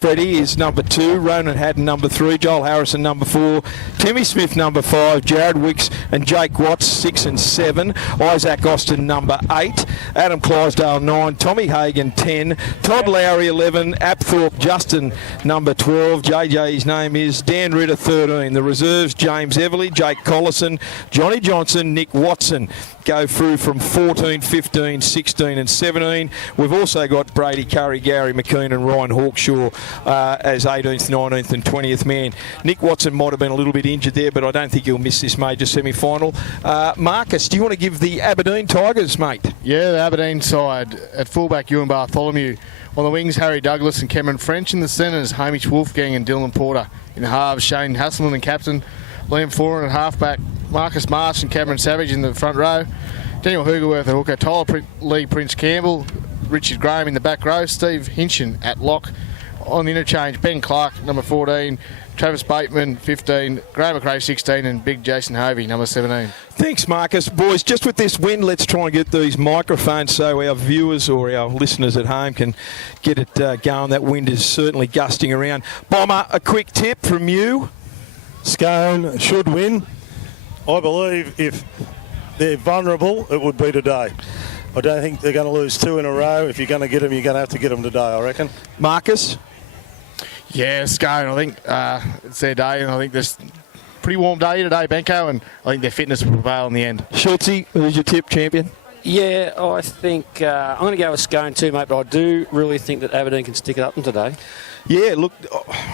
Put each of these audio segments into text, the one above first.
Freddie is number 2, Ronan Haddon number 3, Joel Harrison number 4, Timmy Smith number 5, Jared Wicks and Jake Watts 6 and 7, Isaac Austin number 8, Adam Clydesdale 9, Tommy Hagan 10, Todd Lowry 11, Apthorpe Justin number 12, JJ's name is Dan Ritter 13. The reserves, James Everly, Jake Collison, Johnny Johnson, Nick Watson go through from 14, 15, 16 and 17. We've also got Brady Curry, Gary McKean and Ryan Hawkshaw as 18th, 19th and 20th man. Nick Watson might have been a little bit injured there, but I don't think he'll miss this major semi-final. Marcus, do you want to give the Aberdeen Tigers, mate? Yeah, the Aberdeen side. At fullback, Ewan Bartholomew. On the wings, Harry Douglas and Cameron French. In the centres, Hamish Wolfgang and Dylan Porter. In the halves, Shane Hasselman and captain. Liam Foran at halfback. Marcus Marsh and Cameron Savage in the front row. Daniel Hugerworth at hooker. Tyler Lee Prince Campbell. Richard Graham in the back row. Steve Hinchin at lock. On the interchange, Ben Clark, number 14, Travis Bateman, 15, Graham McRae, 16, and Big Jason Hovey, number 17. Thanks, Marcus. Boys, just with this win, let's try and get these microphones so our viewers or our listeners at home can get it going. That wind is certainly gusting around. Bomber, a quick tip from you. Scone should win. I believe if they're vulnerable, it would be today. I don't think they're going to lose 2 in a row. If you're going to get them, you're going to have to get them today, I reckon. Marcus? Yeah, Scone, I think it's their day, and I think there's a pretty warm day today, Benko, and I think their fitness will prevail in the end. Schultzy, who's your tip, champion? Yeah, I think I'm going to go with Scone too, mate, but I do really think that Aberdeen can stick it up today. Yeah, look,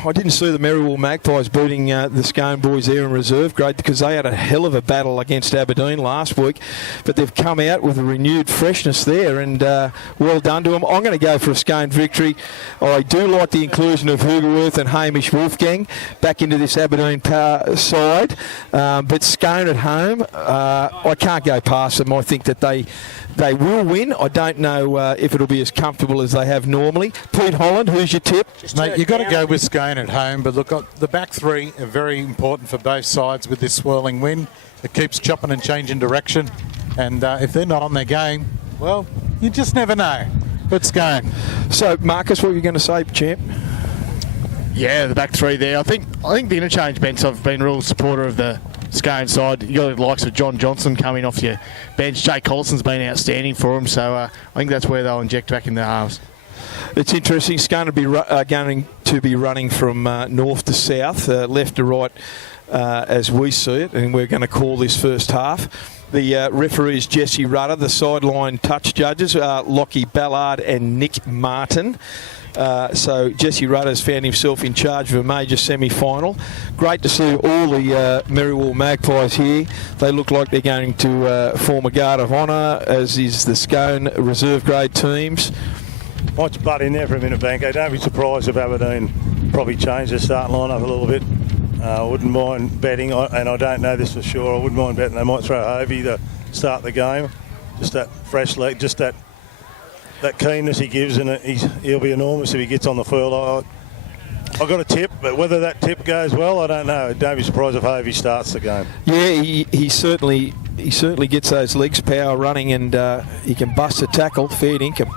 I didn't see the Merriwell Magpies beating the Scone boys there in reserve grade because they had a hell of a battle against Aberdeen last week, but they've come out with a renewed freshness there, and well done to them. I'm going to go for a Scone victory. I do like the inclusion of Hugerworth and Hamish Wolfgang back into this Aberdeen power side, but Scone at home, I can't go past them. I think that they will win. I don't know if it'll be as comfortable as they have normally. Pete Holland, who's your tip? Mate, you've got to go with Scone at home, but look, the back three are very important for both sides with this swirling wind. It keeps chopping and changing direction, and if they're not on their game, well, you just never know. But Scone. So, Marcus, what were you going to say, champ? Yeah, the back three there. I think the interchange bench, I've been a real supporter of the Scone side. You got the likes of John Johnson coming off your bench. Jake Collison's been outstanding for him, so I think that's where they'll inject back in the halves. It's interesting. It's going to be running from north to south, left to right, as we see it, and we're going to call this first half. The referees Jesse Rudder, the sideline touch judges Lockie Ballard and Nick Martin. So Jesse Rudder's found himself in charge of a major semi-final. Great to see all the Merriwell Magpies here. They look like they're going to form a guard of honour, as is the Scone reserve grade teams. Might just butt in there for a minute, Banco. Don't be surprised if Aberdeen probably change their starting lineup a little bit. I wouldn't mind betting, and I don't know this for sure, I wouldn't mind betting they might throw Hovey to start the game. Just that fresh leg, just that keenness he gives, and he'll be enormous if he gets on the field. I've got a tip, but whether that tip goes well, I don't know. Don't be surprised if Hovey starts the game. Yeah, he certainly gets those legs power running, and he can bust a tackle, fair income.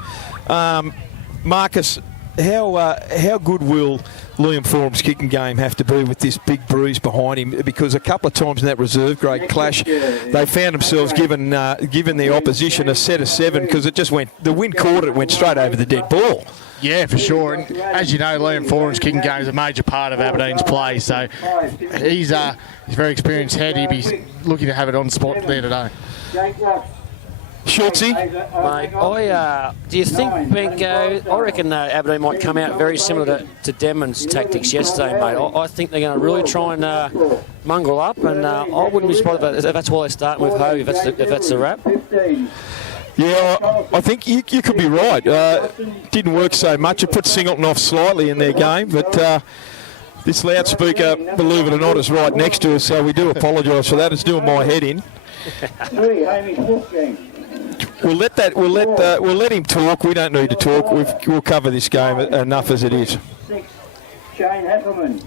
Marcus, how good will Liam Forum's kicking game have to be with this big bruise behind him? Because a couple of times in that reserve grade clash, they found themselves giving their opposition a set of 7 because the wind caught it, went straight over the dead ball. Yeah, for sure. And as you know, Liam Forum's kicking game is a major part of Aberdeen's play, so he's a very experienced head. He'd be looking to have it on spot there today. Schultzy? Mate, do you think, Benko, I reckon Aberdeen might come out very similar to Denman's tactics yesterday, mate. I think they're going to really try and mongrel up, and I wouldn't be surprised if that's why they're starting with Hovey, if that's the wrap. Yeah, I think you could be right. Didn't work so much. It put Singleton off slightly in their game, but this loudspeaker, believe it or not, is right next to us, so we do apologise for that. It's doing my head in. We'll let him talk. We don't need to talk. We'll cover this game enough as it is. 6, Shane Hefferman.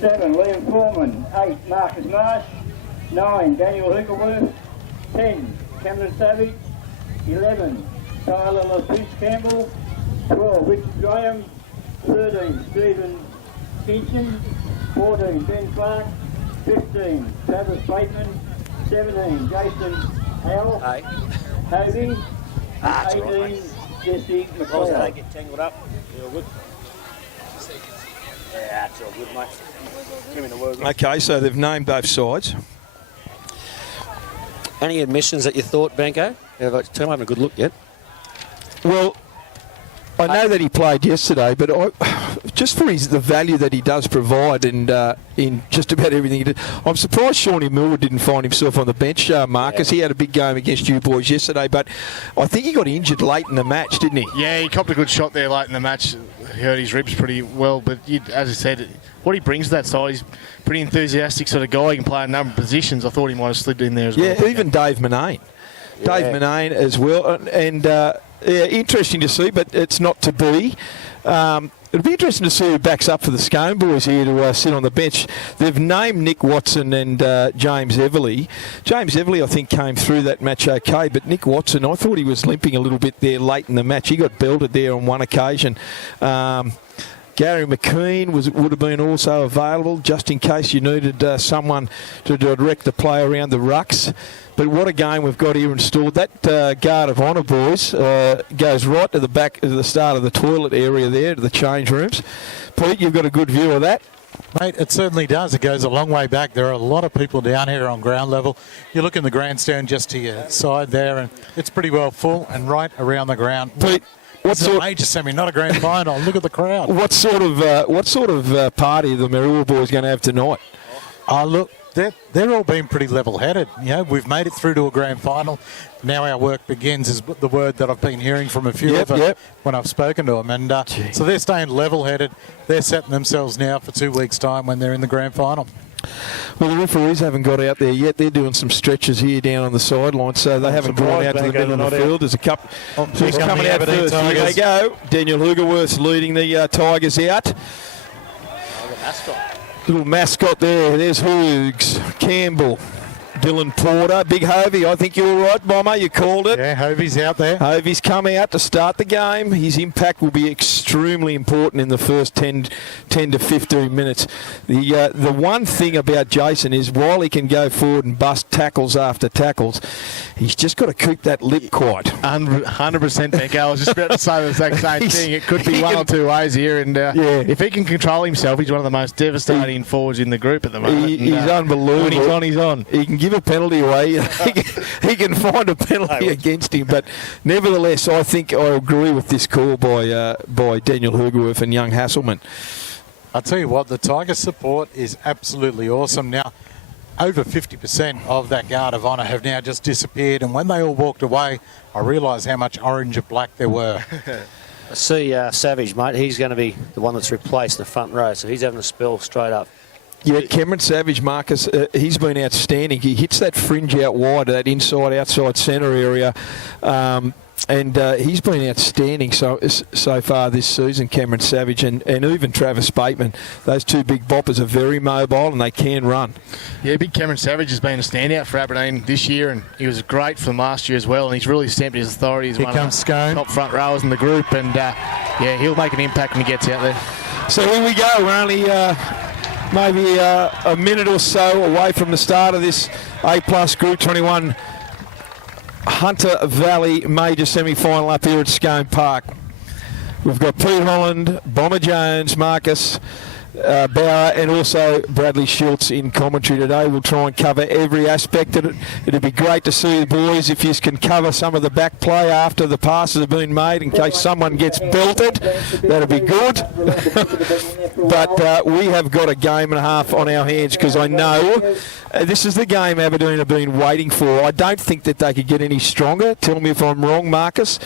7, Liam Foreman. 8, Marcus Marsh. 9, Daniel Hugerworth. 10, Cameron Savage. 11, Tyler Lapice Campbell. 12, Richard Graham. 13, Stephen Finchen. 14, Ben Clark. 15, Travis Bateman. 17, Jason Howell. Hovey. 18, Jesse As long as they McLeod. don't get tangled up, they're all good. Yeah, it's all good, mate. Give me the word. Okay, so they've named both sides. Any admissions that you thought, Benko? Have I tell me I haven't a good look yet? Well, I know that he played yesterday, but just for the value that he does provide and in just about everything he did, I'm surprised Shawnee Millwood didn't find himself on the bench, Marcus. Yeah. He had a big game against you boys yesterday, but I think he got injured late in the match, didn't he? Yeah, he copped a good shot there late in the match. He hurt his ribs pretty well, but as I said, what he brings to that side, he's a pretty enthusiastic sort of guy. He can play a number of positions. I thought he might have slid in there as well. Yeah, even Dave Manane. Yeah. Dave Manane as well. And interesting to see, but it's not to be. It'll be interesting to see who backs up for the Scone boys here to sit on the bench. They've named Nick Watson and James Everly. James Everly, I think, came through that match okay, but Nick Watson, I thought he was limping a little bit there late in the match. He got belted there on one occasion. Gary McKean would have been also available just in case you needed someone to direct the play around the rucks. But what a game we've got here installed. That guard of honour, boys, goes right to the back of the start of the toilet area there, to the change rooms. Pete, you've got a good view of that? Mate, it certainly does. It goes a long way back. There are a lot of people down here on ground level. You look in the grandstand just to your side there, and it's pretty well full and right around the ground. Pete, what's a major semi, not a grand final. Look at the crowd. What sort of party are the Merrill boys going to have tonight? Look, they're all been pretty level-headed. You know, we've made it through to a grand final. Now our work begins is the word that I've been hearing from a few of them when I've spoken to them. And so they're staying level-headed. They're setting themselves now for 2 weeks' time when they're in the grand final. Well, the referees haven't got out there yet. They're doing some stretches here down on the sideline, so they haven't gone out to the middle of the field. There's a couple who's coming out first. Here they go. Daniel Hugerworth's leading the Tigers out. Little mascot there. There's Hoogs, Campbell, Dylan Porter, Big Hovey. I think you're right, Bomber. You called it. Yeah, Hovey's out there. Hovey's come out to start the game. His impact will be extremely important in the first 10 to 15 minutes. The one thing about Jason is while he can go forward and bust tackles after tackles, he's just got to keep that lip quiet. 100%, Beck. I was just about to say the exact same thing. It could be one or two ways here, and if he can control himself, he's one of the most devastating forwards in the group at the moment. He's unbelievable. When he's on, he's on. He can give a penalty away. He can find a penalty against him, but nevertheless, I think I agree with this call by Daniel Hugerworth and young Hasselman. I'll tell you what, the Tigers' support is absolutely awesome. Now, over 50% of that guard of honour have now just disappeared, and when they all walked away, I realised how much orange and black there were. I see Savage, mate. He's going to be the one that's replaced in the front row, so he's having a spell straight up. Yeah, Cameron Savage, Marcus, he's been outstanding. He hits that fringe out wide, that inside-outside centre area, and he's been outstanding so far this season, Cameron Savage, and even Travis Bateman. Those two big boppers are very mobile and they can run. Yeah, big Cameron Savage has been a standout for Aberdeen this year, and he was great for them last year as well, and he's really stamped his authority as one of the top front rowers in the group, and he'll make an impact when he gets out there. So here we go. We're only maybe a minute or so away from the start of this A-plus Group 21 Hunter Valley Major Semi-Final up here at Scone Park. We've got Pete Holland, Bomber Jones, Marcus Bauer, and also Bradley Schultz in commentary today. We'll try and cover every aspect of it. It'd be great to see the boys if you can cover some of the back play after the passes have been made in case someone gets belted. That'd be good. But we have got a game and a half on our hands because I know this is the game Aberdeen have been waiting for. I don't think that they could get any stronger. Tell me if I'm wrong, Marcus.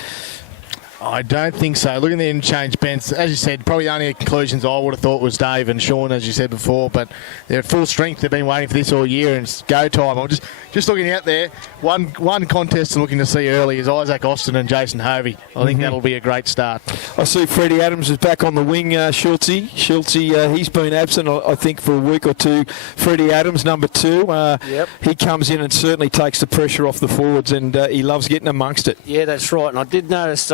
I don't think so. Looking at the interchange bench, as you said, probably the only conclusions I would have thought was Dave and Sean, as you said before, but they're at full strength. They've been waiting for this all year, and it's go time. I'm just looking out there. One contest I'm looking to see early is Isaac Austin and Jason Hovey. I think that'll be a great start. I see Freddie Adams is back on the wing, Schultze. He's been absent, I think, for a week or two. Freddie Adams, number 2. He comes in and certainly takes the pressure off the forwards, and he loves getting amongst it. Yeah, that's right. And I did notice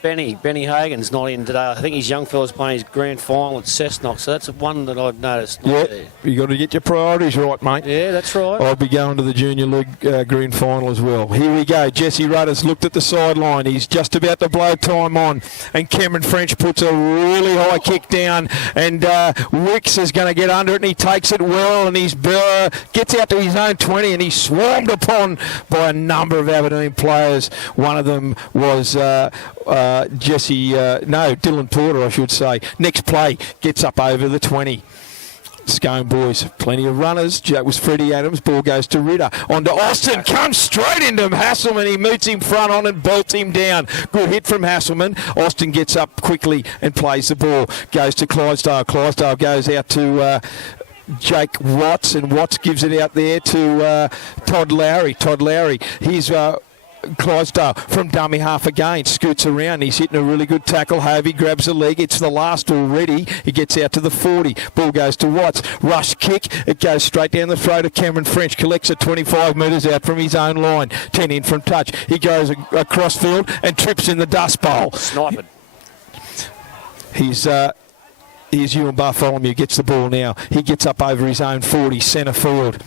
Benny Hagan's not in today. I think his young fella's playing his grand final at Cessnock, so that's one that I've noticed. Yeah, you got to get your priorities right, mate. Yeah, that's right. I'll be going to the Junior League grand final as well. Here we go. Jesse Rudder's looked at the sideline. He's just about to blow time on, and Cameron French puts a really high kick down, and Wicks is going to get under it, and he takes it well, and he's gets out to his own 20, and he's swarmed upon by a number of Aberdeen players. One of them was Dylan Porter, I should say. Next play, gets up over the 20. Scone boys, plenty of runners. That was Freddie Adams. Ball goes to Ritter. On to Austin. Comes straight into Hasselman. He moots him front on and belts him down. Good hit from Hasselman. Austin gets up quickly and plays the ball. Goes to Clydesdale. Clydesdale goes out to Jake Watts, and Watts gives it out there to Todd Lowry. Todd Lowry. He's Clydesdale from dummy half again, scoots around, he's hitting a really good tackle. Hovey grabs the leg, it's the last already, he gets out to the 40, ball goes to Watts, rush kick, it goes straight down the throat of Cameron French, collects it 25 metres out from his own line, 10 in from touch, he goes across field and trips in the dust bowl. Sniping. Here's Ewan Bartholomew, gets the ball now, he gets up over his own 40, centre field.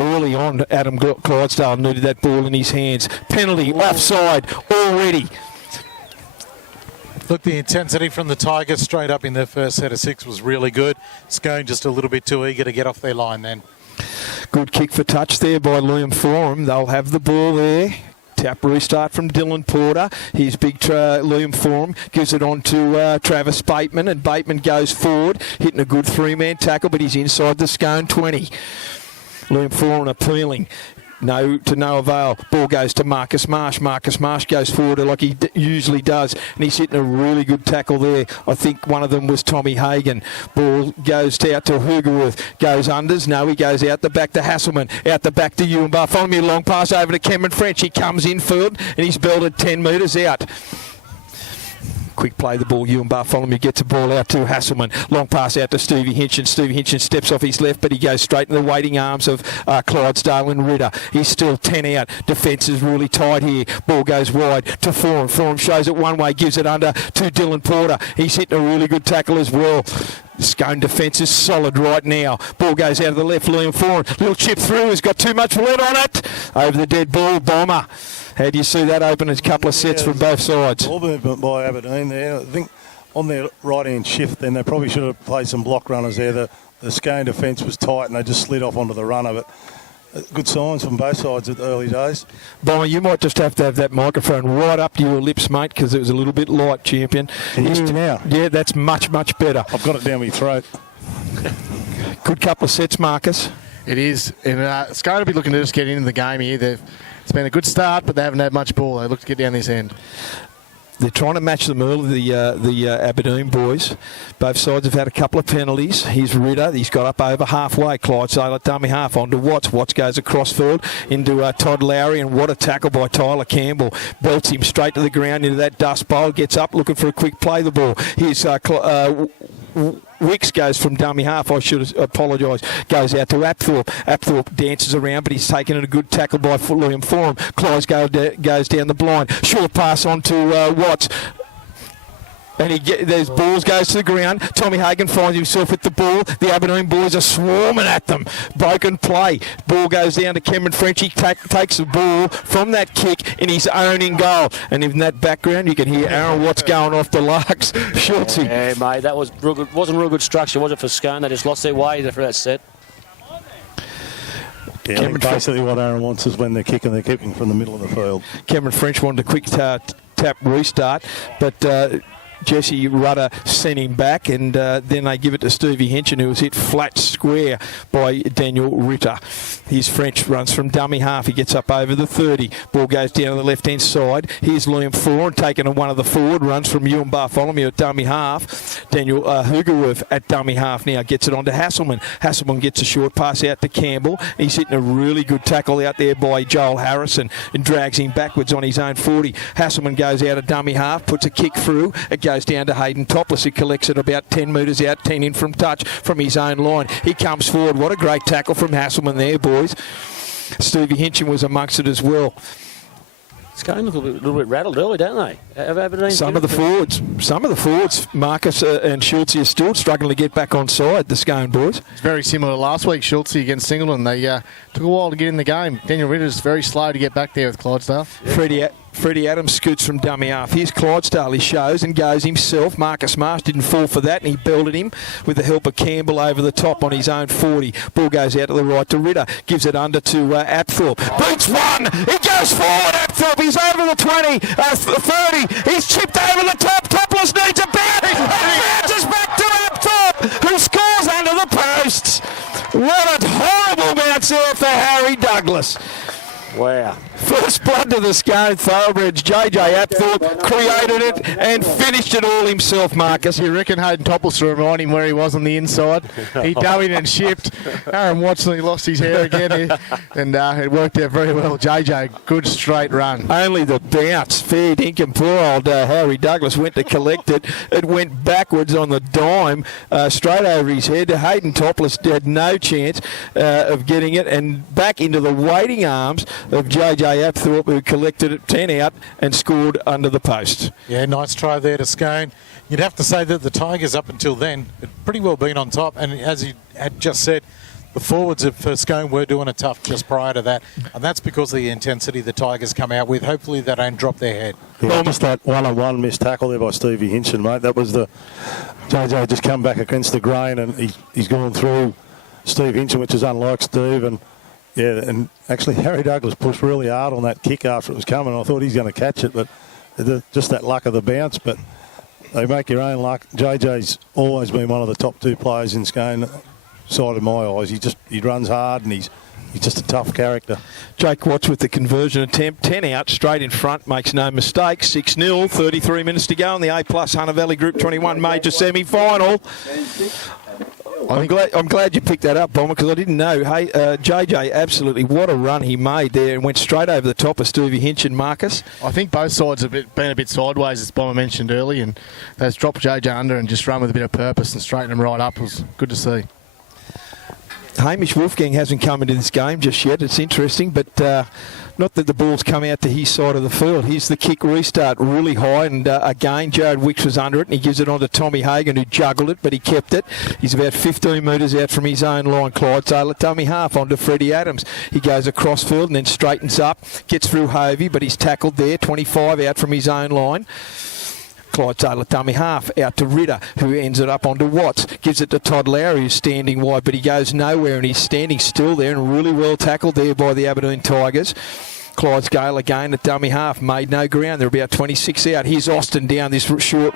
Early on, Adam Clydesdale needed that ball in his hands. Penalty, offside, already. Look, the intensity from the Tigers straight up in their first set of 6 was really good. Scone just a little bit too eager to get off their line then. Good kick for touch there by Liam Forum. They'll have the ball there. Tap restart from Dylan Porter. Here's big Liam Forum. Gives it on to Travis Bateman, and Bateman goes forward, hitting a good 3-man tackle, but he's inside the Scone 20. Liam Foran appealing. No avail. Ball goes to Marcus Marsh. Marcus Marsh goes forward like he usually does, and he's hitting a really good tackle there. I think one of them was Tommy Hagan. Ball goes out to Hugerworth. Goes unders. No, he goes out the back to Hasselman. Out the back to Ewan Bartholomew. Long pass over to Cameron French. He comes infield, and he's belted 10 metres out. Quick play the ball. Ewan Bartholomew gets the ball out to Hasselman. Long pass out to Stevie Hinchin. Stevie Hinchin steps off his left, but he goes straight in the waiting arms of Clydesdale and Ritter. He's still 10 out. Defence is really tight here. Ball goes wide to Forum. Forum shows it one way, gives it under to Dylan Porter. He's hitting a really good tackle as well. Scone defence is solid right now. Ball goes out of the left. Liam Forum. Little chip through. He's got too much lead on it. Over the dead ball. Bomber. How do you see that open? A couple of sets from both sides. Ball movement by Aberdeen there. I think on their right-hand shift, then they probably should have played some block runners there. The Scone defence was tight, and they just slid off onto the runner. But good signs from both sides at the early days. Bomber, you might just have to have that microphone right up to your lips, mate, because it was a little bit light, champion. Can you hear me now? Yeah, that's much, much better. I've got it down my throat. Good couple of sets, Marcus. It is. And Scone will be looking to just get into the game here. It's been a good start, but they haven't had much ball. They look to get down this end. They're trying to match them early, the Aberdeen boys. Both sides have had a couple of penalties. Here's Ritter. He's got up over halfway. Clydesdale at dummy half onto Watts. Watts goes across field into Todd Lowry, and what a tackle by Tyler Campbell. Belts him straight to the ground into that dust bowl. Gets up looking for a quick play the ball. Here's Wicks goes from dummy half, I should apologise, goes out to Apthorpe. Apthorpe dances around, but he's taken a good tackle by Liam Forum. Clydesdale goes down the blind. Short pass on to Watts. And there's balls goes to the ground. Tommy Hagan finds himself with the ball. The Aberdeen boys are swarming at them. Broken play. Ball goes down to Cameron French. He takes the ball from that kick in his own in goal. And in that background, you can hear Aaron Watts going off the larks. Schultzy. Yeah, mate, that was real good. Wasn't real good structure, was it, for Scone? They just lost their way for that set. Yeah, I think basically what Aaron wants is when they're keeping from the middle of the field. Cameron French wanted a quick tap restart, but Jesse Rudder sent him back, and then they give it to Stevie Hinchin, who was hit flat square by Daniel Ritter. His French runs from dummy half. He gets up over the 30. Ball goes down to the left-hand side. Here's Liam Foran taking on one of the forward runs from Ewan Bartholomew at dummy half. Daniel Hugerworth at dummy half now gets it on to Hasselman. Hasselman gets a short pass out to Campbell. He's hitting a really good tackle out there by Joel Harrison and drags him backwards on his own 40. Hasselman goes out of dummy half, puts a kick through. It goes down to Hayden Topless. He collects it about 10 metres out, 10 in from touch from his own line. He comes forward. What a great tackle from Hasselman there, boys. Stevie Hinchin was amongst it as well. Scone look a little bit rattled early, don't they? Have Aberdeen Some of the forwards, Marcus and Schultz are still struggling to get back on side, the Scone boys. It's very similar to last week, Schultz against Singleton. They took a while to get in the game. Daniel Ritter's very slow to get back there with Clydesdale. Yeah. Freddie Adams scoots from dummy half. Here's Clydesdale. He shows and goes himself. Marcus Marsh didn't fall for that, and he belted him with the help of Campbell over the top on his own 40. Ball goes out to the right to Ritter. Gives it under to Apthorpe. Beats one. He goes forward, Apthorpe. He's over the 20, 30. He's chipped over the top. Topless needs a bounce. And bounces back to Apthorpe, who scores under the posts. What a horrible bounce there for Harry Douglas. Wow. First blood to the Scone Thoroughbreds. JJ Apthorpe created it and finished it all himself, Marcus. You reckon Hayden Topples to remind him where he was on the inside? He dummied and shipped. Aaron Watson lost his hair again, and it worked out very well. JJ, good straight run. Only the bounce. Fair dinkum. Poor old Harry Douglas went to collect it. It went backwards on the dime, straight over his head. Hayden Topless had no chance of getting it, and back into the waiting arms of JJ Apthorpe, who collected it 10 out and scored under the post. Yeah, nice try there to Scone. You'd have to say that the Tigers up until then had pretty well been on top, and as you had just said, the forwards for Scone were doing it tough just prior to that, and that's because of the intensity the Tigers come out with. Hopefully they don't drop their head. Yeah, just that one-on-one missed tackle there by Stevie Hinchin, mate. That was the JJ just come back against the grain, and he's gone through Steve Hinchin, which is unlike Steve, and yeah, and actually Harry Douglas pushed really hard on that kick after it was coming. I thought he's going to catch it, but just that luck of the bounce. But they make your own luck. JJ's always been one of the top two players in Scone side of my eyes. He runs hard, and he's just a tough character. Jake Watts with the conversion attempt. 10 out, straight in front, makes no mistake. 6-0, 33 minutes to go in the A+ Hunter Valley Group 21 major semi-final. I'm glad you picked that up, Bomber, because I didn't know. Hey, JJ, absolutely, what a run he made there, and went straight over the top of Stevie Hinch and Marcus. I think both sides have been a bit sideways, as Bomber mentioned early, and they've dropped JJ under and just run with a bit of purpose and straightened him right up. It was good to see. Hamish Wolfgang hasn't come into this game just yet. It's interesting, but not that the ball's come out to his side of the field. Here's the kick restart, really high, and again, Jared Wicks was under it, and he gives it on to Tommy Hagan, who juggled it, but he kept it. He's about 15 metres out from his own line. Clydesdale at dummy half onto Freddie Adams. He goes across field and then straightens up, gets through Hovey, but he's tackled there, 25 out from his own line. Clydesdale at dummy half, out to Ritter, who ends it up onto Watts. Gives it to Todd Lowry, who's standing wide, but he goes nowhere, and he's standing still there, and really well tackled there by the Aberdeen Tigers. Clydesdale again at dummy half, made no ground. They're about 26 out. Here's Austin down this short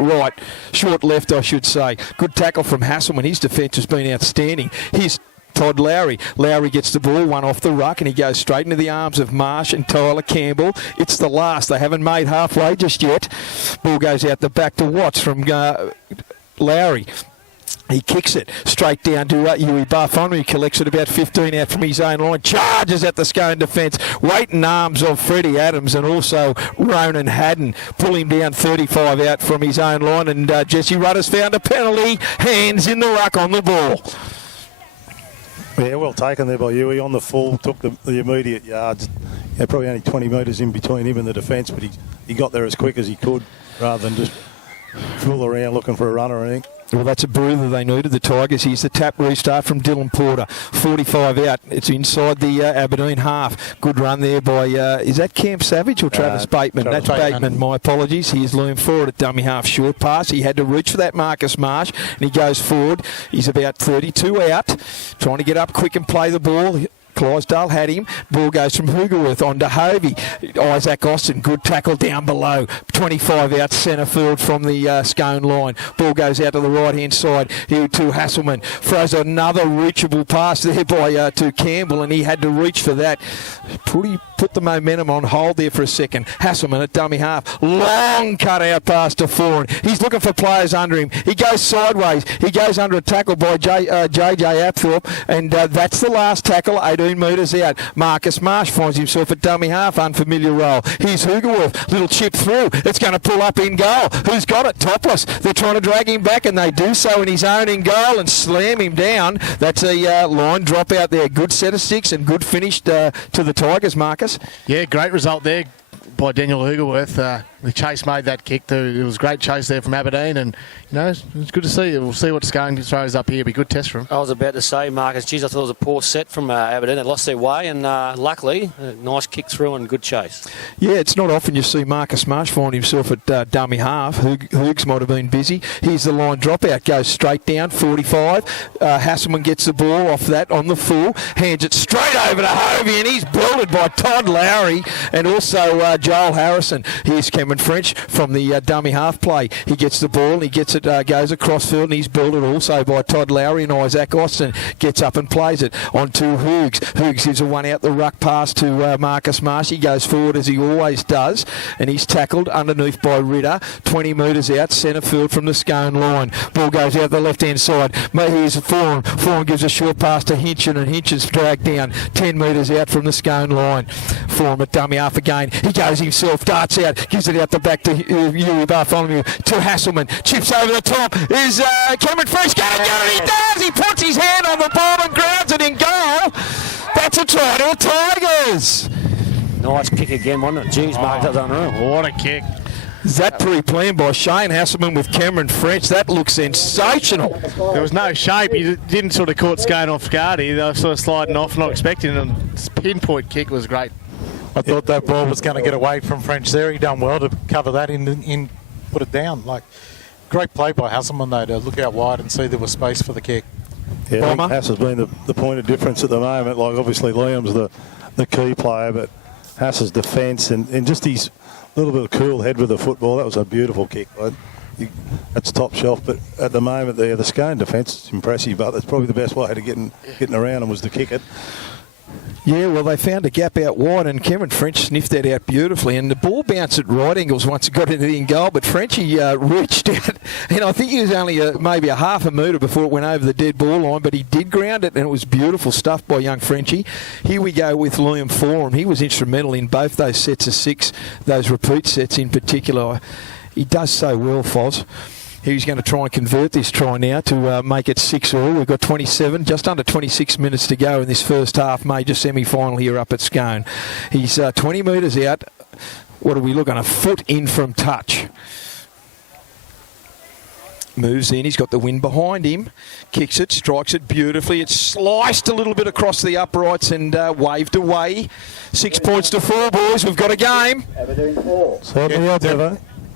left, I should say. Good tackle from Hasselman. His defence has been outstanding. Here's Todd Lowry. Lowry gets the ball, one off the ruck, and he goes straight into the arms of Marsh and Tyler Campbell. It's the last. They haven't made halfway just yet. Ball goes out the back to Watts from Lowry. He kicks it straight down to Huey Barthon, who collects it about 15 out from his own line. Charges at the Scone defence. Waiting arms of Freddie Adams and also Ronan Haddon. Pull him down 35 out from his own line. And Jesse Rutter's found a penalty. Hands in the ruck on the ball. Yeah, well taken there by Huey on the full. Took the immediate yards. Yeah, probably only 20 metres in between him and the defence, but he got there as quick as he could rather than just fool around looking for a runner, I think. Well, that's a breather they needed, the Tigers. Here's the tap restart from Dylan Porter. 45 out. It's inside the Aberdeen half. Good run there by, is that Cam Savage or Travis Bateman? Travis That's Bateman. Bateman, my apologies. Here's Liam forward at dummy half, short pass. He had to reach for that Marcus Marsh, and he goes forward. He's about 32 out, trying to get up quick and play the ball. Clydesdale had him. Ball goes from Hoogerworth on to Hovey. Isaac Austin, good tackle down below. 25 out centre field from the Scone line. Ball goes out to the right-hand side. Here to Hasselman. Throws another reachable pass there by to Campbell, and he had to reach for that. Put the momentum on hold there for a second. Hasselman at dummy half. Long cut-out pass to Foran. He's looking for players under him. He goes sideways. He goes under a tackle by JJ Apthorpe, and that's the last tackle. 18 metres out. Marcus Marsh finds himself at dummy half, unfamiliar role. Here's Hoogerworth, little chip through. It's going to pull up in goal. Who's got it? Topless. They're trying to drag him back, and they do so in his own in goal and slam him down. That's a line drop out there. Good set of six and good finish to the Tigers, Marcus. Yeah, great result there. by Daniel Hugerworth. The chase made that kick too. It was a great chase there from Aberdeen, and it's good to see. We'll see what Scone throws up here. It'll be a good test for him. I was about to say, Marcus, geez, I thought it was a poor set from Aberdeen. They lost their way, and luckily, a nice kick through and good chase. Yeah, it's not often you see Marcus Marsh find himself at dummy half. Hoogs might have been busy. Here's the line dropout, goes straight down, 45. Hasselman gets the ball off that on the full, hands it straight over to Hovey, and he's belted by Todd Lowry and also Joel Harrison. Here's Cameron French from the dummy half play. He gets the ball and he gets it, goes across field, and he's belted also by Todd Lowry, and Isaac Austin gets up and plays it on to Hoogs. Hoogs gives a one out the ruck pass to Marcus Marsh. He goes forward as he always does, and he's tackled underneath by Ritter, 20 metres out, centre field from the Scone line. Ball goes out the left-hand side. Here's Foran. Foran gives a short pass to Hinchin, and Hinchin's dragged down 10 metres out from the Scone line. Foran at dummy half again. He goes himself, darts out, gives it out the back to Yuri Bartholomew, to Hasselman. Chips over the top. Is Cameron Fresh going to get it? He does! He puts his hand on the ball and grounds it in goal. That's a try to the Tigers. Nice kick again, wasn't it? Jeez, Mark, that was unreal. What a kick. Is that pre-planned by Shane Hasselman with Cameron French? That looks sensational. There was no shape. He didn't sort of caught Scone off guard. They were sort of sliding off, not expecting it. And his pinpoint kick was great. I thought that ball was going to get away from French there. He done well to cover that in put it down. Like, great play by Hasselman though, to look out wide and see there was space for the kick. Yeah, I think Hass has been the point of difference at the moment. Like, obviously Liam's the key player, but Hass's defence and just his little bit of cool head with the football, that was a beautiful kick. That's top shelf, but at the moment the Scone defence is impressive, but that's probably the best way to getting around him was to kick it. Yeah, well, they found a gap out wide, and Cameron French sniffed that out beautifully, and the ball bounced at right angles once it got into the in goal, but Frenchie reached out, and I think he was only maybe a half a metre before it went over the dead ball line, but he did ground it, and it was beautiful stuff by young Frenchie. Here we go with Liam Foran. He was instrumental in both those sets of six, those repeat sets in particular. He does so well, Foz. He's going to try and convert this try now to make it 6-all. We've got 27, just under 26 minutes to go in this first half major semi-final here up at Scone. He's 20 metres out. What are we looking? A foot in from touch. Moves in, he's got the wind behind him, kicks it, strikes it beautifully. It's sliced a little bit across the uprights and waved away. 6 points to 4, boys. We've got a game.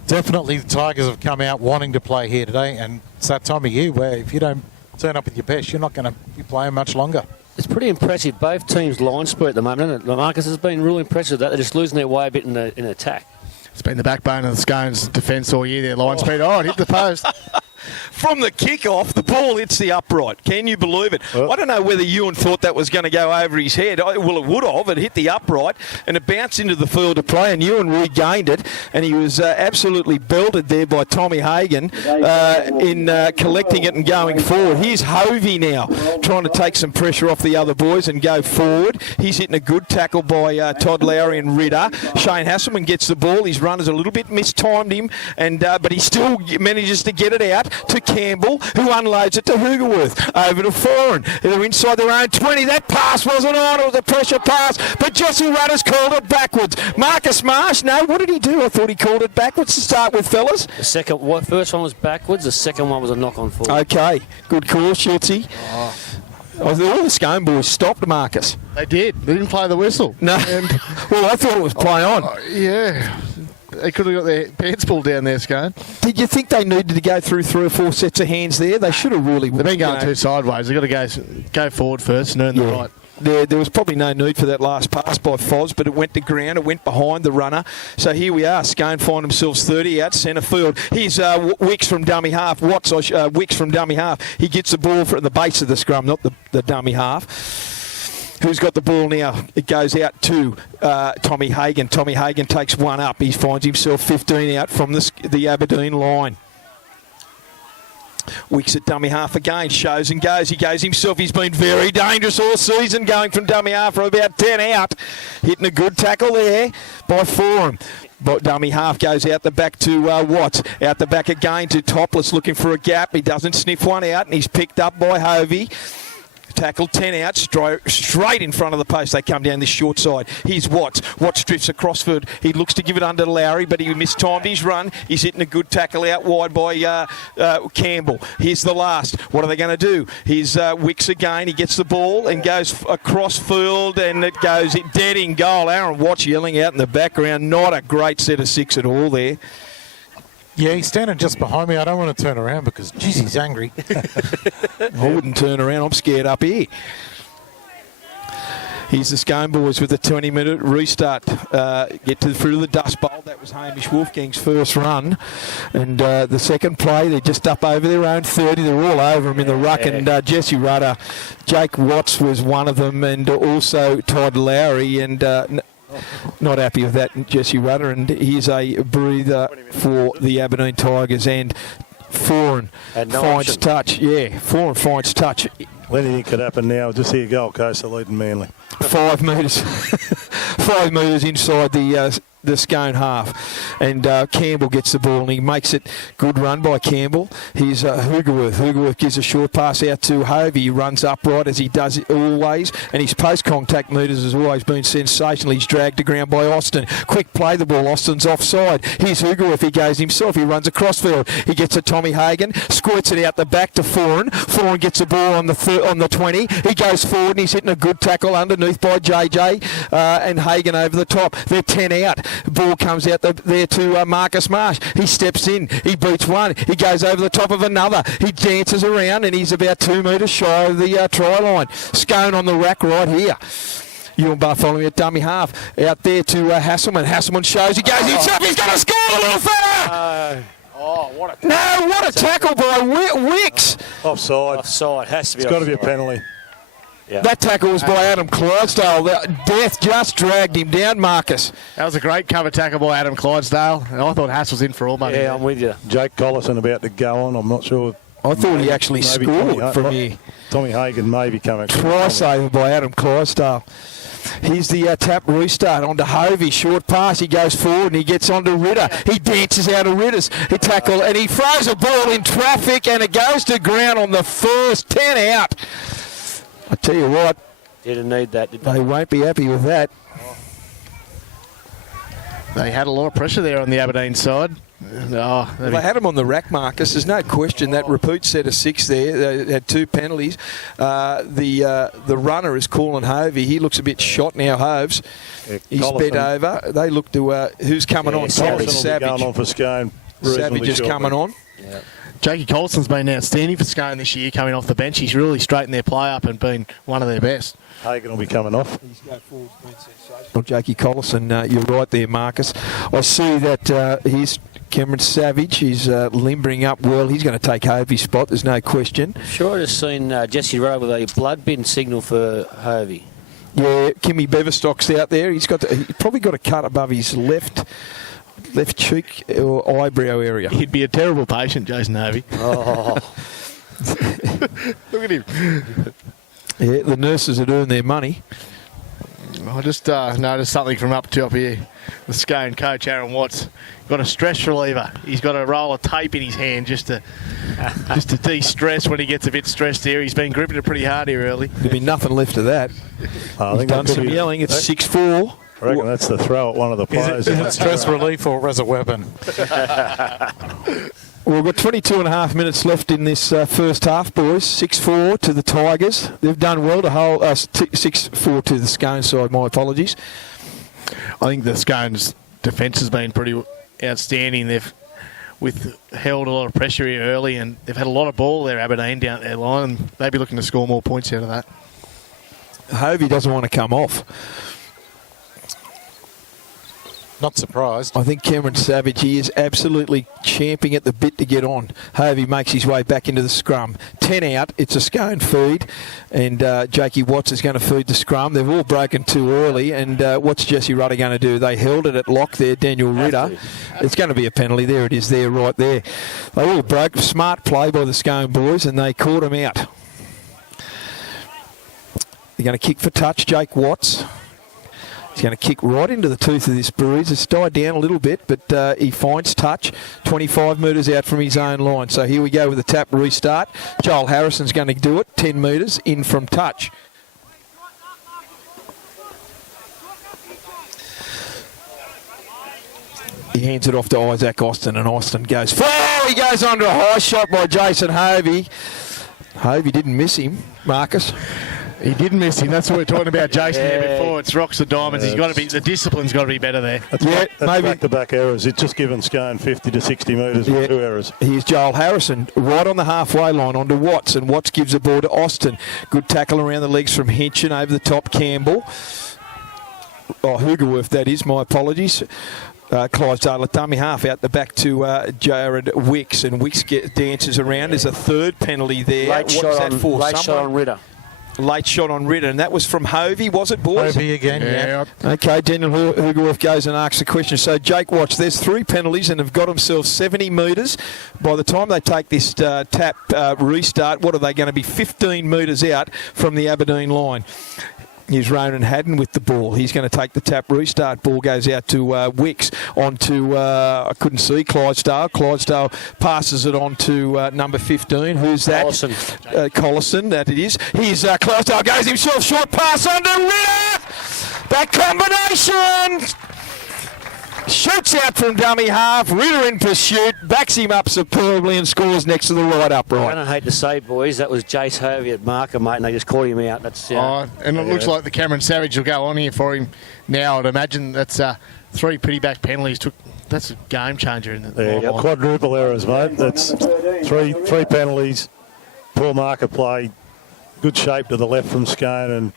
Definitely the Tigers have come out wanting to play here today, and it's that time of year where if you don't turn up with your best, you're not going to be playing much longer. It's pretty impressive. Both teams' line split at the moment, isn't it? Marcus has been really impressive that they're just losing their way a bit in attack. It's been the backbone of the Scones' defence all year, their line speed. Oh, it hit the post. From the kick-off, the ball hits the upright. Can you believe it? Well, I don't know whether Ewan thought that was going to go over his head. Well, it would have. It hit the upright, and it bounced into the field of play, and Ewan regained it, and he was absolutely belted there by Tommy Hagan in collecting it and going forward. Here's Hovey now, trying to take some pressure off the other boys and go forward. He's hitting a good tackle by Todd Lowry and Ritter. Shane Hasselman gets the ball. His runners a little bit mistimed him, and but he still manages to get it out to Campbell, who unloads it to Hugerworth. Over to Foran. They're inside their own 20. That pass wasn't on. It was a pressure pass, but Jesse Rutter's called it backwards. Marcus Marsh, no, what did he do? I thought he called it backwards to start with, fellas. The first one was backwards. The second one was a knock on forward. Okay, good call, Schultzy. All the Scone boys stopped Marcus. They did. They didn't play the whistle. No. Well, I thought it was play on. Yeah. They could have got their pants pulled down there, Scone. Did you think they needed to go through 3 or 4 sets of hands there? They should have really... They've been going too sideways. They've got to go forward first and earn the right. There was probably no need for that last pass by Foz, but it went to ground. It went behind the runner. So here we are. Scone find themselves 30 out centre field. Here's Wicks from dummy half. Wicks from dummy half. He gets the ball from the base of the scrum, not the dummy half. Who's got the ball now? It goes out to Tommy Hagan. Tommy Hagan takes one up. He finds himself 15 out from the Aberdeen line. Wicks at dummy half again. Shows and goes. He goes himself. He's been very dangerous all season, going from dummy half for about 10 out. Hitting a good tackle there by Foran. But dummy half goes out the back to Watts. Out the back again to Topless, looking for a gap. He doesn't sniff one out, and he's picked up by Hovey. tackle, 10 out, straight in front of the post. They come down this short side. Here's Watts. Watts drifts across field. He looks to give it under Lowry, but he mistimed his run. He's hitting a good tackle out wide by Campbell. Here's the last. What are they going to do? Here's Wicks again. He gets the ball and goes across field, and it goes dead in goal. Aaron Watts yelling out in the background. Not a great set of six at all there. Yeah, he's standing just behind me. I don't want to turn around because, geez, he's angry. I wouldn't turn around. I'm scared up here. Here's the Scone boys with a 20-minute restart. Get through the Dust Bowl. That was Hamish Wolfgang's first run. And the second play, they're just up over their own 30. They're all over him in the ruck. And Jesse Rudder, Jake Watts was one of them, and also Todd Lowry. And not happy with that, Jesse Rudder. And here's a breather for the Aberdeen Tigers. And Foran finds touch. Yeah, Foran finds touch. Anything could happen now. Just here, Gold Coast are leading Manly. 5 metres. 5 metres inside the Scone half. And Campbell gets the ball and he makes it. Good run by Campbell. Here's Hoogerworth. Hoogerworth gives a short pass out to Hovey. He runs upright as he does it always. And his post-contact metres has always been sensational. He's dragged to ground by Austin. Quick play the ball. Austin's offside. Here's Hoogerworth. He goes himself. He runs across field. He gets a Tommy Hagan. Squirts it out the back to Foran. Foran gets the ball on the 20. He goes forward and he's hitting a good tackle underneath by JJ and Hagan over the top. They're 10 out. Ball comes out there to Marcus Marsh. He steps in. He beats one. He goes over the top of another. He dances around and he's about 2 metres shy of the try line. Scone on the rack right here. Ewan Bartholomew at dummy half. Out there to Hasselman. Hasselman shows. He goes himself. He's going to score, the little fella! What a tackle by Wicks. Offside. Offside. Has to be. It's got to be a penalty. Yeah. That tackle was by Adam Clydesdale. Death just dragged him down, Marcus. That was a great cover tackle by Adam Clydesdale. And I thought Hass was in for all money. Yeah, I'm with you. Jake Collison about to go on. I'm not sure. I thought he actually scored from here. Tommy Hagan maybe coming. Try saver by Adam Clydesdale. Here's the tap restart onto Hovey. Short pass. He goes forward and he gets onto Ritter. He dances out of Ritter's. He tackle and he throws a ball in traffic and it goes to ground on the first 10 out. I tell you what. Didn't need that, did they? They won't be happy with that. They had a lot of pressure there on the Aberdeen side. They had him on the rack, Marcus. There's no question that repeat set of 6 there. They had 2 penalties. The runner is calling Hovey. He looks a bit shot now, Hoves. Yeah, he's bent over. They look to who's coming on. Savage. Going on for Scone. Savage is coming on. Yeah. Jakey Colson's been outstanding for Scone this year, coming off the bench. He's really straightened their play up and been one of their best. Hagan will be coming off. He's going forward, been sensational. Jakey Collison, you're right there, Marcus. I see that he's Cameron Savage. He's limbering up well. He's going to take Hovey's spot. There's no question. Sure, I've just seen Jesse Rudder with a blood bin signal for Hovey. Yeah, Kimmy Beverstock's out there. He's probably got a cut above his left cheek or eyebrow area. He'd be a terrible patient, Jason Hovey. Oh. Look at him. Yeah, the nurses are doing their money. I just noticed something from up top here. The Scone coach, Aaron Watts, got a stress reliever. He's got a roll of tape in his hand just to de-stress when he gets a bit stressed here. He's been gripping it pretty hard here early. There'll be nothing left of that. He's done some yelling. It's 6-4. I reckon that's the throw at one of the players. Is it stress relief or as a weapon? Well, we've got 22 and a half minutes left in this first half, boys. 6-4 to the Tigers. They've done well to hold 6-4 to the Scone side. My apologies. I think the Scone's defence has been pretty outstanding. They've held a lot of pressure here early and they've had a lot of ball there, Aberdeen, down their line. And they'll be looking to score more points out of that. Hovey doesn't want to come off. Not surprised. I think Cameron Savage, he is absolutely champing at the bit to get on. Hovey makes his way back into the scrum. 10 out, it's a Scone feed, and Jakey Watts is going to feed the scrum. They've all broken too early, and what's Jesse Rudder going to do? They held it at lock there, Daniel Ritter. It's going to be a penalty. There it is there, right there. They all broke. Smart play by the Scone boys, and they caught him out. They're going to kick for touch, Jake Watts. He's going to kick right into the tooth of this breeze. It's died down a little bit, but he finds touch 25 metres out from his own line. So here we go with the tap restart. Joel Harrison's going to do it 10 metres in from touch. He hands it off to Isaac Austin, and Austin goes four. He goes under a high shot by Jason Hovey. Hovey didn't miss him, Marcus. He didn't miss him. That's what we're talking about, Jason, there before. It's rocks or diamonds. He's got to be, the discipline's got to be better there. That's maybe back-to-back errors. It's just given Scone 50 to 60 metres with 2 errors. Here's Joel Harrison right on the halfway line onto Watts, and Watts gives the ball to Austin. Good tackle around the legs from Hinchin over the top, Campbell. Hoogerworth, that is. My apologies. Clydesdale at dummy half out the back to Jared Wicks, and Wicks dances around. There's a third penalty there. Late shot on Ritter. Late shot on Ritter, and that was from Hovey, was it, boys? Hovey again, yeah. Okay, Daniel Hoogerworth goes and asks the question. So, Jake Watts, there's 3 penalties and have got themselves 70 metres. By the time they take this tap restart, what are they going to be? 15 metres out from the Aberdeen line. Here's Ronan Haddon with the ball. He's going to take the tap restart. Ball goes out to Wicks on to, I couldn't see, Clydesdale. Clydesdale passes it on to number 15. Who's that? Collison, that it is. Here's Clydesdale, goes himself, short pass under Ritter. That combination. Shoots out from dummy half. Ritter in pursuit. Backs him up superbly and scores next to the right upright. I don't hate to say, boys, that was Jace Hovey at marker, mate, and they just caught him out. That's and it looks like the Cameron Savage will go on here for him now. I'd imagine that's 3 pity back penalties. That's a game changer in the quadruple errors, mate. That's three penalties. Poor marker play. Good shape to the left from Scone,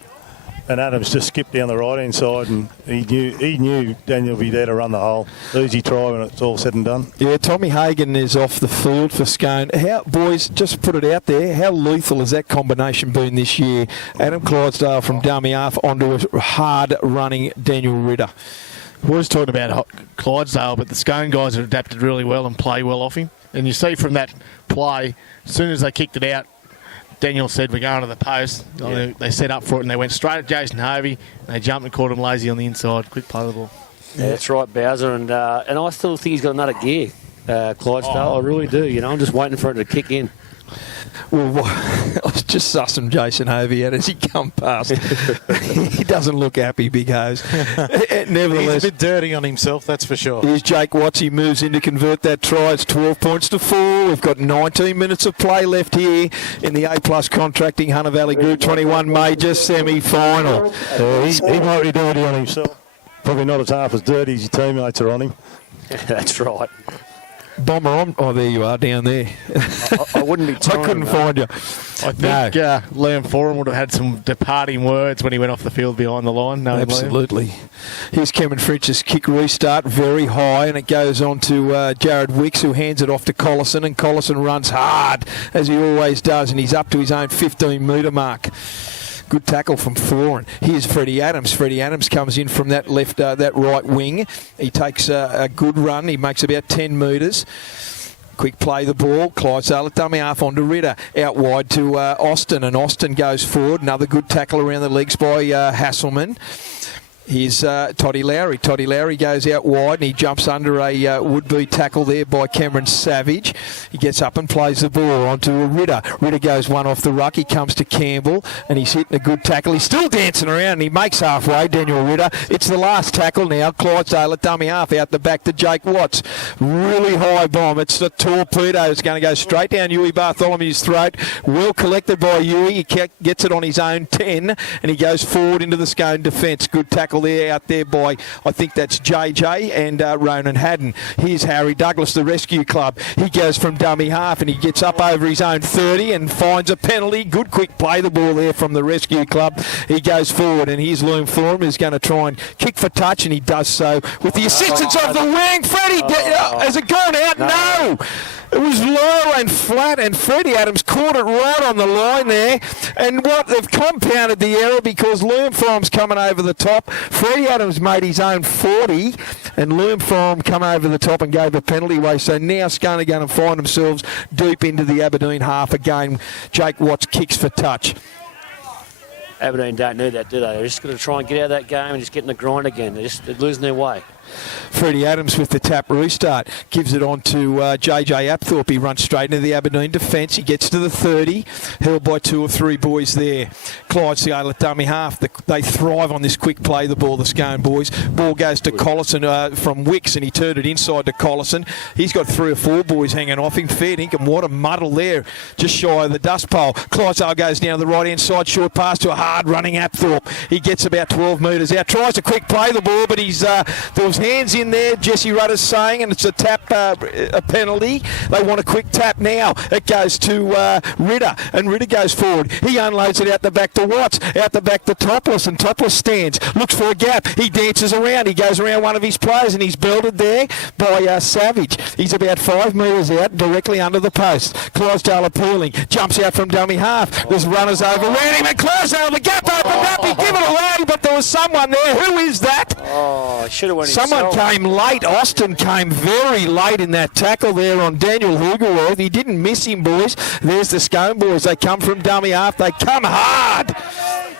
and Adams just skipped down the right-hand side, and he knew Daniel would be there to run the hole. Easy try when it's all said and done. Yeah, Tommy Hagan is off the field for Scone. Boys, just put it out there, how lethal has that combination been this year? Adam Clydesdale from dummy half onto a hard-running Daniel Ritter. We was talking about Clydesdale, but the Scone guys have adapted really well and play well off him. And you see from that play, as soon as they kicked it out, Daniel said, we're going to the post. Yeah. They set up for it and they went straight at Jason Hovey. And they jumped and caught him lazy on the inside. Quick play of the ball. Yeah, that's right, Bowser. And I still think he's got another gear, Clydesdale. I really do. You know, I'm just waiting for it to kick in. Well, I was just sussing Jason Hovey out as he come past. He doesn't look happy, Big Hose. Nevertheless, he's a bit dirty on himself, that's for sure. Here's Jake Watts. He moves in to convert that try. It's 12 points to 4. We've got 19 minutes of play left here in the A-plus contracting Hunter Valley Group 21 major semi-final. He might be dirty on himself. Probably not as half as dirty as your teammates are on him. That's right. Bomber on. Oh, there you are, down there. I wouldn't be I couldn't find you. I think Liam Foran would have had some departing words when he went off the field behind the line. No, absolutely. Here's Cameron French's kick restart, very high, and it goes on to Jared Wicks, who hands it off to Collison, and Collison runs hard, as he always does, and he's up to his own 15-metre mark. Good tackle from Foran. Here's Freddie Adams. Freddie Adams comes in from that left, that right wing. He takes a good run. He makes about 10 metres. Quick play the ball. Clydesdale at dummy half onto Ritter. Out wide to Austin, and Austin goes forward. Another good tackle around the legs by Hasselman. Here's Toddy Lowry. Toddy Lowry goes out wide and he jumps under a would-be tackle there by Cameron Savage. He gets up and plays the ball onto a Ritter. Ritter goes one off the ruck. He comes to Campbell and he's hitting a good tackle. He's still dancing around and he makes halfway, Daniel Ritter. It's the last tackle now. Clydesdale at dummy half out the back to Jake Watts. Really high bomb. It's the torpedo. It's going to go straight down Huey Bartholomew's throat. Well collected by Huey. He gets it on his own 10 and he goes forward into the Scone defence. Good tackle there out there by, I think that's JJ and Ronan Haddon. Here's Harry Douglas, the rescue club. He goes from dummy half and he gets up over his own 30 and finds a penalty. Good quick play the ball there from the rescue club. He goes forward and here's Loom Forum who's going to try and kick for touch, and he does so with the assistance of the wing. Freddie, has it gone out? No! It was low and flat, and Freddie Adams caught it right on the line there. And what they've compounded the error because Loom Forum's coming over the top. Freddie Adams made his own 40, and Loom Forum come over the top and gave a penalty away. So now Scone are going to find themselves deep into the Aberdeen half again. Jake Watts kicks for touch. Aberdeen don't need that, do they? They're just going to try and get out of that game and just get in the grind again. They're losing their way. Freddie Adams with the tap restart. Gives it on to JJ Apthorpe. He runs straight into the Aberdeen defence. He gets to the 30. Held by 2 or 3 boys there. Clydesdale at dummy half. They thrive on this quick play, the ball, the Scone boys. Ball goes to Collison from Wicks, and he turned it inside to Collison. He's got 3 or 4 boys hanging off him. Fair dinkum. What a muddle there. Just shy of the dust pole. Clydesdale goes down the right-hand side. Short pass to a hard-running Apthorpe. He gets about 12 metres out. Tries to quick play the ball, but there was hands in there, Jesse Rudder's saying, and it's a tap, a penalty. They want a quick tap now. It goes to Ritter, and Ritter goes forward. He unloads it out the back to Watts, out the back to Topless, and Topless stands, looks for a gap. He dances around. He goes around one of his players, and he's belted there by Savage. He's about 5 metres out, directly under the post. Clydesdale appealing, jumps out from dummy half. There's runners over around him, and Clydesdale, the gap opened up. He gave it away, but there was someone there. Who is that? Oh, he should have went Someone came late. Austin came very late in that tackle there on Daniel Hugerworth. He didn't miss him, boys. There's the Scone boys. They come from dummy half. They come hard.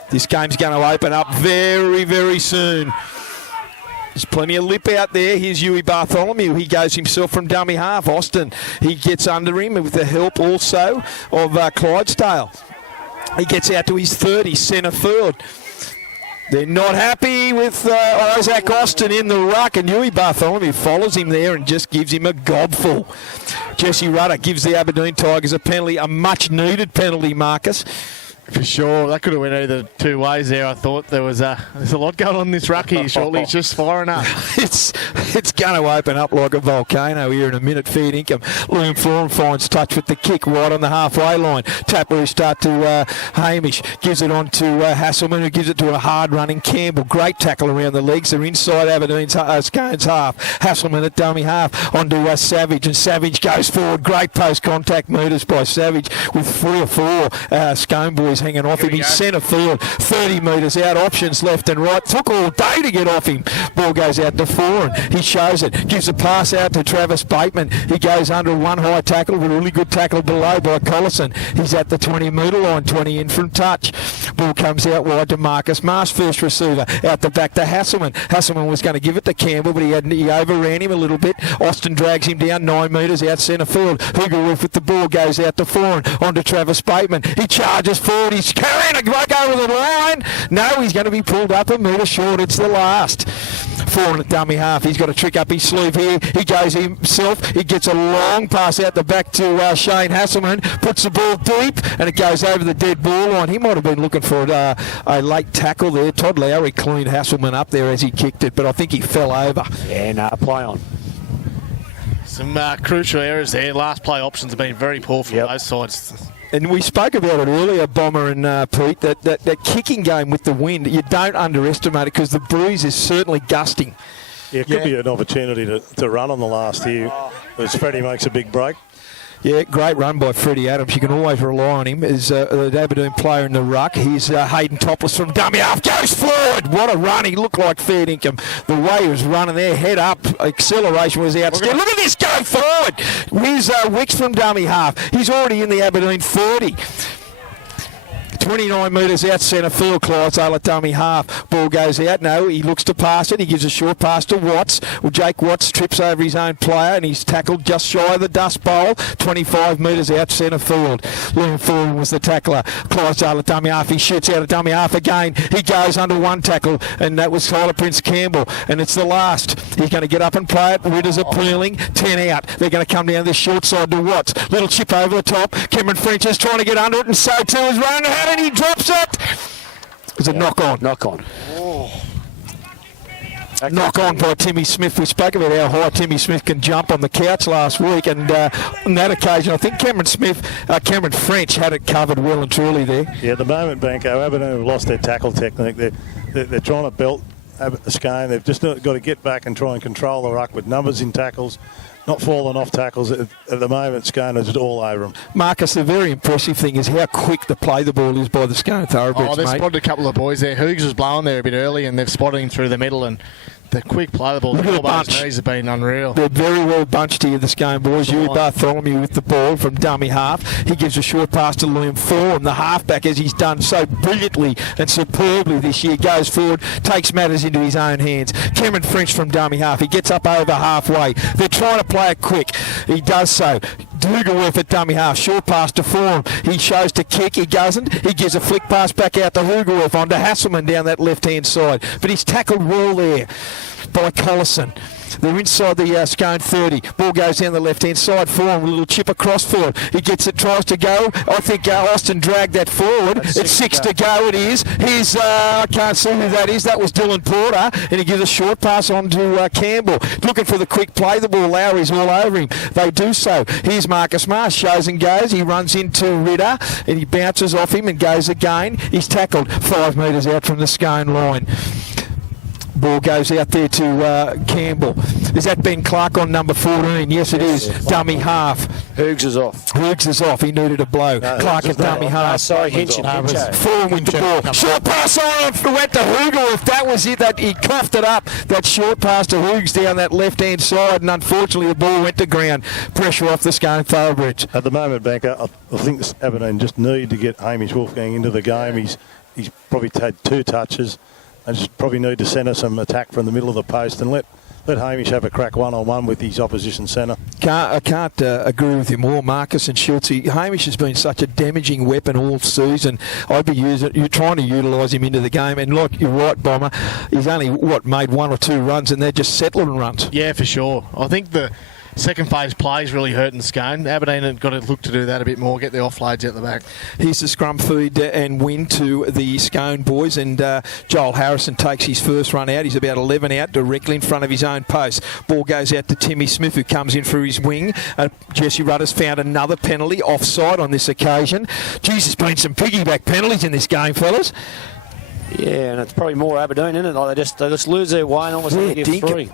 This game's going to open up very, very soon. There's plenty of lip out there. Here's Huey Bartholomew. He goes himself from dummy half. Austin, he gets under him with the help also of Clydesdale. He gets out to his 30, centre field. They're not happy with Isaac Austin in the ruck, and Huey Bartholomew follows him there and just gives him a gobful. Jesse Rudder gives the Aberdeen Tigers a penalty, a much-needed penalty, Marcus. For sure. That could have went either 2 ways there. I thought there's a lot going on in this ruck here. Shortly, it's just firing up. It's going to open up like a volcano here in a minute. Fair dinkum. Liam Foran finds touch with the kick right on the halfway line. Tap restart to Hamish. Gives it on to Hasselman, who gives it to a hard-running Campbell. Great tackle around the legs. They're inside Aberdeen's Scone's half. Hasselman at dummy half onto Savage, and Savage goes forward. Great post-contact meters by Savage with 3 or 4 Scone boys hanging off him. He's centre field, 30 metres out, options left and right. Took all day to get off him. Ball goes out to Foran. He shows it, gives a pass out to Travis Bateman. He goes under one high tackle, with a really good tackle below by Collison. He's at the 20-metre line, 20 in from touch. Ball comes out wide to Marcus Marsh, first receiver, out the back to Hasselman. Hasselman was going to give it to Campbell, but he overran him a little bit. Austin drags him down 9 metres out centre field. Hugerworth with the ball goes out to Foran, onto Travis Bateman. He charges forward. He's carrying a break over the line. No, he's going to be pulled up a metre short. It's the last. Foran at dummy half. He's got a trick up his sleeve here. He goes himself. He gets a long pass out the back to Shane Hasselman. Puts the ball deep, and it goes over the dead ball line. He might have been looking for a late tackle there. Todd Lowry cleaned Hasselman up there as he kicked it, but I think he fell over. Yeah, no, play on. Some crucial errors there. Last play options have been very poor from both sides. And we spoke about it earlier, Bomber and Pete, that kicking game with the wind, you don't underestimate it, because the breeze is certainly gusting. Yeah, it could be an opportunity to run on the last here as Freddie makes a big break. Yeah, great run by Freddie Adams. You can always rely on him as the Aberdeen player in the ruck. He's Hayden Topless from dummy half. Goes forward. What a run. He looked like fair dinkum. The way he was running there, head up, acceleration was outstanding. Look at this, go forward. Here's Wicks from dummy half. He's already in the Aberdeen 30. 29 metres out centre field, Clydesdale at dummy half. Ball goes out. No, he looks to pass it. He gives a short pass to Watts. Well, Jake Watts trips over his own player, and he's tackled just shy of the dust bowl. 25 metres out centre field. Liam Foran was the tackler. Clydesdale at dummy half. He shoots out at dummy half again. He goes under one tackle, and that was Tyler Prince Campbell, and it's the last. He's going to get up and play it. Ritter's appealing. 10 out. They're going to come down the short side to Watts. Little chip over the top. Cameron French is trying to get under it, and so too is Ronan, and he drops it. It's a knock on. Knock on. Knock on by Timmy Smith. We spoke about how high Timmy Smith can jump on the couch last week, and on that occasion, I think Cameron French had it covered well and truly there. Yeah, at the moment, Banco, Aberdeen have lost their tackle technique. They're trying to belt Scone. They've just got to get back and try and control the ruck with numbers in tackles, not falling off tackles. At the moment, Scone is all over them. Marcus, the very impressive thing is how quick the play the ball is by the Scone thoroughbreds, they've mate. spotted a couple of boys there. Hughes was blowing there a bit early, and they've spotted him through the middle, and the quick play, the ball, Look at the the bunch. knees have been unreal. They're very well bunched here this game, boys. Huey Bartholomew with the ball from dummy half. He gives a short pass to Liam Forum, the halfback, as he's done so brilliantly and superbly this year. Goes forward, takes matters into his own hands. Cameron French from dummy half. He gets up over halfway. They're trying to play it quick. He does so. Dugerworth at dummy half, short pass to Forum. He shows to kick, he doesn't. He gives a flick pass back out to Hugerworth onto Hasselman down that left-hand side. But he's tackled well there by Collison. They're inside the Scone 30. Ball goes down the left-hand side. Forum, a little chip across for it. He gets it, tries to go. I think Austin dragged that forward. It's 6 to go. It is. Here's, I can't see who that is. That was Dylan Porter. And he gives a short pass on to Campbell. Looking for the quick play. The ball, Lowry's all over him. They do so. Here's Marcus Marsh. Shows and goes. He runs into Ritter. And he bounces off him and goes again. He's tackled 5 metres out from the Scone line. Ball goes out there to Campbell. Is that Ben Clark on number 14? Yes, it is. Dummy half. Hoogs is off. Hoogs is off. He needed a blow. Clark at dummy half. Sorry, Hinchard. Forum with the ball. Short pass on. Went to Hoogerworth. That was it. That he coughed it up. That short pass to Hoogs down that left-hand side, and unfortunately the ball went to ground. Pressure off the Scone Thoroughbridge. At the moment, Banker, I think this Aberdeen just need to get Hamish Wolfgang into the game. He's probably had 2 touches. And just probably need to centre some attack from the middle of the post and let Hamish have a crack one-on-one with his opposition centre. I can't agree with you more, Marcus and Schultz. Hamish has been such a damaging weapon all season. I'd be you're trying to utilise him into the game, and like you're right, Bomber, he's only made 1 or 2 runs, and they're just settling runs. Yeah, for sure. I think the second phase play is really hurting Scone. Aberdeen have got to look to do that a bit more, get the offloads out the back. Here's the scrum feed and win to the Scone boys, and Joel Harrison takes his first run out. He's about 11 out, directly in front of his own post. Ball goes out to Timmy Smith, who comes in for his wing. Jesse Rutter's found another penalty, offside on this occasion. Geez, there's been some piggyback penalties in this game, fellas. Yeah, and it's probably more Aberdeen, isn't it? Like they just lose their way and almost have to give 3.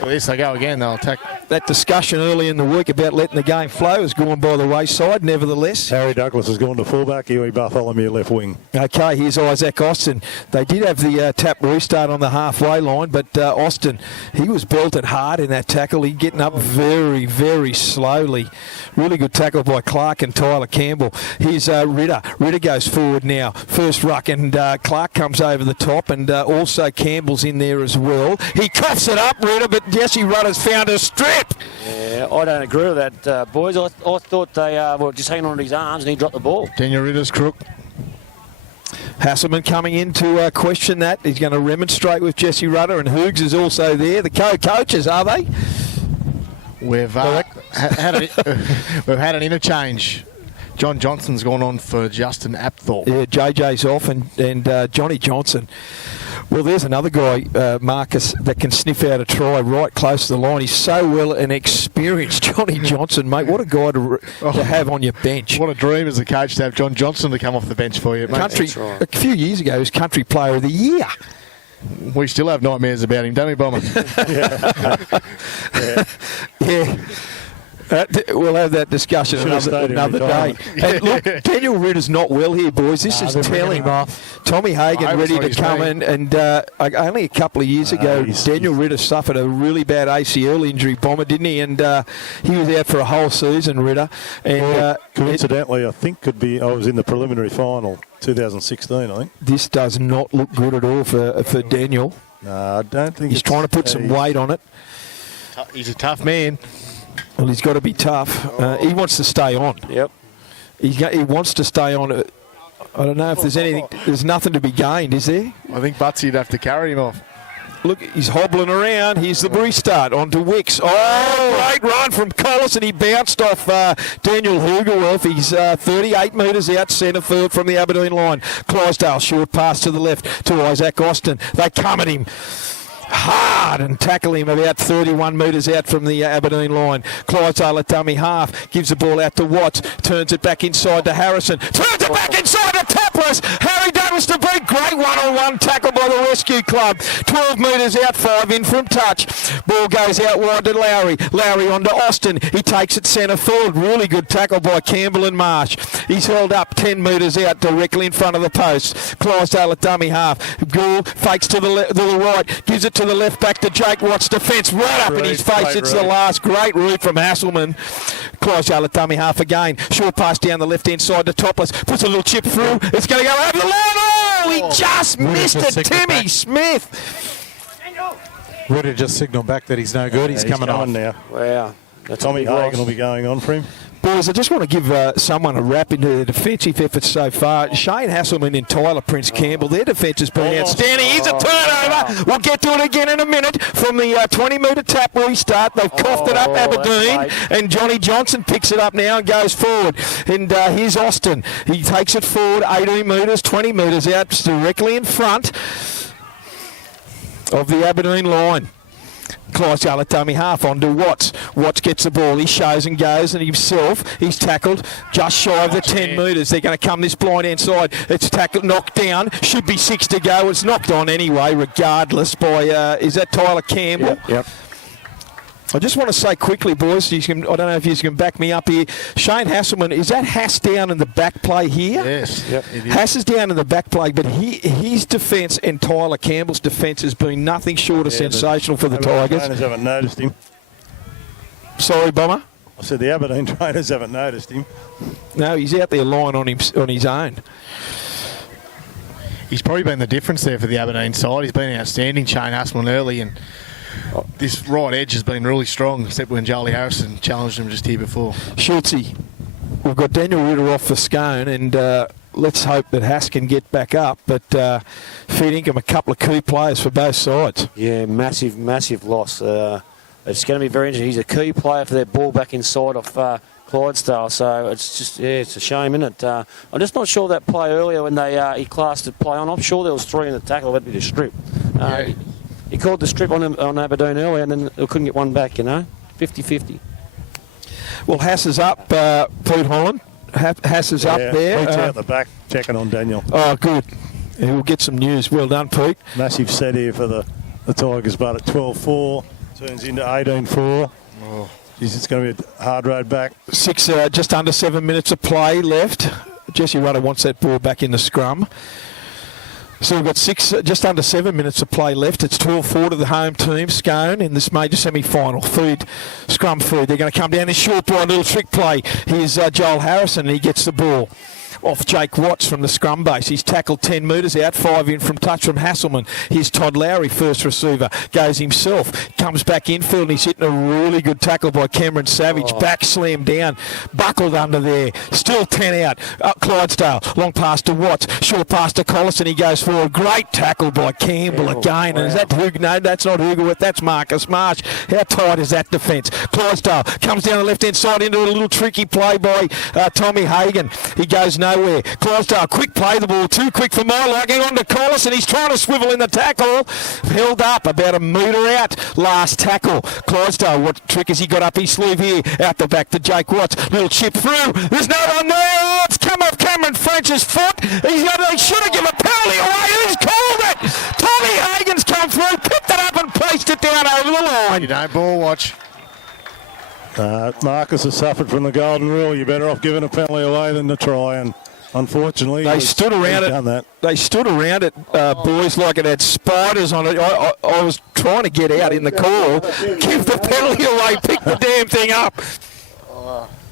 Well, this they go again. They'll attack. That discussion early in the week about letting the game flow has gone by the wayside, nevertheless. Harry Douglas has gone to fullback. Huey Bartholomew left wing. Okay, here's Isaac Austin. They did have the tap restart on the halfway line, but Austin, he was belted hard in that tackle. He's getting up very, very slowly. Really good tackle by Clark and Tyler Campbell. Here's Ritter. Ritter goes forward now. First ruck, and Clark comes over the top, and also Campbell's in there as well. He coughs it up, Ritter, but Jesse Rutter's found a strip. Yeah, I don't agree with that, boys. I thought they were just hanging on to his arms and he dropped the ball. Daniel Ritter's crook. Hasselman coming in to question that. He's going to remonstrate with Jesse Rutter, and Hoogs is also there. The co-coaches, are they? We've had an interchange. John Johnson's gone on for Justin Apthorpe. Yeah, JJ's off, and Johnny Johnson. Well, there's another guy, Marcus, that can sniff out a try right close to the line. He's so well and experienced, Johnny Johnson, mate. What a guy to have on your bench. What a dream as a coach to have John Johnson to come off the bench for you, mate. A few years ago, he was Country Player of the Year. We still have nightmares about him, don't we, Bomber? Yeah. We'll have that discussion another day. And look, Daniel Ritter's not well here, boys. This is telling. Tommy Hagan ready to come in, and only a couple of years ago, Daniel Ritter suffered a really bad ACL injury, Bomber, didn't he? And he was out for a whole season, Ritter. And coincidentally, I think I was in the preliminary final 2016, I think. This does not look good at all for Daniel. No, I don't think he's trying to put some weight on it. He's a tough man. Well, he's got to be tough. He wants to stay on. Yep. He wants to stay on. I don't know if there's anything. There's nothing to be gained, is there? I think Butsy'd have to carry him off. Look, he's hobbling around. Here's the restart onto Wicks. Oh, great run from Collis, and he bounced off Daniel Hugerworth. He's 38 metres out centre field from the Aberdeen line. Clydesdale, short pass to the left to Isaac Austin. They come at him hard and tackle him about 31 metres out from the Aberdeen line. Clydesdale at dummy half, gives the ball out to Watts, turns it back inside to Harrison, turns it back inside to Tapless. Harry Douglas to beat. Great one-on-one tackle by the Rescue Club. 12 metres out, 5 in from touch. Ball goes out wide to Lowry. Lowry on to Austin. He takes it centre forward. Really good tackle by Campbell and Marsh. He's held up 10 metres out directly in front of the post. Clydesdale at dummy half. Gould fakes to the right. Gives it to the left back to Jake Watts. Defence right up in his face. It's the last. Great route from Hasselman. Clydesdale at dummy half again. Short pass down the left-hand side to Topless. Puts a little chip through. It's going to go over the line. Oh, he just missed it. Timmy Smith. Would just signalled back that he's no good. He's coming on now. Wow. Tommy Hagen will be going on for him. Boys, I just want to give someone a wrap into their defensive efforts so far. Shane Hasselman and Tyler Prince Campbell, their defence has been outstanding. Here's a turnover. We'll get to it again in a minute. From the 20-metre tap restart, they've coughed it up, Aberdeen, and Johnny Johnson picks it up now and goes forward. And here's Austin. He takes it forward 18 metres, 20 metres out, directly in front of the Aberdeen line. Clydesdale at dummy half on to Watts. Watts gets the ball. He shows and goes, and himself, he's tackled just shy of the 10 metres. They're going to come this blind hand side. It's tackled, knocked down. Should be 6 to go. It's knocked on anyway, regardless, by, is that Tyler Campbell? Yep. I just want to say quickly, boys, I don't know if you can back me up here. Shane Hasselman, is that Hass down in the back play here? Yes. Yep. Hass is down in the back play, but his defence and Tyler Campbell's defence has been nothing short of sensational for the Tigers. Trainers haven't noticed him. Sorry, Bomber? I said the Aberdeen trainers haven't noticed him. No, he's out there lying on his own. He's probably been the difference there for the Aberdeen side. He's been outstanding, Shane Hasselman, early, and this right edge has been really strong, except when Charlie Harrison challenged him just here before. Schultzy, we've got Daniel Ritter off for Scone, and let's hope that Hass can get back up. But fair income, a couple of key players for both sides. Yeah, massive loss. It's going to be very interesting. He's a key player for their ball back inside of Clydesdale, so it's just, it's a shame, isn't it? I'm just not sure that play earlier when he classed it play on. I'm sure there was 3 in the tackle. That'd be the strip. He called the strip on Aberdeen earlier, and then they couldn't get one back, 50-50. Well, Hass is up, Pete Holland. Hass is up there. Pete's out the back, checking on Daniel. Oh, good. Yeah, we'll get some news. Well done, Pete. Massive set here for the Tigers, but at 12-4, turns into 18-4. Oh. Geez, it's going to be a hard road back. Just under 7 minutes of play left. Jesse Rudder wants that ball back in the scrum. So we've got just under 7 minutes of play left. It's 12-4 to the home team, Scone, in this major semi-final. Scrum feed. They're going to come down in short blind, little trick play. Here's Joel Harrison, and he gets the ball off Jake Watts from the scrum base. He's tackled 10 metres out, 5 in from touch from Hasselman. Here's Todd Lowry, first receiver, goes himself, comes back infield, and he's hitting a really good tackle by Cameron Savage. Back slammed down, buckled under there, still 10 out. Clydesdale, long pass to Watts, short pass to Collison, he goes forward. Great tackle by Campbell again. And is that Hugo? No, that's not Hugo, that's Marcus Marsh. How tight is that defence? Clydesdale comes down the left-hand side into a little tricky play by Tommy Hagen. He goes nowhere. Clydesdale, quick play the ball, too quick for my liking, on to Collison. He's trying to swivel in the tackle. Held up about a metre out. Last tackle. Clydesdale, what trick has he got up his sleeve here? Out the back to Jake Watts. Little chip through. There's no one there. It's come off Cameron French's foot. They should have given a penalty away. Who's called it? Tommy Hagen's come through, picked it up and placed it down over the line. You don't ball watch. Marcus has suffered from the golden rule. You're better off giving a penalty away than to try, and unfortunately they stood around it. They stood around it, boys, like it had spiders on it. I was trying to get out in the call, give the penalty away, pick the damn thing up.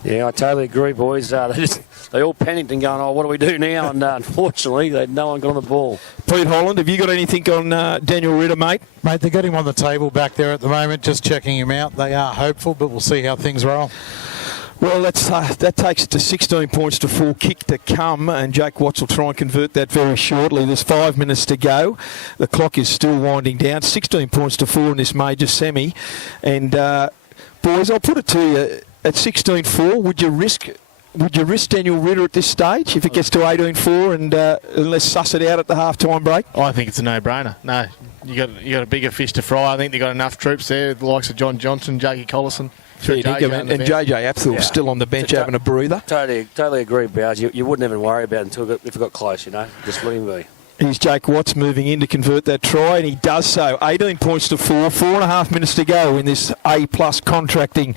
Yeah, I totally agree, boys. They all panicked and going, what do we do now? And unfortunately, no one got on the ball. Pete Holland, have you got anything on Daniel Ritter, mate? Mate, they got him on the table back there at the moment, just checking him out. They are hopeful, but we'll see how things roll. Well, that takes it to 16 points to 4, kick to come, and Jake Watts will try and convert that very shortly. There's 5 minutes to go. The clock is still winding down. 16 points to 4 in this major semi. And, boys, I'll put it to you, at 16-4, would you risk Daniel Ritter at this stage if it gets to 18-4 and let's suss it out at the half-time break? I think it's a no-brainer. No, you got a bigger fish to fry. I think they've got enough troops there, the likes of John Johnson, Jakey Collison. And JJ Apthorpe still on the bench having a breather. Totally agree, Bowers. You wouldn't even worry about it if it got close, just let him be. Here's Jake Watts moving in to convert that try, and he does so. 18 points to 4, 4.5 minutes to go in this A-plus contracting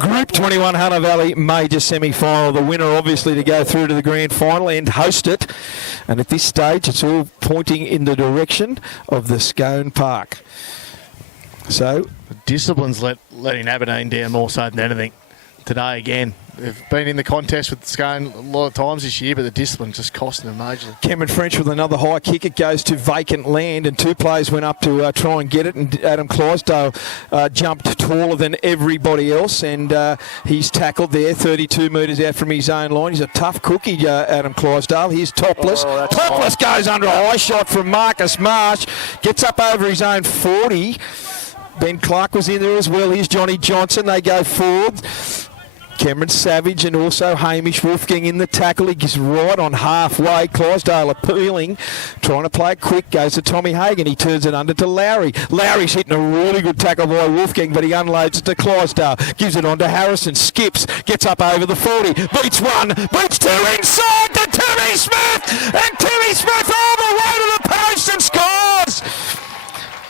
Group 21 Hunter Valley Major semi-final. The winner, obviously, to go through to the grand final and host it. And at this stage, it's all pointing in the direction of the Scone Park. So, Discipline's letting Aberdeen down more so than anything today again. They've been in the contest with Scone a lot of times this year, but the discipline just costing them majorly. Cameron French with another high kick. It goes to vacant land, and two players went up to try and get it, and Adam Clydesdale jumped taller than everybody else, and he's tackled there 32 metres out from his own line. He's a tough cookie, Adam Clydesdale. He's topless. Topless goes under a high shot from Marcus Marsh. Gets up over his own 40. Ben Clark was in there as well. Here's Johnny Johnson. They go forward. Cameron Savage and also Hamish Wolfgang in the tackle. He gets right on halfway. Clydesdale appealing, trying to play it quick. Goes to Tommy Hagan. He turns it under to Lowry. Lowry's hitting a really good tackle by Wolfgang, but he unloads it to Clydesdale. Gives it on to Harrison. Skips. Gets up over the 40. Beats one. Beats two. Inside to Timmy Smith. And Timmy Smith all the way to the post and scores.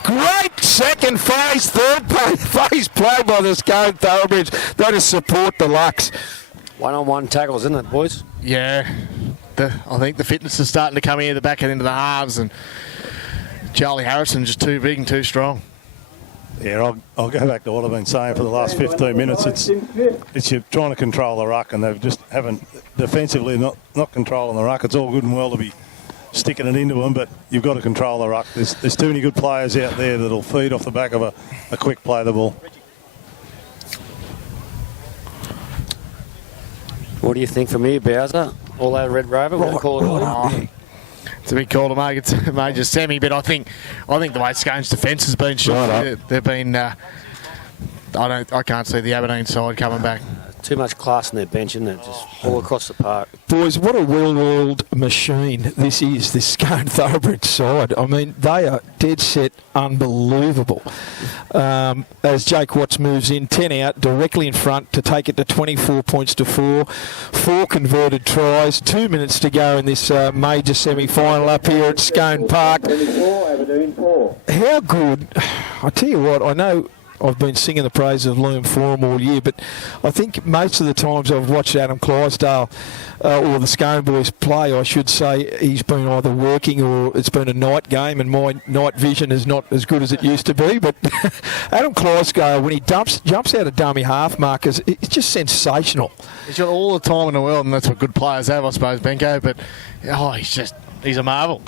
Great second phase, third phase play by the Scone Thoroughbreds. They just support the Lux. One-on-one tackles, isn't it, boys? Yeah. I think the fitness is starting to come in at the back end of the halves, and Charlie Harrison just too big and too strong. Yeah, I'll go back to what I've been saying for the last 15 minutes. It's you're trying to control the ruck, and they've just haven't defensively not controlling the ruck. It's all good and well to be sticking it into them, but you've got to control the ruck. There's too many good players out there that'll feed off the back of a quick play of the ball. What do you think from here, Bowser? All out Red Rover, we're going to call it all. It's a big call to make. It's a major semi, but I think the way Scone's defence has been shot, they've been. I can't see the Aberdeen side coming back. Too much class in their bench, isn't it? Just all across the park. Boys, what a well-oiled machine this is, this Scone Thoroughbred side. I mean, they are dead set unbelievable. As Jake Watts moves in, 10 out, directly in front to take it to 24 points to 4. 4 converted tries, 2 minutes to go in this major semi-final up here at Scone Park. How good, I tell you what, I know I've been singing the praises of Liam Forum all year, but I think most of the times I've watched Adam Clydesdale or the Scone boys play, I should say, he's been either working or it's been a night game, and my night vision is not as good as it used to be. But Adam Clydesdale, when he jumps out of dummy half markers, it's just sensational. He's got all the time in the world, and that's what good players have, I suppose, Benko. But he's a marvel.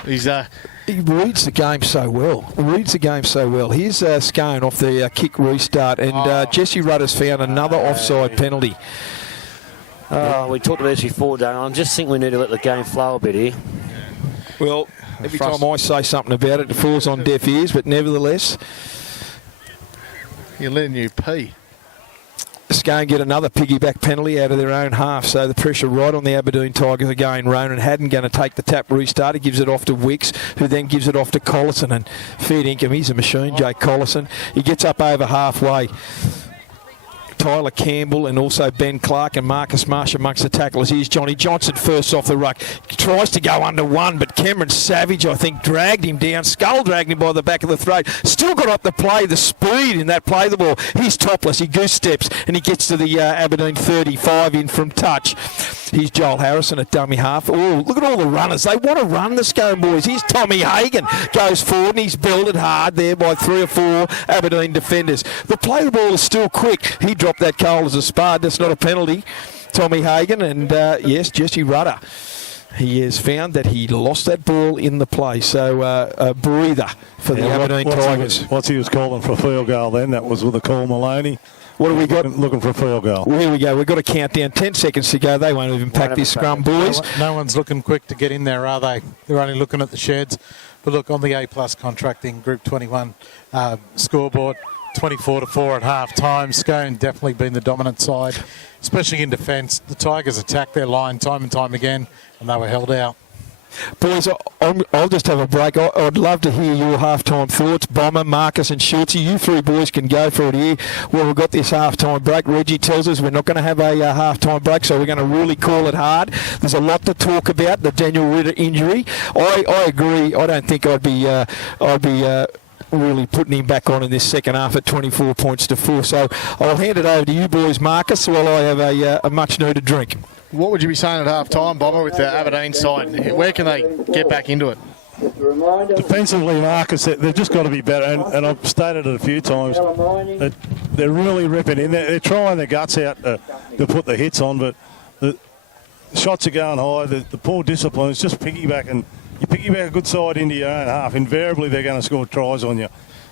He reads the game so well. Here's Scone off the kick restart, and Jesse Rudder's found another offside penalty. We talked about this before, Dan. I just think we need to let the game flow a bit here. Well, every time I say something about it, it falls on deaf ears, but nevertheless, you're letting you pee. Scone get another piggyback penalty out of their own half, so the pressure right on the Aberdeen Tigers again. Ronan Haddon going to take the tap restart. He gives it off to Wicks, who then gives it off to Collison, and fair income, he's a machine, Jake Collison. He gets up over halfway. Tyler Campbell and also Ben Clark and Marcus Marsh amongst the tacklers. Here's Johnny Johnson first off the ruck. He tries to go under one, but Cameron Savage, I think, dragged him down. Skull dragged him by the back of the throat. Still got up the play, the speed in that play the ball. He's topless. He goose steps and he gets to the Aberdeen 35 in from touch. Here's Joel Harrison at dummy half. Oh, look at all the runners. They want to run, the Scone boys. Here's Tommy Hagan. Goes forward and he's belted hard there by 3 or 4 Aberdeen defenders. The play the ball is still quick. He dropped that cold as a spud. That's not a penalty. Tommy Hagan and, yes, Jesse Rudder. He has found that he lost that ball in the play. So a breather for the Aberdeen Tigers. What's he was calling for a field goal then? That was with a call Maloney. What have we got? Looking for a field goal. Well, here we go. We've got a countdown. 10 seconds to go. They won't even pack this scrum, boys. No one's looking quick to get in there, are they? They're only looking at the sheds. But look, on the A-plus contracting Group 21 scoreboard, 24 to 4 at half time. Scone definitely been the dominant side, especially in defence. The Tigers attacked their line time and time again, and they were held out. Boys, I'll just have a break. I'd love to hear your halftime thoughts. Bomber, Marcus and Schultz, you three boys can go for it here. Well, we've got this halftime break. Reggie tells us we're not going to have a halftime break, so we're going to really call it hard. There's a lot to talk about, the Daniel Ritter injury. I agree. I don't think I'd be really putting him back on in this second half at 24 points to 4. So I'll hand it over to you boys, Marcus, while I have a much-needed drink. What would you be saying at half-time, Bomber, with the Aberdeen side? Where can they get back into it? Defensively, Marcus, they've just got to be better, and I've stated it a few times. They're really ripping in. They're trying their guts out to put the hits on, but the shots are going high. The poor discipline is just piggybacking. You piggyback a good side into your own half, invariably they're going to score tries on you.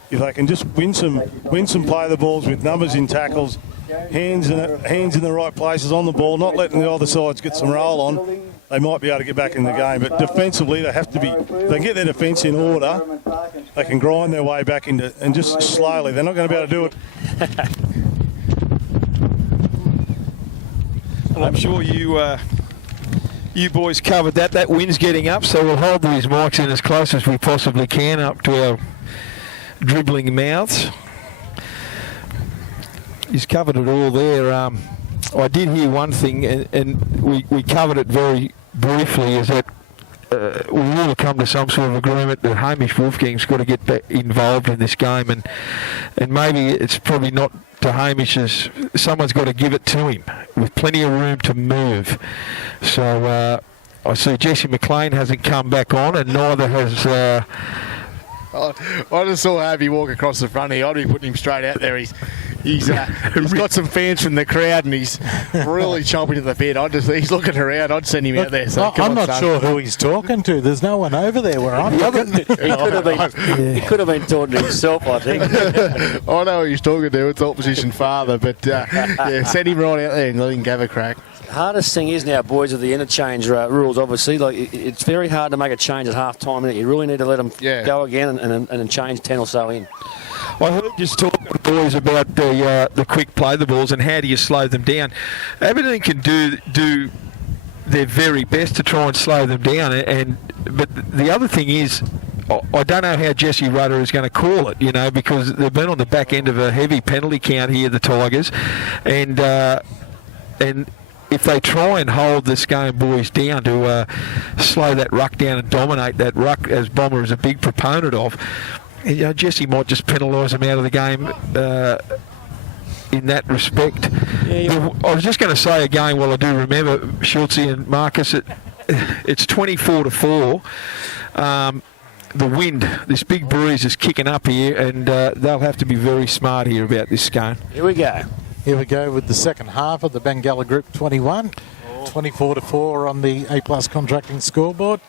If they can just win some play the balls with numbers in tackles, hands in the right places on the ball, not letting the other sides get some roll on, they might be able to get back in the game. But defensively, they have to be. If they get their defence in order, they can grind their way back into, and just slowly. They're not going to be able to do it. Well, I'm sure you boys covered that. That wind's getting up, so we'll hold these mics in as close as we possibly can up to our dribbling mouths. He's covered it all there. I did hear one thing, and we covered it very briefly, is that we will come to some sort of agreement that Hamish Wolfgang's got to get involved in this game, and maybe it's probably not to Hamish's. Someone's got to give it to him with plenty of room to move. So I see Jesse McLean hasn't come back on, and neither has. I just saw Harvey walk across the front here. I'd be putting him straight out there. He's got some fans from the crowd, and he's really chomping at the bit. He's looking around. I'd send him out there. So I'm not sure who he's talking to. There's no one over there where I'm looking. He could have been talking to himself, I think. I know who he's talking to. It's opposition father, but send him right out there and let him have a crack. Hardest thing is now, boys, with the interchange rules, obviously, like it's very hard to make a change at half time. You really need to let them go again and change 10 or so in. I heard just talking, boys, about the quick play the balls and how do you slow them down. Aberdeen can do their very best to try and slow them down, but the other thing is, I don't know how Jesse Rudder is going to call it, because they've been on the back end of a heavy penalty count here, the Tigers, and if they try and hold this game, boys, down to slow that ruck down and dominate that ruck, as Bomber is a big proponent of, Jesse might just penalise them out of the game in that respect. I was just going to say again, while I do remember, Schultz and Marcus, it's 24 to 4. The wind, this big breeze is kicking up here, and they'll have to be very smart here about this game. Here we go. Here we go with the second half of the Bengalla Group 21. 24 to 4 on the A+ contracting scoreboard.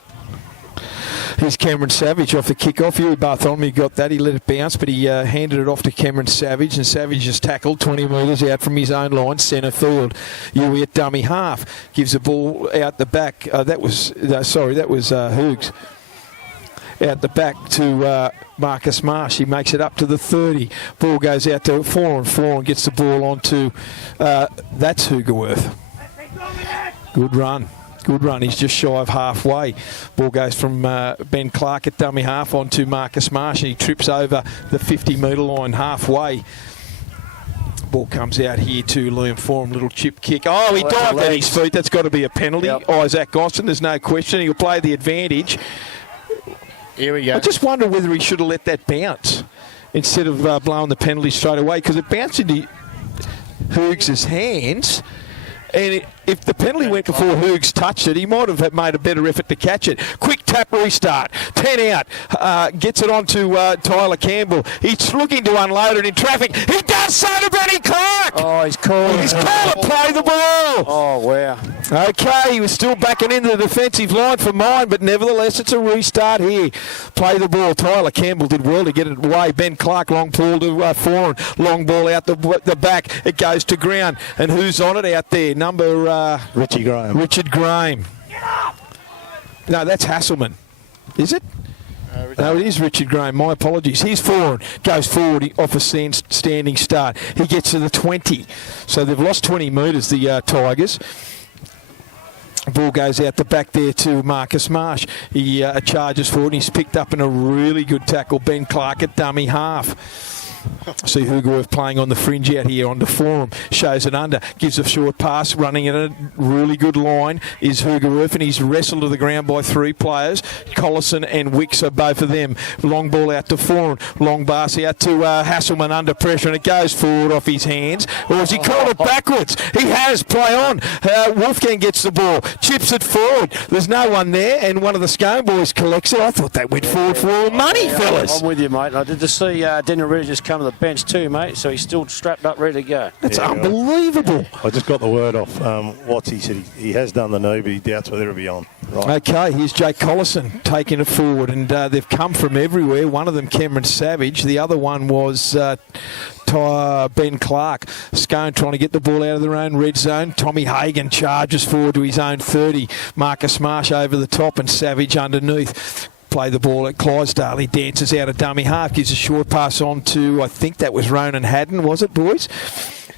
Here's Cameron Savage off the kick-off. Huey Bartholomew got that. He let it bounce, but he handed it off to Cameron Savage, and Savage is tackled 20 metres out from his own line, centre field. Huey at dummy half. Gives the ball out the back. That was Hoogs. Out the back to Marcus Marsh. He makes it up to the 30. Ball goes out to 4-on-4 and gets the ball onto, that's Hoogerworth. Good run. Good run. He's just shy of halfway. Ball goes from Ben Clark at dummy half onto Marcus Marsh, and he trips over the 50-metre line halfway. Ball comes out here to Liam Forum, little chip kick. Oh, he dived at his feet. That's got to be a penalty. Yep. Isaac Gostin, there's no question. He'll play the advantage. Here we go. I just wonder whether he should have let that bounce instead of blowing the penalty straight away, because it bounced into Hoogs' hands. And if the penalty went before Hoogs touched it, he might have made a better effort to catch it. Quick tap restart. 10 out. Gets it on to Tyler Campbell. He's looking to unload it in traffic. He does so to Benny Clark. Oh, he's called. He's called to play the ball. Oh, wow. Okay, he was still backing into the defensive line for mine, but nevertheless, it's a restart here. Play the ball. Tyler Campbell did well to get it away. Ben Clark, long ball to Foran. Long ball out the back. It goes to ground. And who's on it out there? Number... Richie Graham. Richard Graham. No, that's Hasselman. Is it? No, it is Richard Graham. My apologies. Here's Foran. Goes forward off a standing start. He gets to the 20. So they've lost 20 metres, the Tigers. Ball goes out the back there to Marcus Marsh. He charges forward and he's picked up in a really good tackle. Ben Clark at dummy half. See Hugerworth playing on the fringe out here onto Forum. Shows it under. Gives a short pass. Running in a really good line is Hugerworth, and he's wrestled to the ground by 3 players. Collison and Wicks are both of them. Long ball out to Forum. Long pass out to Hasselman under pressure, and it goes forward off his hands. Or has he called it backwards? He has. Play on. Wolfgang gets the ball. Chips it forward. There's no one there, and one of the Scone boys collects it. I thought they went forward for all the money, fellas. I'm with you, mate. I did just see Daniel Reedy just come to the bench too, mate, so he's still strapped up, ready to go. That's unbelievable. I just got the word off Watts. He said he has done the knee, but he doubts whether it'll be on. Right. Okay, here's Jake Collison taking it forward, and they've come from everywhere. One of them, Cameron Savage. The other one was Ben Clark. Scone trying to get the ball out of their own red zone. Tommy Hagan charges forward to his own 30. Marcus Marsh over the top and Savage underneath. Play the ball at Clydesdale. He dances out a dummy half, gives a short pass on to, I think that was Ronan Haddon, was it, boys?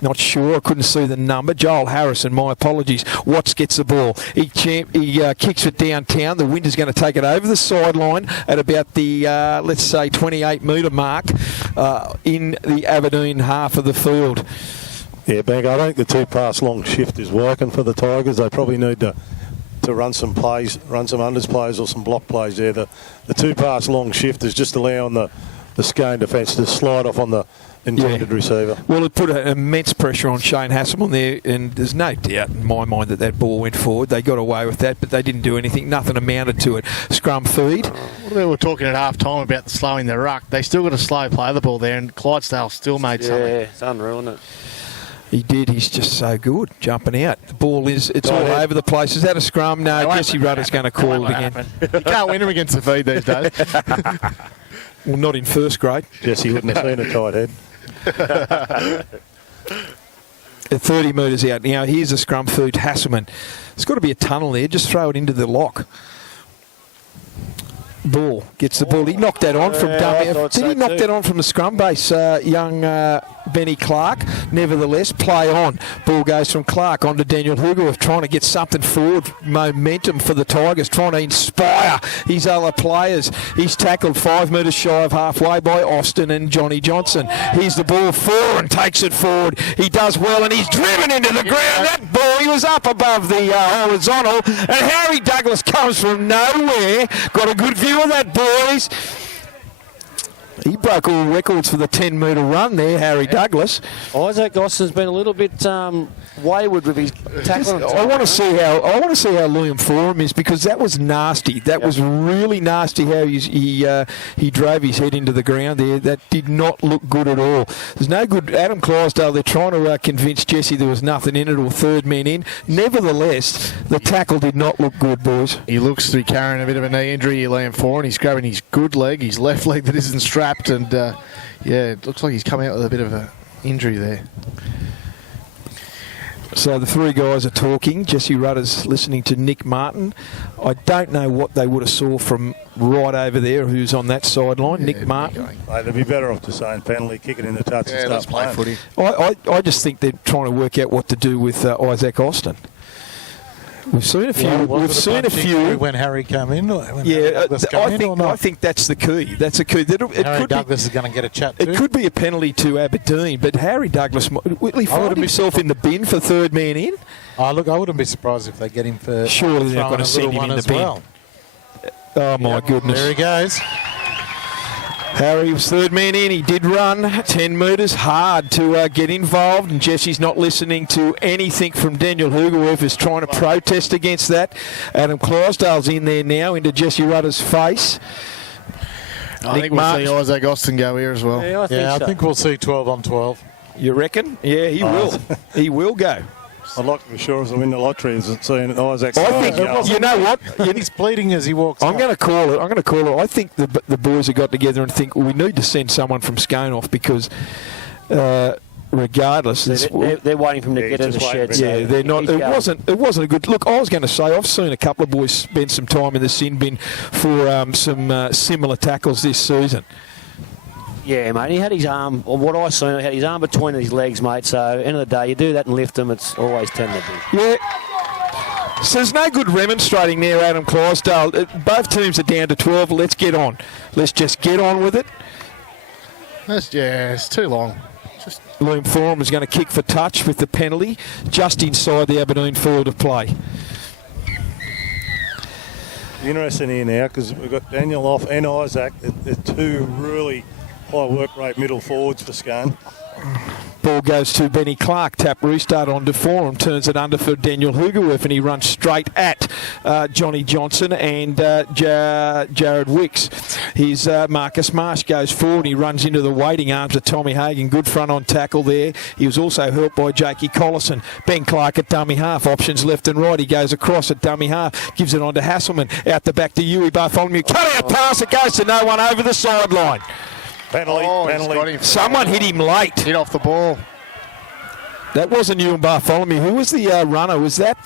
Not sure. I couldn't see the number. Joel Harrison, my apologies. Watts gets the ball. He kicks it downtown. The wind is going to take it over the sideline at about the, let's say, 28-metre mark in the Aberdeen half of the field. Yeah, Bank, I think the 2-pass long shift is working for the Tigers. They probably need to run some plays, run some unders plays or some block plays there. The 2-pass long shift is just allowing the Scone defence to slide off on the intended receiver. Well, it put an immense pressure on Shane Hasselman there, and there's no doubt in my mind that ball went forward. They got away with that, but they didn't do anything. Nothing amounted to it. Scrum feed. Well, they were talking at half-time about slowing the ruck. They still got a slow play the ball there, and Clydesdale still made something. Yeah, it's unreal, isn't it? He did. He's just so good jumping out. The ball it's all over the place. Is that a scrum? No, Jesse Rudder's going to call it again. You can't win him against the feed these days. Well, not in first grade. Jesse wouldn't have seen a tight head. 30 metres out. Now, here's a scrum feed. Hasselman. There's got to be a tunnel there. Just throw it into the lock. Ball. Gets the ball. He knocked that on from dummy. Did he knock that on from the scrum base, young Benny Clark? Nevertheless, play on. Ball goes from Clark on to Daniel Hugerworth, trying to get something forward, momentum for the Tigers, trying to inspire his other players. He's tackled 5 metres shy of halfway by Austin and Johnny Johnson. Here's the ball forward and takes it forward. He does well and he's driven into the ground. That ball, he was up above the horizontal, and Harry Douglas comes from nowhere. Got a good view of that, boys. He broke all records for the 10-metre run there, Harry Douglas. Isaac Austin's been a little bit wayward with his tackling. I want to see how Liam Forum is, because that was nasty. That was really nasty how he drove his head into the ground there. That did not look good at all. There's no good. Adam Clydesdale, they're trying to convince Jesse there was nothing in it, or third man in. Nevertheless, the tackle did not look good, boys. He looks to be carrying a bit of a knee injury, Liam Forum. He's grabbing his good leg, his left leg that isn't strapped. And it looks like he's come out with a bit of an injury there. So the 3 guys are talking. Jesse Rudder's listening to Nick Martin. I don't know what they would have saw from right over there, who's on that sideline. Yeah, Nick Martin. Mate, they'd be better off just saying penalty, kick it in the touch and start play footy. I just think they're trying to work out what to do with Isaac Austin. We've seen a few. When Harry came in. I think that's the key. That's a key. Harry Douglas is going to get a chat too. It could be a penalty to Aberdeen, but Harry Douglas will he find himself in the bin for third man in? Look, I wouldn't be surprised if they get him for. Surely they're not going to send him in the bin. Well. Oh my goodness! There he goes. Harry was third man in. He did run 10 metres hard to get involved, and Jesse's not listening to anything from Daniel Hugerworth, who's trying to protest against that. Adam Clydesdale's in there now into Jesse Rudder's face. I think we'll see Isaac Austin go here as well. I think we'll see 12 on 12. You reckon? Yeah, he will. He will go. I'd like to be sure as I win the lottery and seeing Isaac. I think, you know what? He's bleeding as he walks. I'm going to call it. I think the boys have got together and think, well, we need to send someone from Scone off, because regardless, they're waiting for him to get in the shed. Yeah, they're not. It wasn't a good look. I was going to say, I've seen a couple of boys spend some time in the sin bin for some similar tackles this season. Yeah, mate, he had his arm, or what I seen, he had his arm between his legs, mate, so end of the day, you do that and lift them, it's always 10 to be. Yeah. So there's no good remonstrating there, Adam Clydesdale. Both teams are down to 12. Let's get on. Let's just get on with it. It's too long. Liam Forum is going to kick for touch with the penalty just inside the Aberdeen field of play. Interesting here now because we've got Daniel Off and Isaac. They're two really high work rate middle forwards for Scone. Ball goes to Benny Clark. Tap restart on to Forum. Turns it under for Daniel Hugerworth, and he runs straight at Johnny Johnson and Jared Wicks. His Marcus Marsh goes forward. He runs into the waiting arms of Tommy Hagan. Good front on tackle there. He was also helped by Jakey Collison. Ben Clark at dummy half. Options left and right. He goes across at dummy half. Gives it on to Hasselman. Out the back to Yui Bartholomew. Cut out pass. It goes to no one over the sideline. Penalty. Someone hit him late. Hit off the ball. That wasn't Ewan Bartholomew. Who was the runner? Was that...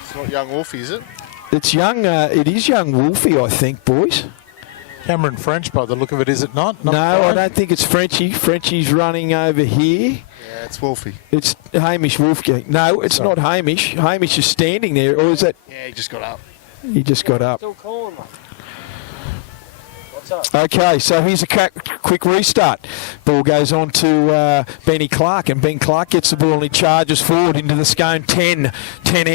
It's not young Wolfie, is it? It's young... it is young Wolfie, I think, boys. Cameron French, by the look of it, is it not? No, I don't think it's Frenchie. Frenchie's running over here. Yeah, it's Wolfie. It's Hamish Wolfgang. No, it's not Hamish. Hamish is standing there. Or is it... Yeah, he just got up. He just got up. Still calling, mate. Okay, so here's a quick restart. Ball goes on to Benny Clark, and Ben Clark gets the ball and he charges forward into the Scone 10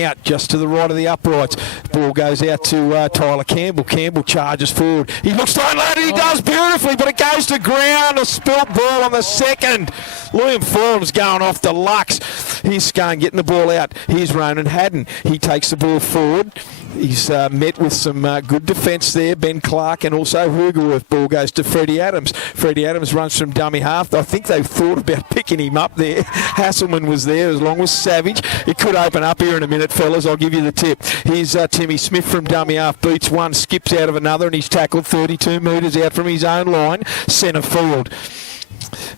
out, just to the right of the uprights. Ball goes out to Tyler Campbell. Campbell charges forward. He looks to unload it. He does beautifully, but it goes to ground. A spilt ball on the second. Liam Forum's going off deluxe. Here's Scone getting the ball out. Here's Ronan Haddon. He takes the ball forward. He's met with some good defence there, Ben Clark, and also Hugerworth. Ball goes to Freddie Adams. Freddie Adams runs from dummy half. I think they thought about picking him up there. Hasselman was there as long as Savage. It could open up here in a minute, fellas. I'll give you the tip. Here's Timmy Smith from dummy half. Beats one, skips out of another, and he's tackled 32 metres out from his own line. Centre field.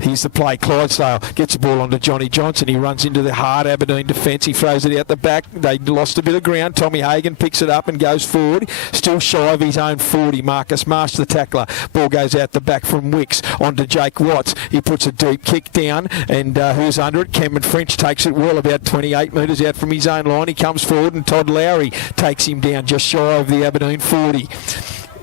Here's the play. Clydesdale gets the ball onto Johnny Johnson. He runs into the hard Aberdeen defence. He throws it out the back. They lost a bit of ground. Tommy Hagan picks it up and goes forward. Still shy of his own 40. Marcus Marsh, the tackler. Ball goes out the back from Wicks onto Jake Watts. He puts a deep kick down, and who's under it? Cameron French takes it well, about 28 metres out from his own line. He comes forward, and Todd Lowry takes him down just shy of the Aberdeen 40.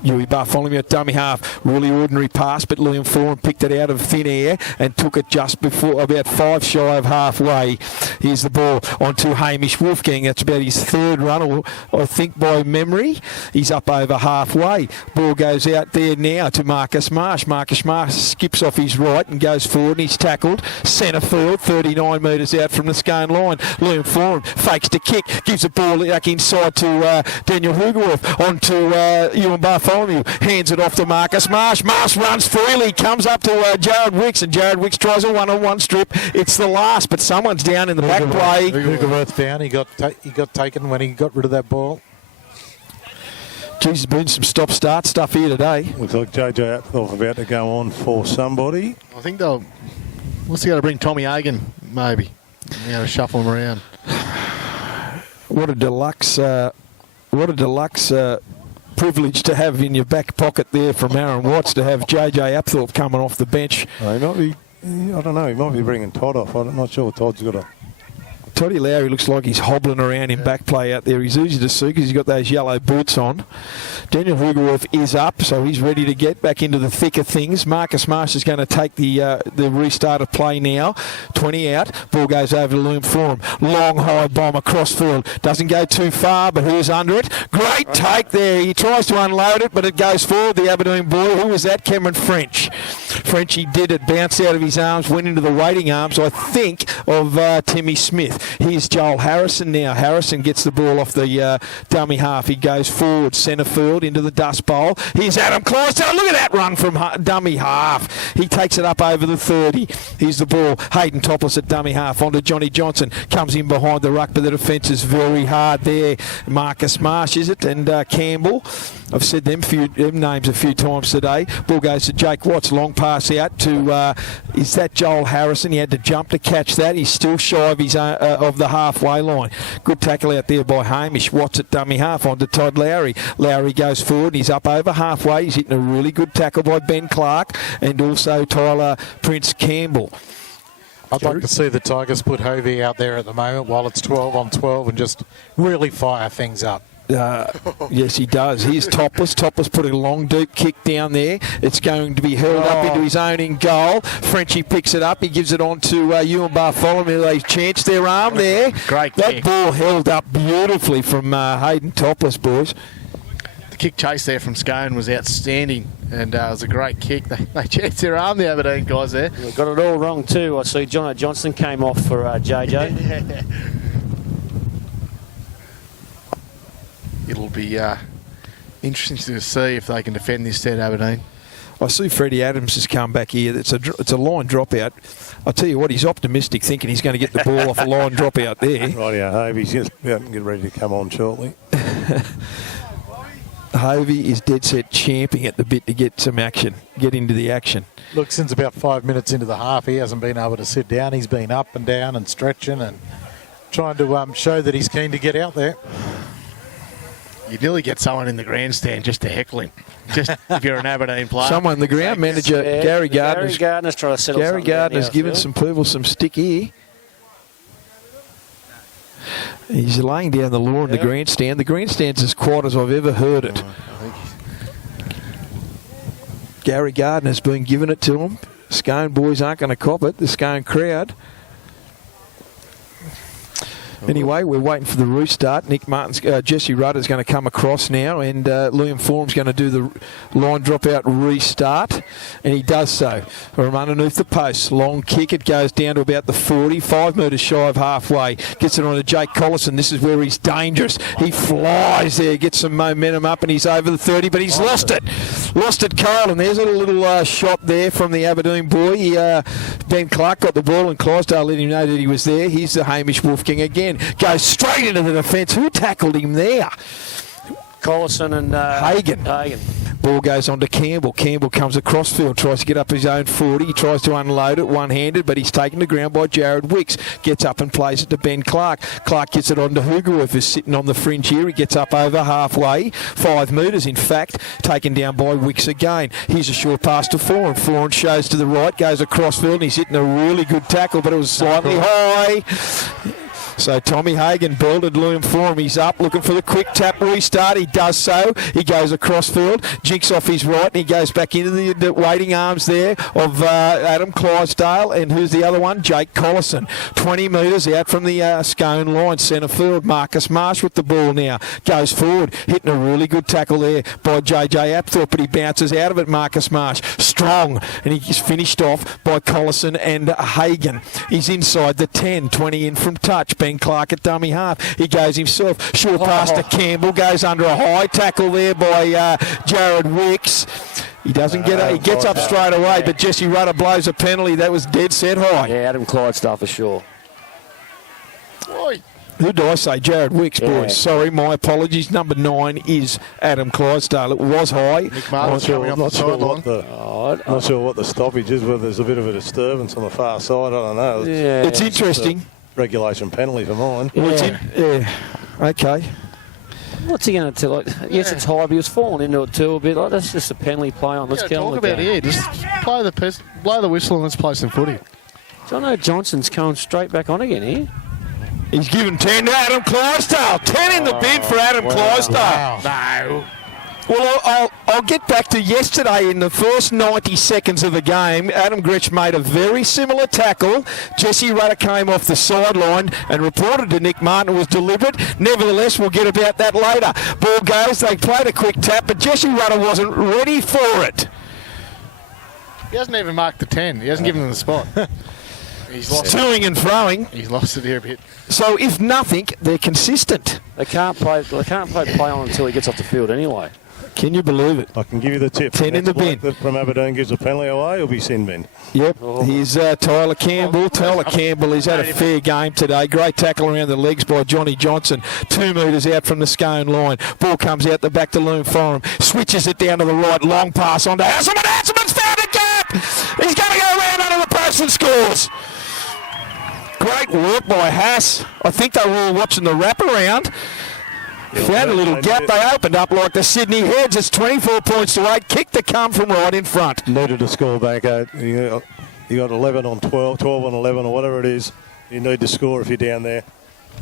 Yui Bartholomew at dummy half. Really ordinary pass, but Liam Forum picked it out of thin air and took it just before, about 5 shy of halfway. Here's the ball onto Hamish Wolfgang. That's about his third run, I think, by memory. He's up over halfway. Ball goes out there now to Marcus Marsh. Marcus Marsh skips off his right and goes forward, and he's tackled centre field, 39 metres out from the Scone line. Liam Forum fakes to kick, gives the ball back inside to Daniel Hugerworth, onto Ewan Bartholomew. Hands it off to Marcus Marsh. Marsh runs freely, comes up to Jared Wicks, and Jared Wicks tries a one-on-one strip. It's the last, but someone's down in the back play. Hugerworth down. He got taken when he got rid of that ball. Geez, there's been some stop-start stuff here today. Looks like JJ Apthorpe about to go on for somebody. I think they'll... What's he got to bring Tommy Hagan, maybe? You know, shuffle him around. What a deluxe privilege to have in your back pocket there from Aaron Watts, to have JJ Apthorpe coming off the bench. He might be, I don't know, he might be bringing Todd off. I'm not sure Todd's got a... Toddy Lowry looks like he's hobbling around in back play out there. He's easy to see because he's got those yellow boots on. Daniel Hugerworth is up, so he's ready to get back into the thick of things. Marcus Marsh is going to take the restart of play now. 20 out. Ball goes over to Liam Forum. Long high bomb across field. Doesn't go too far, but who's under it? Great take there. He tries to unload it, but it goes forward. The Aberdeen boy. Who was that? Cameron French. Frenchie did it. Bounced out of his arms. Went into the waiting arms, I think, of Timmy Smith. Here's Joel Harrison now. Harrison gets the ball off the dummy half. He goes forward, centre field, into the dust bowl. Here's Adam Clydesdale. Look at that run from dummy half. He takes it up over the 30. Here's the ball. Hayden Topless at dummy half onto Johnny Johnson. Comes in behind the ruck, but the defence is very hard there. Marcus Marsh, is it? And Campbell. I've said them names a few times today. Ball goes to Jake Watts. Long pass out to, is that Joel Harrison? He had to jump to catch that. He's still shy of his of the halfway line. Good tackle out there by Hamish. Watts at dummy half onto Todd Lowry. Lowry goes forward and he's up over halfway. He's hitting a really good tackle by Ben Clark and also Tyler Prince Campbell. I'd like to see the Tigers put Hovey out there at the moment while it's 12 on 12 and just really fire things up. Yes, he does. Here's Topless. Topless putting a long, deep kick down there. It's going to be hurled up into his own in goal. Frenchie picks it up. He gives it on to Ewan Bartholomew. They chance their arm there. Great that kick. Ball held up beautifully from Hayden Topless, boys. The kick chase there from Scone was outstanding, and it was a great kick. They chanced their arm, the Aberdeen guys there. They got it all wrong too. I see Jono Johnson came off for JJ. It'll be interesting to see if they can defend this set, Aberdeen. I see Freddie Adams has come back here. It's a line dropout. I'll tell you what, he's optimistic, thinking he's going to get the ball off a line dropout there. Rightio, Hovey's just about to get ready to come on shortly. Hovey is dead set champing at the bit to get some action, get into the action. Look, since about 5 minutes into the half, he hasn't been able to sit down. He's been up and down and stretching and trying to show that he's keen to get out there. You nearly get someone in the grandstand just to heckle him, just if you're an Aberdeen player. Someone, the ground manager, Gary Gardner's trying to settle Gary Gardner's given some people some stick here. He's laying down the law in the grandstand. The grandstand's as quiet as I've ever heard it. Gary Gardner's been giving it to him. Scone boys aren't going to cop it, the Scone crowd. Anyway, we're waiting for the restart. Nick Martin's, Jesse Rudder's going to come across now, and Liam Form's going to do the line dropout restart, and he does so from underneath the post. Long kick, it goes down to about the 40, 5 metres shy of halfway. Gets it on to Jake Collison. This is where he's dangerous. He flies there, gets some momentum up, and he's over the 30, but he's lost it. Lost it, Carl, and there's a little shot there from the Aberdeen boy. Ben Clark got the ball, and Clydesdale let him know that he was there. Here's the Hamish Wolfgang again. Goes straight into the defence. Who tackled him there? Collison and Hagan. Ball goes on to Campbell. Campbell comes across field, tries to get up his own 40. He tries to unload it one-handed, but he's taken to ground by Jared Wicks. Gets up and plays it to Ben Clark. Clark gets it on to Hugerworth, who's sitting on the fringe here. He gets up over halfway, 5 metres in fact, taken down by Wicks again. Here's a short pass to Foran. Foran shows to the right, goes across field, and he's hitting a really good tackle, but it was slightly high. So Tommy Hagan belted Liam for him. He's up looking for the quick tap restart. He does so. He goes across field, jinks off his right, and he goes back into the waiting arms there of Adam Clydesdale. And who's the other one? Jake Collison. 20 metres out from the Scone line, centre field. Marcus Marsh with the ball now. Goes forward, hitting a really good tackle there by JJ Apthorpe, but he bounces out of it, Marcus Marsh. Strong, and he's finished off by Collison and Hagan. He's inside the 10, 20 in from touch. Ben Clark at dummy half. He goes himself. Short pass to Campbell. Goes under a high tackle there by Jared Wicks. He doesn't get it. He gets up straight away, but Jesse Rudder blows a penalty. That was dead set high. Yeah, Adam Clydesdale for sure. Oi. Who do I say? Jared Wicks, Yeah. boys. Sorry, my apologies. Number 9 is Adam Clydesdale. It was high. Nick Martin's coming off the sideline. Not sure what the stoppage is, whether there's a bit of a disturbance on the far side. I don't know. Yeah. It's interesting. Regulation penalty for mine. Okay. What's he going to tell? Yes, it's high, but he was falling into it too a bit. Like, that's just a penalty play on. Let's get on talk with about it. it. Just blow the whistle and let's play some footy. Jono Johnson's coming straight back on again here. He's given 10 to Adam Clydesdale. 10 in the bid for Adam Clydesdale. No. Well, I'll get back to yesterday. In the first 90 seconds of the game, Adam Gretsch made a very similar tackle. Jesse Rudder came off the sideline and reported to Nick Martin it was deliberate. Nevertheless, we'll get about that later. Ball goes, they played a quick tap, but Jesse Rudder wasn't ready for it. He hasn't even marked the 10. He hasn't given them the spot. He's lost Toing and throwing. He's lost it here a bit. So, if nothing, they're consistent. They can't play play on until he gets off the field anyway. Can you believe it? I can give you the tip. 10 in the bin. That from Aberdeen gives a penalty away, it'll be sin bin. Yep, here's Tyler Campbell. Tyler Campbell, he's had a fair game today. Great tackle around the legs by Johnny Johnson. 2 metres out from the Scone line. Ball comes out the back to Loom Forum. Switches it down to the right. Long pass on to Hasselman. Hasselman's found a gap. He's going to go around under the post and scores. Great work by Haas. I think they were all watching the wraparound. Found a little gap. They opened up like the Sydney Heads. It's 24 points to 8. Kick to come from right in front. Needed a score back. You got 11 on 12, 12 on 11 or whatever it is. You need to score if you're down there.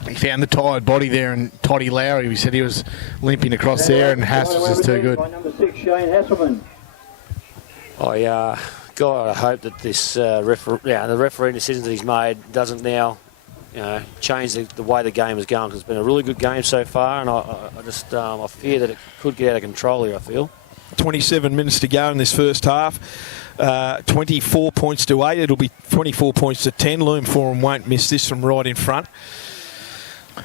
He found the tired body there, and Toddy Lowry, he said he was limping across there, and Haas was just too good. By number 6, Shane Hasselman. God, I hope that this the refereeing decisions that he's made doesn't now, change the way the game is going. Because it's been a really good game so far, and I fear that it could get out of control here. I feel. 27 minutes to go in this first half. 24 points to 8. It'll be 24 points to 10. Loom Forum won't miss this from right in front.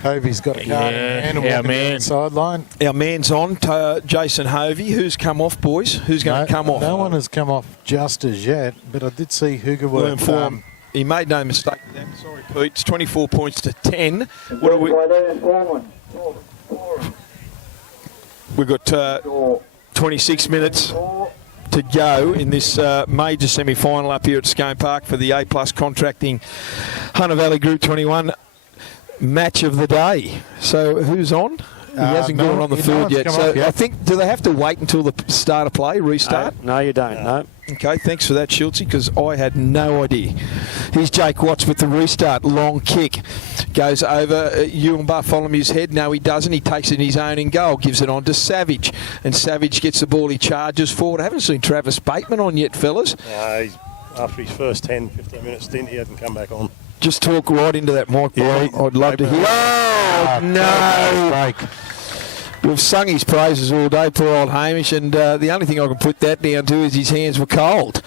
Hovey's got a card and walking down the sideline. Our man's on, Jason Hovey. Who's come off, boys? Who's going to come off? No one has come off just as yet, but I did see Loom Forum. He made no mistake with that. Sorry, Pete. It's 24 points to 10. What are we? We've got 26 minutes to go in this major semi-final up here at Scone Park for the A-Plus Contracting Hunter Valley Group 21 match of the day. So who's on? He hasn't gone on the field yet. So I think, do they have to wait until the start of play, restart? No, you don't. No. Okay, thanks for that, Schultzy, because I had no idea. Here's Jake Watts with the restart. Long kick. Goes over Ewan Bartholomew's head. No, he doesn't. He takes it in his own in goal. Gives it on to Savage. And Savage gets the ball. He charges forward. I haven't seen Travis Bateman on yet, fellas. After his first 10, 15 minute stint, he hasn't come back on. Just talk right into that mic. Yeah, I'd love to hear. Oh, no. We've sung his praises all day, poor old Hamish, and the only thing I can put that down to is his hands were cold.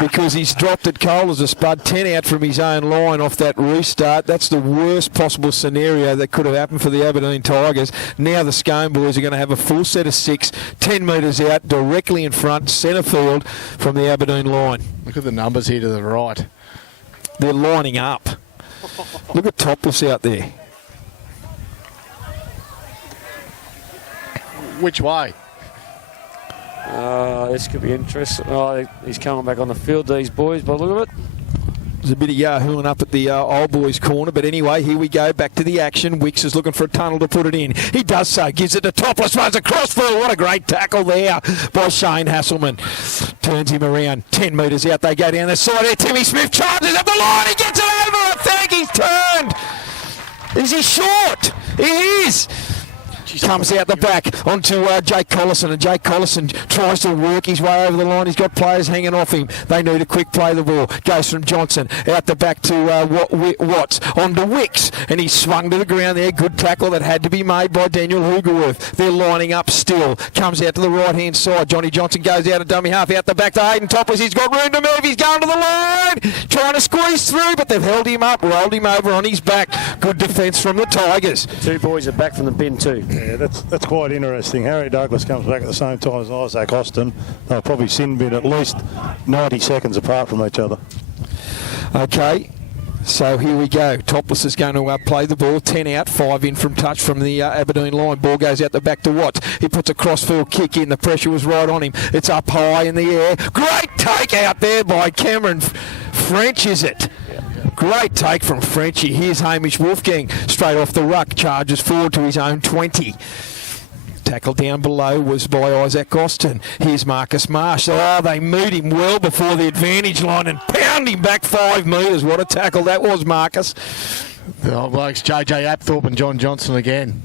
Because he's dropped it cold as a spud, 10 out from his own line off that restart. That's the worst possible scenario that could have happened for the Aberdeen Tigers. Now the Scone boys are going to have a full set of 6, 10 metres out, directly in front, centre field from the Aberdeen line. Look at the numbers here to the right. They're lining up. Look at Topless out there. Which way? This could be interesting. Oh, he's coming back on the field, these boys, by the look of it. There's a bit of yahooing up at the old boys' corner, but anyway, here we go, back to the action. Wicks is looking for a tunnel to put it in. He does so, gives it to Topless, runs across field. What a great tackle there by Shane Hasselman. Turns him around, 10 metres out. They go down the side there. Timmy Smith charges up the line. He gets it over. I think he's turned. Is he short? He is. Comes out the back onto Jake Collison, and Jake Collison tries to work his way over the line. He's got players hanging off him. They need a quick play the ball. Goes from Johnson out the back to Watts, onto Wicks, and he swung to the ground there. Good tackle that had to be made by Daniel Hugerworth. They're lining up still. Comes out to the right-hand side. Johnny Johnson goes out a dummy half out the back to Hayden Topless. He's got room to move. He's going to the line, trying to squeeze through, but they've held him up, rolled him over on his back. Good defence from the Tigers. Two boys are back from the bin too. Yeah, that's quite interesting. Harry Douglas comes back at the same time as Isaac Austin. They'll probably sin bin at least 90 seconds apart from each other. Okay, so here we go. Topless is going to play the ball. 10 out, 5 in from touch from the Aberdeen line. Ball goes out the back to Watts. He puts a crossfield kick in. The pressure was right on him. It's up high in the air. Great take out there by Cameron French, is it? Great take from Frenchie. Here's Hamish Wolfgang straight off the ruck. Charges forward to his own 20. Tackle down below was by Isaac Austin. Here's Marcus Marsh. Oh, they meet him well before the advantage line and pound him back 5 metres. What a tackle that was, Marcus. The old blokes, JJ Apthorpe and John Johnson again.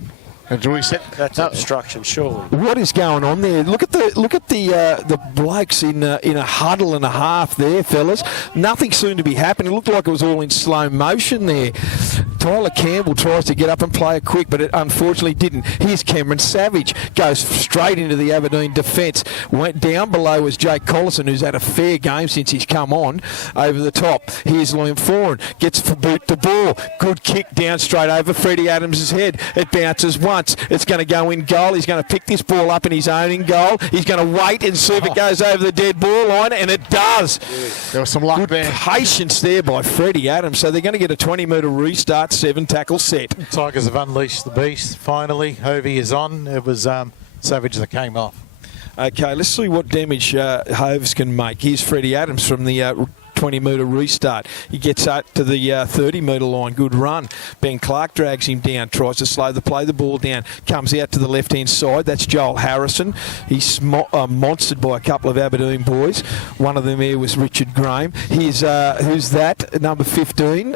That's obstruction, surely. What is going on there? Look at the blokes in a huddle and a half there, fellas. Nothing seemed to be happening. It looked like it was all in slow motion there. Tyler Campbell tries to get up and play it quick, but it unfortunately didn't. Here's Cameron Savage. Goes straight into the Aberdeen defence. Went down below was Jake Collison, who's had a fair game since he's come on, over the top. Here's Liam Foran. Gets for boot the ball. Good kick down straight over Freddie Adams' head. It bounces once. It's going to go in goal. He's going to pick this ball up in his own in goal. He's going to wait and see if it goes over the dead ball line, and it does. There was some luck Good there. Patience there by Freddie Adams. So they're going to get a 20-metre restart, 7-tackle set. Tigers have unleashed the beast. Finally, Hovey is on. It was Savage that came off. Okay, let's see what damage Hoves can make. Here's Freddie Adams from the 20-metre restart. He gets up to the 30-metre line. Good run. Ben Clark drags him down, tries to slow the play the ball down, comes out to the left-hand side. That's Joel Harrison. He's monstered by a couple of Aberdeen boys. One of them here was Richard Graham. Here's, who's that? Number 15.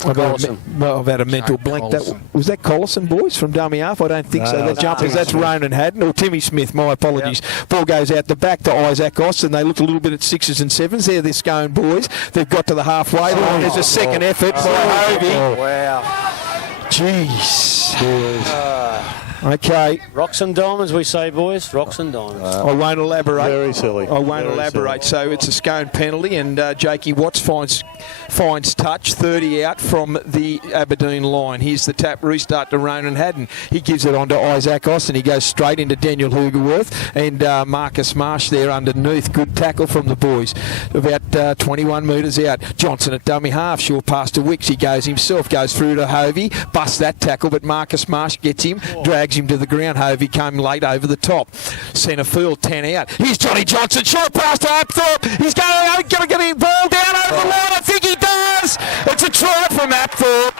I've had a mental blank. Was that Collison, boys, from dummy half? I don't think so. That jumpers, that's Ronan Haddon or Timmy Smith. My apologies. Yep. Ball goes out the back to Isaac Austin. They look a little bit at 6s and 7s. There they're going, boys. They've got to the halfway line. There's a second effort by Hovey. Wow. Jeez. Okay. Rocks and diamonds, we say, boys. Rocks and diamonds. I won't elaborate. Very silly. I won't elaborate. Silly. So it's a Scone penalty, and Jakey Watts finds touch, 30 out from the Aberdeen line. Here's the tap restart to Ronan Haddon. He gives it on to Isaac Austin. He goes straight into Daniel Hugerworth and Marcus Marsh there underneath. Good tackle from the boys. About 21 metres out. Johnson at dummy half. Short pass to Wicks. He goes himself. Goes through to Hovey. Busts that tackle, but Marcus Marsh gets him. Drags him to the ground. Hovey came late over the top. Centre field, 10 out. Here's Johnny Johnson. Short pass to Apthorpe. He's going to get his ball down over the line. I think he does. It's a try from Apthorpe.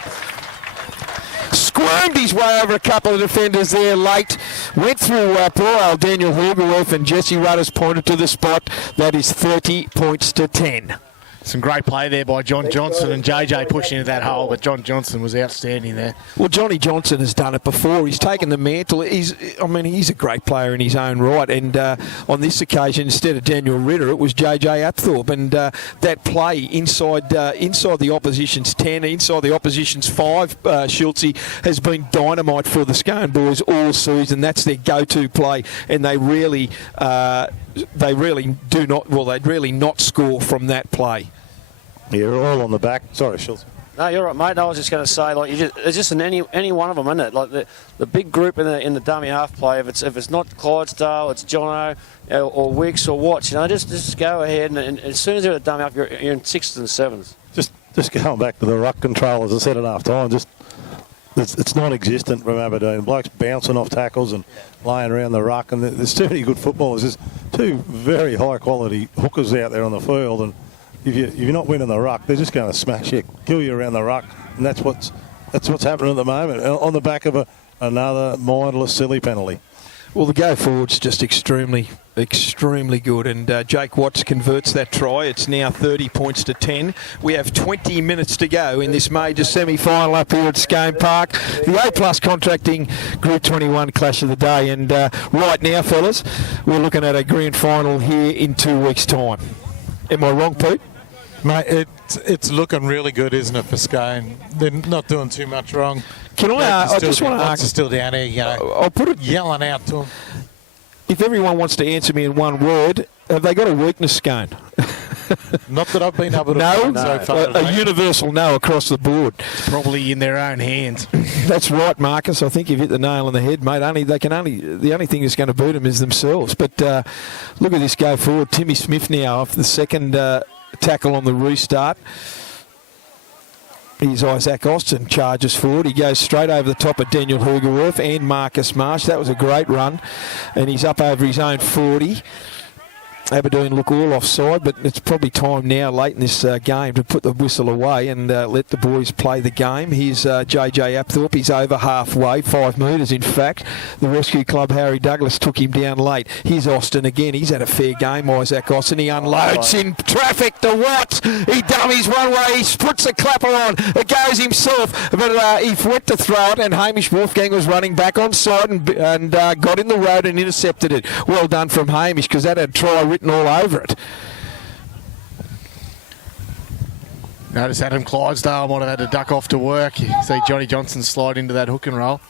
Squirmed his way over a couple of defenders there late. Went through poor old Daniel Hugerworth, and Jesse Rudders pointed to the spot. That is 30 points to 10. Some great play there by John Johnson, and JJ pushed into that hole, but John Johnson was outstanding there. Well, Johnny Johnson has done it before. He's taken the mantle. He's a great player in his own right. And on this occasion, instead of Daniel Ritter, it was JJ Apthorpe. And that play inside the opposition's 10, inside the opposition's 5, Schultze, has been dynamite for the Scone boys all season. That's their go-to play, and they'd really not score from that play. Yeah, all on the back. Sorry, Schultz. No, you're right, mate. I was just going to say, like, it's just in any one of them, isn't it? Like the big group in the dummy half play. If it's not Clydesdale, it's Jono or Wicks or Watts. Just go ahead, and as soon as you're at the dummy half, you're in 6s and 7s. Just going back to the ruck control, as I said at half time. It's non-existent from Aberdeen. Blokes bouncing off tackles and laying around the ruck, and there's too many good footballers. There's two very high-quality hookers out there on the field, and if you're not winning the ruck, they're just going to smash you, kill you around the ruck, and that's what's happening at the moment on the back of another mindless, silly penalty. Well, the go forward's just extremely good, and Jake Watts converts that try. It's now 30 points to 10. We have 20 minutes to go in this major semi-final up here at Scone Park. The A+ Contracting Group 21 Clash of the Day, and right now, fellas, we're looking at a grand final here in 2 weeks' time. Am I wrong, Pete? Mate, it's looking really good, isn't it, for Scone? They're not doing too much wrong. Can I just want to ask... still down here, I'll put it... Yelling out to them. If everyone wants to answer me in one word, have they got a weakness, Scone? Not that I've been able to find so far. A universal no across the board. It's probably in their own hands. That's right, Marcus. I think you've hit the nail on the head, mate. The only thing that's going to beat them is themselves. But look at this go forward. Timmy Smith now off the second tackle on the restart. Here's Isaac Austin, charges forward. He goes straight over the top of Daniel Hugerworth and Marcus Marsh. That was a great run. And he's up over his own 40. Aberdeen look all offside, but it's probably time now, late in this game, to put the whistle away and let the boys play the game. Here's JJ Apthorpe. He's over halfway, 5 metres in fact. The rescue club, Harry Douglas, took him down late. Here's Austin again. He's had a fair game, Isaac Austin. He unloads in traffic to Watts. He dummies one way. He puts a clapper on. It goes himself, but he went to throw it, and Hamish Wolfgang was running back on side and got in the road and intercepted it. Well done from Hamish, because that had try written all over it. Notice Adam Clydesdale might have had to duck off to work. You see Johnny Johnson slide into that hook and roll.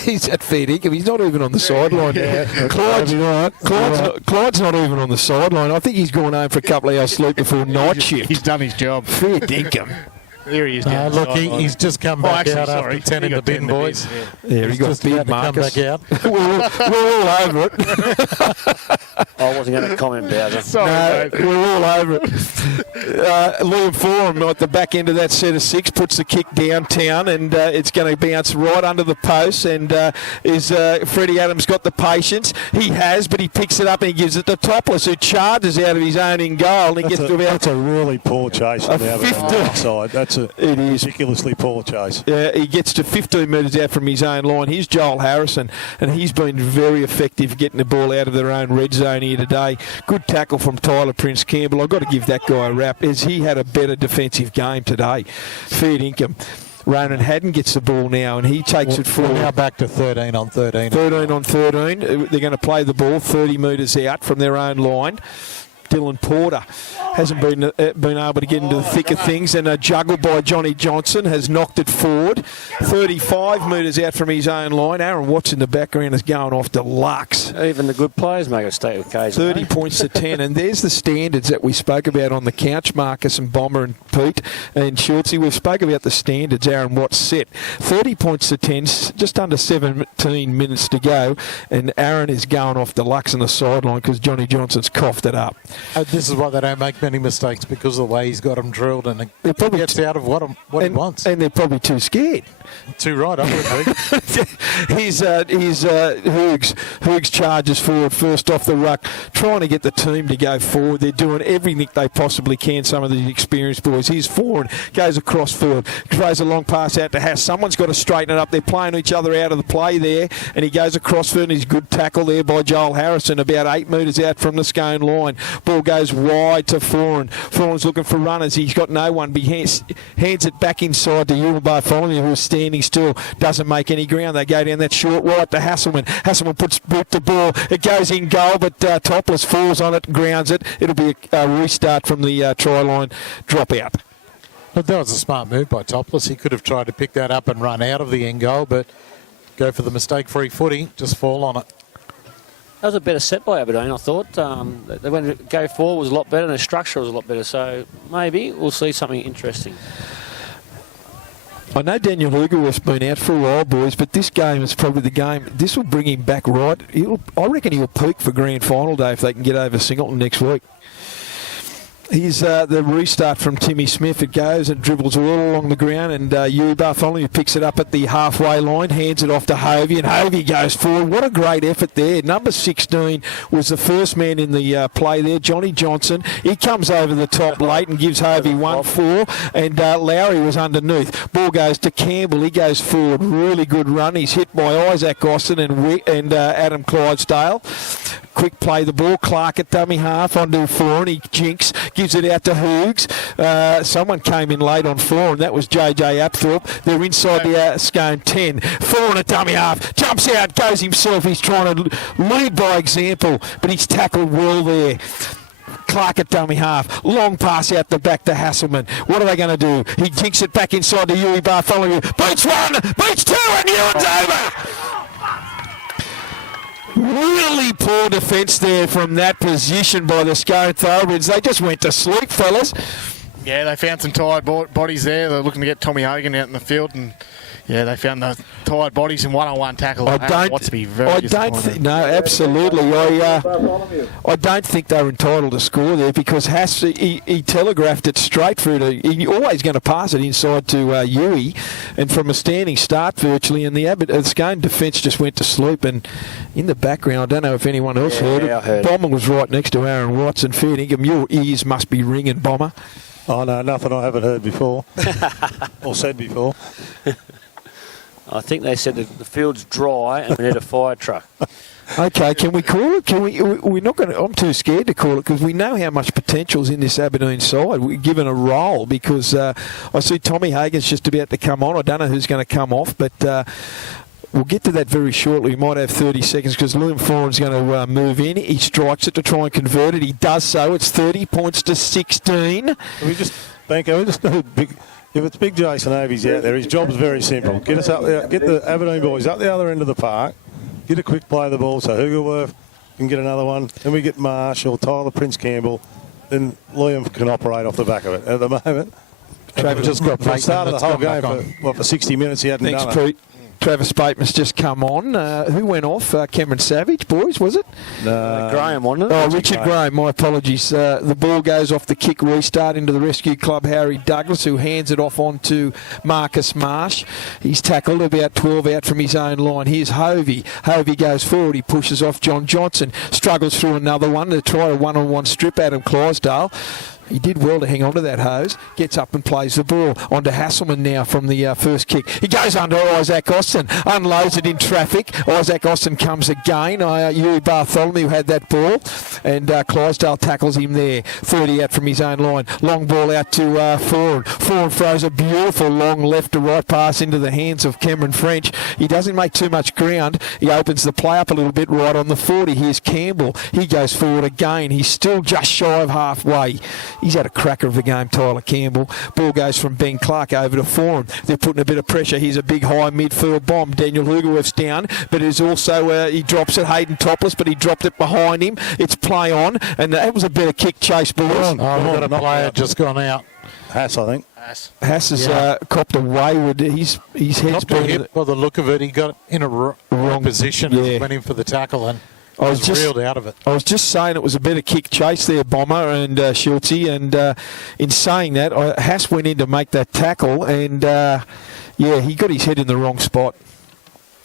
He's at fair dinkum. He's not even on the sideline. Clyde's not even on the sideline. I think he's gone home for a couple of hours sleep before night shift. He's done his job. Fair dinkum. Here he is. No, look, he's just come back out after 10 in the bin, boys. Yeah, he got just big, about to come Marcus. back out. we're all over it. I wasn't going to comment, Bowser. Sorry, No, mate. we're all over it. Liam Forum at the back end of that set of 6 puts the kick downtown, and it's going to bounce right under the post. And is Freddie Adams got the patience? He has, but he picks it up and he gives it to Topless, who charges out of his own in goal. And he gets to about That's a really poor chase on the Aberdeen side. That's a ridiculously poor chase. he gets to 15 metres out from his own line. Here's Joel Harrison, and he's been very effective getting the ball out of their own red zone here today. Good tackle from Tyler Prince Campbell. I've got to give that guy a rap, as he had a better defensive game today. Fair income. Ronan Haddon gets the ball now, and he takes it forward. Now back to 13 on 13. 13 on 13. They're going to play the ball 30 metres out from their own line. Dylan Porter hasn't been able to get into the thick of things, and a juggle by Johnny Johnson has knocked it forward 35 metres out from his own line. Aaron Watts in the background is going off deluxe. Even the good players make a mistake occasionally. 30 points to 10, and there's the standards that we spoke about on the couch, Marcus and Bomber and Pete and Schultzy. We've spoke about the standards Aaron Watts set. 30 points to 10, just under 17 minutes to go, and Aaron is going off deluxe on the sideline because Johnny Johnson's coughed it up. This is why they don't make many mistakes, because of the way he's got them drilled, and They're he probably gets out of what he wants. And they're probably too scared. Too right, I would be. He's Hoogs charges forward first off the ruck, trying to get the team to go forward. They're doing everything they possibly can, some of the experienced boys. He's forward, goes across field, throws a long pass out to Haas. Someone's got to straighten it up. They're playing each other out of the play there, and he goes across field, and he's good tackle there by Joel Harrison, about 8 metres out from the Scone line. Ball goes wide to Foran. Foran's looking for runners. He's got no one. He hands it back inside to Ewan Bartholomew, who's standing still, doesn't make any ground. They go down that short right to Hasselman. Hasselman puts boot the ball. It goes in goal, but Topless falls on it and grounds it. It'll be a restart from the try line dropout. But that was a smart move by Topless. He could have tried to pick that up and run out of the end goal, but go for the mistake-free footy, just fall on it. That was a better set by Aberdeen, I thought. They went to go forward was a lot better, and the structure was a lot better. So maybe we'll see something interesting. I know Daniel Hugerworth's been out for a while, boys, but this game is probably the game. This will bring him back right. I reckon he'll peak for grand final day if they can get over Singleton next week. Here's the restart from Timmy Smith. It goes and dribbles all along the ground, and Yuri Bartholomew picks it up at the halfway line, hands it off to Hovey, and Hovey goes forward. What a great effort there. Number 16 was the first man in the play there, Johnny Johnson. He comes over the top late and gives Hovey 1-4, and Lowry was underneath. Ball goes to Campbell. He goes forward. Really good run. He's hit by Isaac Austin and Adam Clydesdale. Quick play the ball. Clark at dummy half onto Foran. He jinks, gives it out to Hoogs. Someone came in late on Foran. That was JJ Apthorpe. They're inside the Scone 10. Foran at dummy half. Jumps out, goes himself. He's trying to lead by example, but he's tackled well there. Clark at dummy half. Long pass out the back to Hasselman. What are they going to do? He jinks it back inside to Yuri Bartholomew. Beats one, beats two, and Ewan's over. Really poor defence there from that position by the Scone Thoroughbreds. They just went to sleep, fellas. Yeah, they found some tired bodies there. They're looking to get Tommy Hogan out in the field, and yeah, they found the tired bodies in one-on-one tackle. No, absolutely. I don't think they were entitled to score there, because he telegraphed it straight through to. He always going to pass it inside to Yui, and from a standing start virtually, and the Scone defence just went to sleep. And in the background, I don't know if anyone else heard it. Bomber was right next to Aaron Watts, and fair income, your ears must be ringing, Bomber. Oh no, nothing I haven't heard before or said before. I think they said that the field's dry and we need a fire truck. Okay, can we call it? We're not going to. I'm too scared to call it, because we know how much potential's in this Aberdeen side. We're given a roll, because I see Tommy Hagen's just about to come on. I don't know who's going to come off, but we'll get to that very shortly. We might have 30 seconds, because Liam Foran's going to move in. He strikes it to try and convert it. He does so. It's 30 points to 16. If it's Big Jason Avies out there, his job's very simple. Get us up there, get the Aberdeen boys up the other end of the park, get a quick play of the ball so Hugerworth can get another one. Then we get Marsh or Tyler Prince Campbell. Then Liam can operate off the back of it. At the moment, Travis just got For the Maitland start of the that's whole gone game back on. for 60 minutes, he hadn't Thanks, done it. Pete. Travis Bateman's just come on. Who went off? Cameron Savage, boys, was it? Graham, wasn't it? Oh, Richard Graham, my apologies. The ball goes off the kick restart into the rescue club, Harry Douglas, who hands it off on to Marcus Marsh. He's tackled about 12 out from his own line. Here's Hovey. Hovey goes forward. He pushes off John Johnson. Struggles through another one to try a one-on-one strip. Adam Clydesdale. He did well to hang on to that hose. Gets up and plays the ball. On to Hasselman now from the first kick. He goes under Isaac Austin. Unloads it in traffic. Isaac Austin comes again. Yuri Bartholomew had that ball. And Clydesdale tackles him there. 30 out from his own line. Long ball out to Foran. Foran throws a beautiful long left to right pass into the hands of Cameron French. He doesn't make too much ground. He opens the play up a little bit right on the 40. Here's Campbell. He goes forward again. He's still just shy of halfway. He's had a cracker of the game, Tyler Campbell. Ball goes from Ben Clark over to Foran. They're putting a bit of pressure. Here's a big high midfield bomb. Daniel Hugerworth's down, but it's also, he drops it. Hayden Topless, but he dropped it behind him. It's play on, and that was a better kick chase, boys. We've got a player just gone out. Haas, I think. Haas has copped a wayward. His head's Not been hit by the look of it. He got in a wrong position and went in for the tackle and was reeled out of it. I was just saying it was a better kick chase there, Bomber and Schultze. And in saying that, Haas went in to make that tackle, and he got his head in the wrong spot.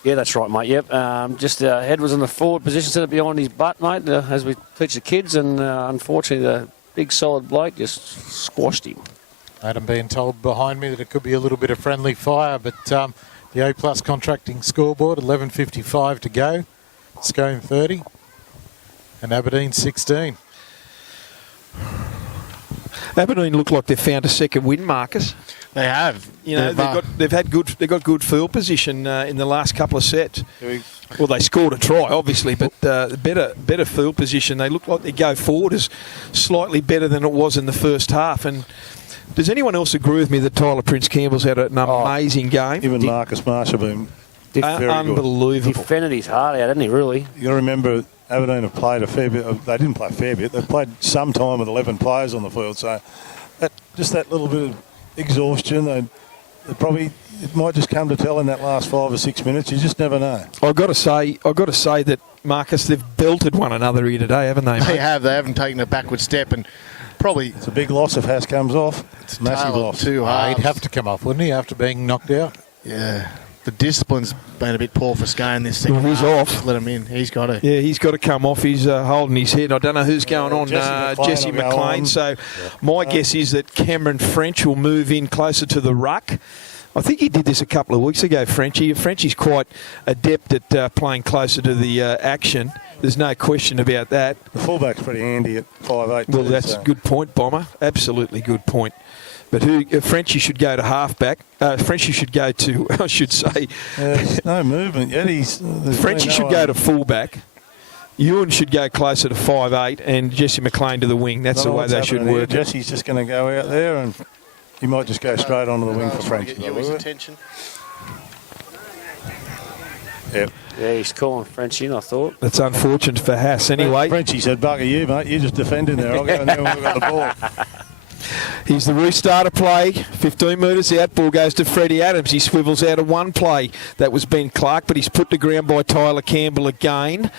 Yeah, that's right, mate. Yep. Just head was in the forward position, set it behind his butt, mate, as we teach the kids. And unfortunately, the big solid bloke just squashed him. Adam being told behind me that it could be a little bit of friendly fire, but the A-plus contracting scoreboard, 11:55 to go. Scone 30 and Aberdeen 16. Aberdeen look like they've found a second win, Marcus. They have. You know, they've got good field position in the last couple of sets. Well, they scored a try, obviously, but better field position. They look like they go forward is slightly better than it was in the first half. And does anyone else agree with me that Tyler Prince-Campbell's had an amazing game? Even Marcus Marsh have been very unbelievable. Defended his heart out, didn't he, really? You got to remember, Aberdeen have played a fair bit. They didn't play a fair bit. They've played some time with 11 players on the field. So just that little bit of exhaustion, it might just come to tell in that last 5 or 6 minutes. You just never know. I've got to say that, Marcus, they've belted one another here today, haven't they, mate? They have. They haven't taken a backward step, and probably It's a big loss if Haas comes off. It's a massive loss. Too hard. He'd have to come off, wouldn't he, after being knocked out? Yeah. The discipline's been a bit poor for Scone this second Well, he's half. off. Just let him in. He's got to. Yeah, he's got to come off. He's holding his head. I don't know who's going on. Jesse McLean will go McLean. on. So my guess is that Cameron French will move in closer to the ruck. I think he did this a couple of weeks ago, Frenchie. Frenchie's quite adept at playing closer to the action. There's no question about that. The fullback's pretty handy at 5'8". Well, that's a good point, Bomber. Absolutely good point. But Frenchie should go to halfback. Frenchie should go to, I should say. There's no movement yet. Frenchie should go to fullback. Ewan should go closer to 5'8", and Jesse McLean to the wing. That's the way they should work. Jesse's just going to go out there, and he might just go straight onto the wing for Frenchie. Get Ewan's attention. Yep. Yeah, he's calling French in, I thought. That's unfortunate for Haas. Anyway, Frenchie said, "Bugger you, mate. You just defend in there. I'll go in there when we've got the ball." here's the restarter play. 15 metres out. Ball goes to Freddie Adams. He swivels out of one play. That was Ben Clark, but he's put to ground by Tyler Campbell again.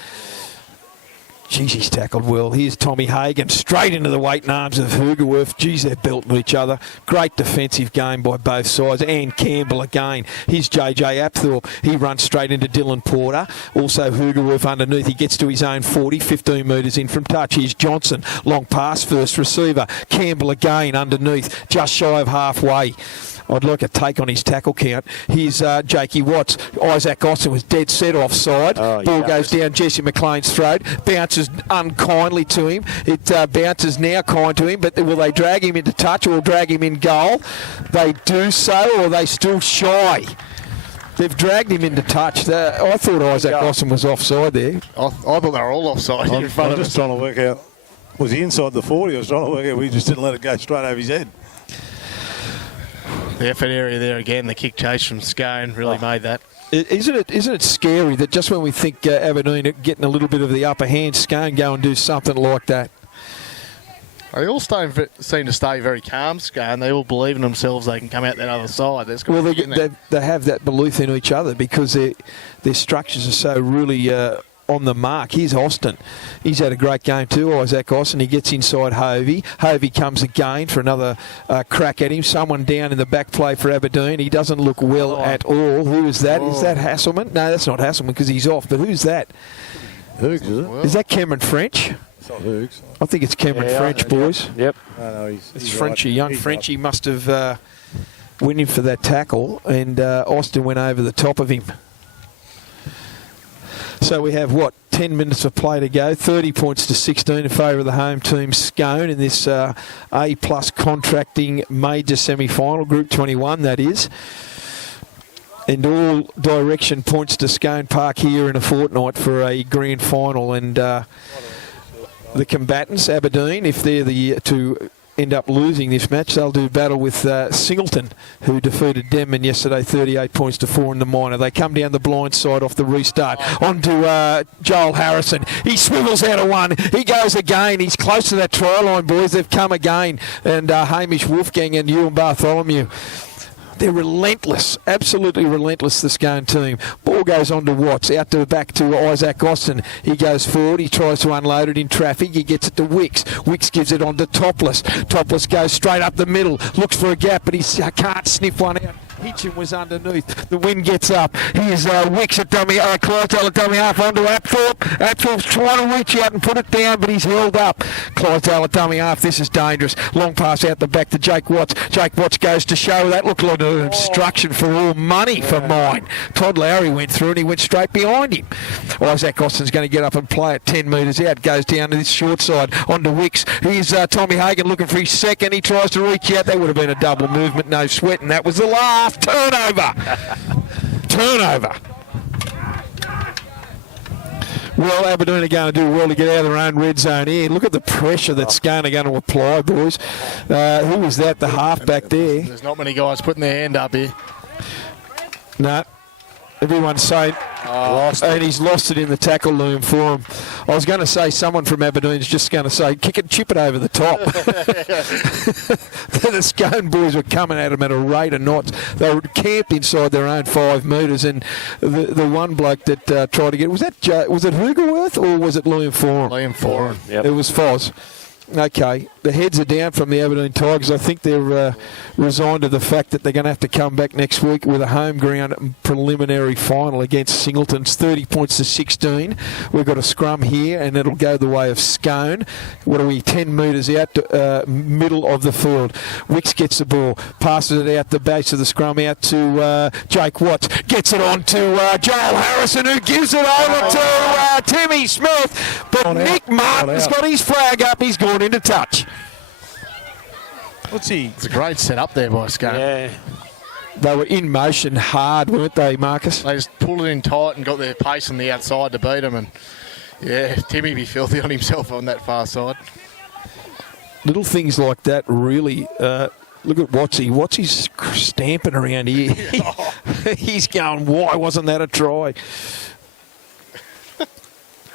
Jeez, he's tackled well. Here's Tommy Hagan straight into the weight and arms of Hugerworth. Jeez, they're belting each other. Great defensive game by both sides. And Campbell again. Here's JJ Apthorpe. He runs straight into Dylan Porter. Also Hugerworth underneath. He gets to his own 40, 15 metres in from touch. Here's Johnson. Long pass, first receiver. Campbell again underneath, just shy of halfway. I'd like a take on his tackle count. Here's Jakey Watts. Isaac Austin was dead set offside. Ball goes down Jesse McLean's throat. Bounces unkindly to him. It bounces now kind to him, but will they drag him into touch or drag him in goal? They do so, or are they still shy? They've dragged him into touch. I thought Isaac Austin was offside there. I thought they were all offside in front of just us. trying to work out, was he inside the 40? I was trying to work out, we just didn't let it go straight over his head. The effort area there again, the kick chase from Scone really made that. Isn't it scary that just when we think Aberdeen are getting a little bit of the upper hand, Scone go and do something like that? I They all seem to stay very calm, and they all believe in themselves they can come out that other side. Well, they have that belief in each other because their structures are so really on the mark. Here's Austin. He's had a great game too, Isaac Austin. He gets inside Hovey. Hovey comes again for another crack at him. Someone down in the back play for Aberdeen. He doesn't look well at all. Who is that? Is that Hasselman? No, that's not Hasselman because he's off. But who's that? Hoogs, is it? Is that Cameron French? It's not Hoogs. I think it's Cameron French, boys. Yep. No, It's Frenchy, young Frenchy must have went in for that tackle, and Austin went over the top of him. So we have, 10 minutes of play to go, 30 points to 16 in favour of the home team Scone in this A-plus contracting major semi-final, Group 21 that is. And all direction points to Scone Park here in a fortnight for a grand final. And the combatants, Aberdeen, if they're to end up losing this match, they'll do battle with Singleton, who defeated Denman yesterday 38 points to 4 in the minor. They come down the blind side off the restart. On to Joel Harrison. He swivels out of one. He goes again. He's close to that try line, boys. They've come again. And Hamish Wolfgang and Ewan Bartholomew. They're relentless, absolutely relentless, the Scone team. Ball goes on to Watts, out to the back to Isaac Austin. He goes forward, he tries to unload it in traffic, he gets it to Wicks. Wicks gives it on to Topless. Topless goes straight up the middle, looks for a gap, but he can't sniff one out. Hitchin was underneath. The wind gets up. Here's Wicks at dummy, Clydesdale at dummy half onto Apthorpe. Apthorpe's trying to reach out and put it down, but he's held up. Clydesdale at dummy half. This is dangerous. Long pass out the back to Jake Watts. Jake Watts goes to show. That looked like an obstruction for all money for mine. Todd Lowry went through and he went straight behind him. Isaac Austin's going to get up and play it 10 metres out. Goes down to this short side onto Wicks. Here's Tommy Hagan looking for his second. He tries to reach out. That would have been a double movement. No sweat, and that was the last. Turnover. Well, Aberdeen are going to do well to get out of their own red zone here. Look at the pressure that Scone are going to apply, boys. Who was that? The half-back there. There's not many guys putting their hand up here. No. Everyone's saying, and he's lost it in the tackle loom for him. I was going to say someone from Aberdeen's just going to say, chip it over the top. The Scone boys were coming at him at a rate of knots. They were camped inside their own 5 metres, and the one bloke that tried to get it, was it Hoogerworth or was it Liam Foran? Liam Foran. Yep. It was Foz. Okay, the heads are down from the Aberdeen Tigers. I think they're resigned to the fact that they're going to have to come back next week with a home ground preliminary final against Singleton's 30 points to 16. We've got a scrum here, and it'll go the way of Scone. What are we, 10 metres out, middle of the field. Wicks gets the ball, passes it out the base of the scrum out to Jake Watts. Gets it on to Joel Harrison, who gives it over to Timmy Smith. But Nick Martin's got his flag up. He's gone into touch. It's a great setup there by Scone. Yeah. They were in motion hard, weren't they, Marcus? They just pulled it in tight and got their pace on the outside to beat them. And yeah, Timmy be filthy on himself on that far side. Little things like that really. Look at Watsy. Watsy's stamping around here. He's going, why wasn't that a try?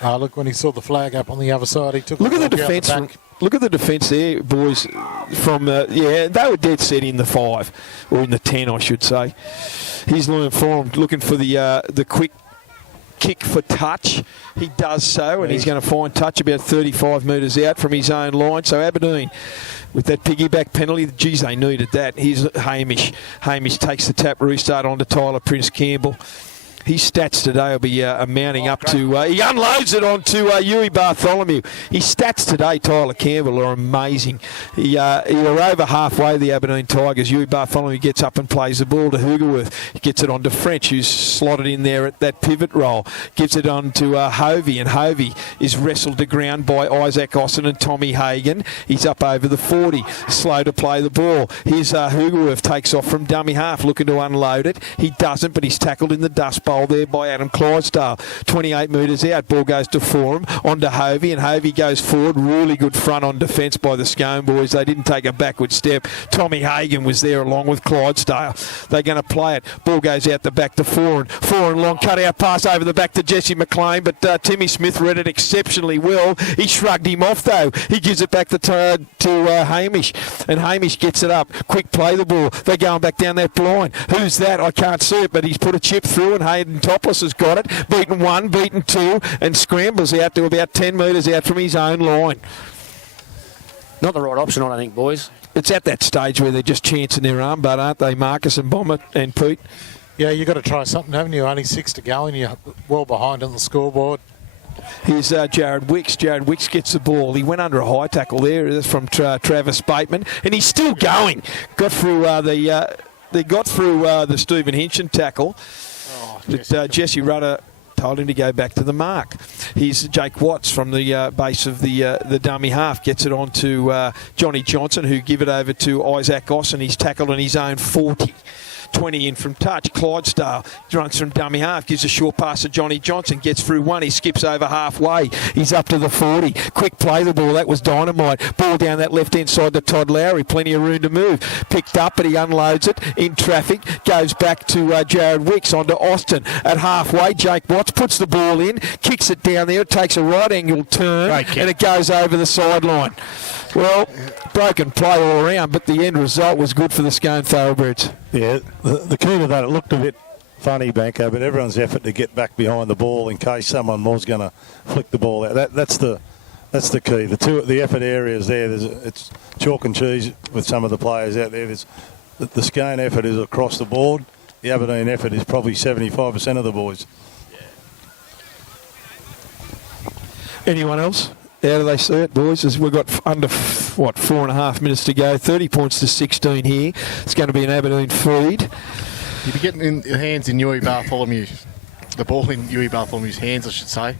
Look, when he saw the flag up on the other side, he took Look the at the ball out defence. the back. Look at the defence there, boys. From they were dead set in the 5 or in the 10, I should say. He's looking for him, looking for the quick kick for touch. He does so, and he's going to find touch about 35 metres out from his own line. So Aberdeen, with that piggyback penalty, geez, they needed that. Here's Hamish. Hamish takes the tap restart onto Tyler Prince Campbell. His stats today will be mounting up to... he unloads it onto Huey Bartholomew. His stats today, Tyler Campbell, are amazing. You're over halfway, the Aberdeen Tigers. Huey Bartholomew gets up and plays the ball to Hoogerworth. He gets it on to French, who's slotted in there at that pivot role. Gives it on to Hovey, and Hovey is wrestled to ground by Isaac Austin and Tommy Hagan. He's up over the 40, slow to play the ball. Here's Hoogerworth, takes off from dummy half, looking to unload it. He doesn't, but he's tackled in the dust by bowl there by Adam Clydesdale. 28 metres out, ball goes to Forum, on to Hovey, and Hovey goes forward. Really good front on defence by the Scone boys. They didn't take a backward step. Tommy Hagan was there along with Clydesdale. They're going to play it. Ball goes out the back to Forum. Forum long cut out pass over the back to Jesse McLean, but Timmy Smith read it exceptionally well. He shrugged him off though. He gives it back to Hamish, and Hamish gets it up. Quick play the ball. They're going back down that blind. Who's that? I can't see it, but he's put a chip through, and Hayden Topless has got it. Beaten one, beaten two, and scrambles out to about 10 metres out from his own line. Not the right option, I think, boys. It's at that stage where they're just chancing their arm, but aren't they, Marcus and Bomber and Pete? Yeah, you've got to try something, haven't you? Only 6 to go, and you're well behind on the scoreboard. Here's Jared Wicks. Jared Wicks gets the ball. He went under a high tackle there from Travis Bateman, and he's still going. Got through the Stephen Hinchin tackle. But Jesse Rudder told him to go back to the mark. Here's Jake Watts from the base of the dummy half. Gets it on to Johnny Johnson, who give it over to Isaac Goss, and he's tackled on his own 40. 20 in from touch. Clydesdale runs from dummy half, gives a short pass to Johnny Johnson, gets through one, he skips over halfway, he's up to the 40. Quick play the ball, that was dynamite. Ball down that left hand side to Todd Lowry, plenty of room to move. Picked up, but he unloads it in traffic, goes back to Jared Wicks onto Austin. At halfway, Jake Watts puts the ball in, kicks it down there, it takes a right angle turn, and it goes over the sideline. Well, broken play all around, but the end result was good for the Scone Thoroughbreds. Yeah, the key to that, it looked a bit funny, Banco, but everyone's effort to get back behind the ball in case someone was going to flick the ball out. That's the key. The effort areas there, it's chalk and cheese with some of the players out there. The Scone effort is across the board. The Aberdeen effort is probably 75% of the boys. Anyone else? How do they see it, boys? As we've got under, 4.5 minutes to go. 30 points to 16 here. It's going to be an Aberdeen feed. You'll be getting in your hands in Yui Bartholomew. The ball in Yui Bartholomew's hands, I should say.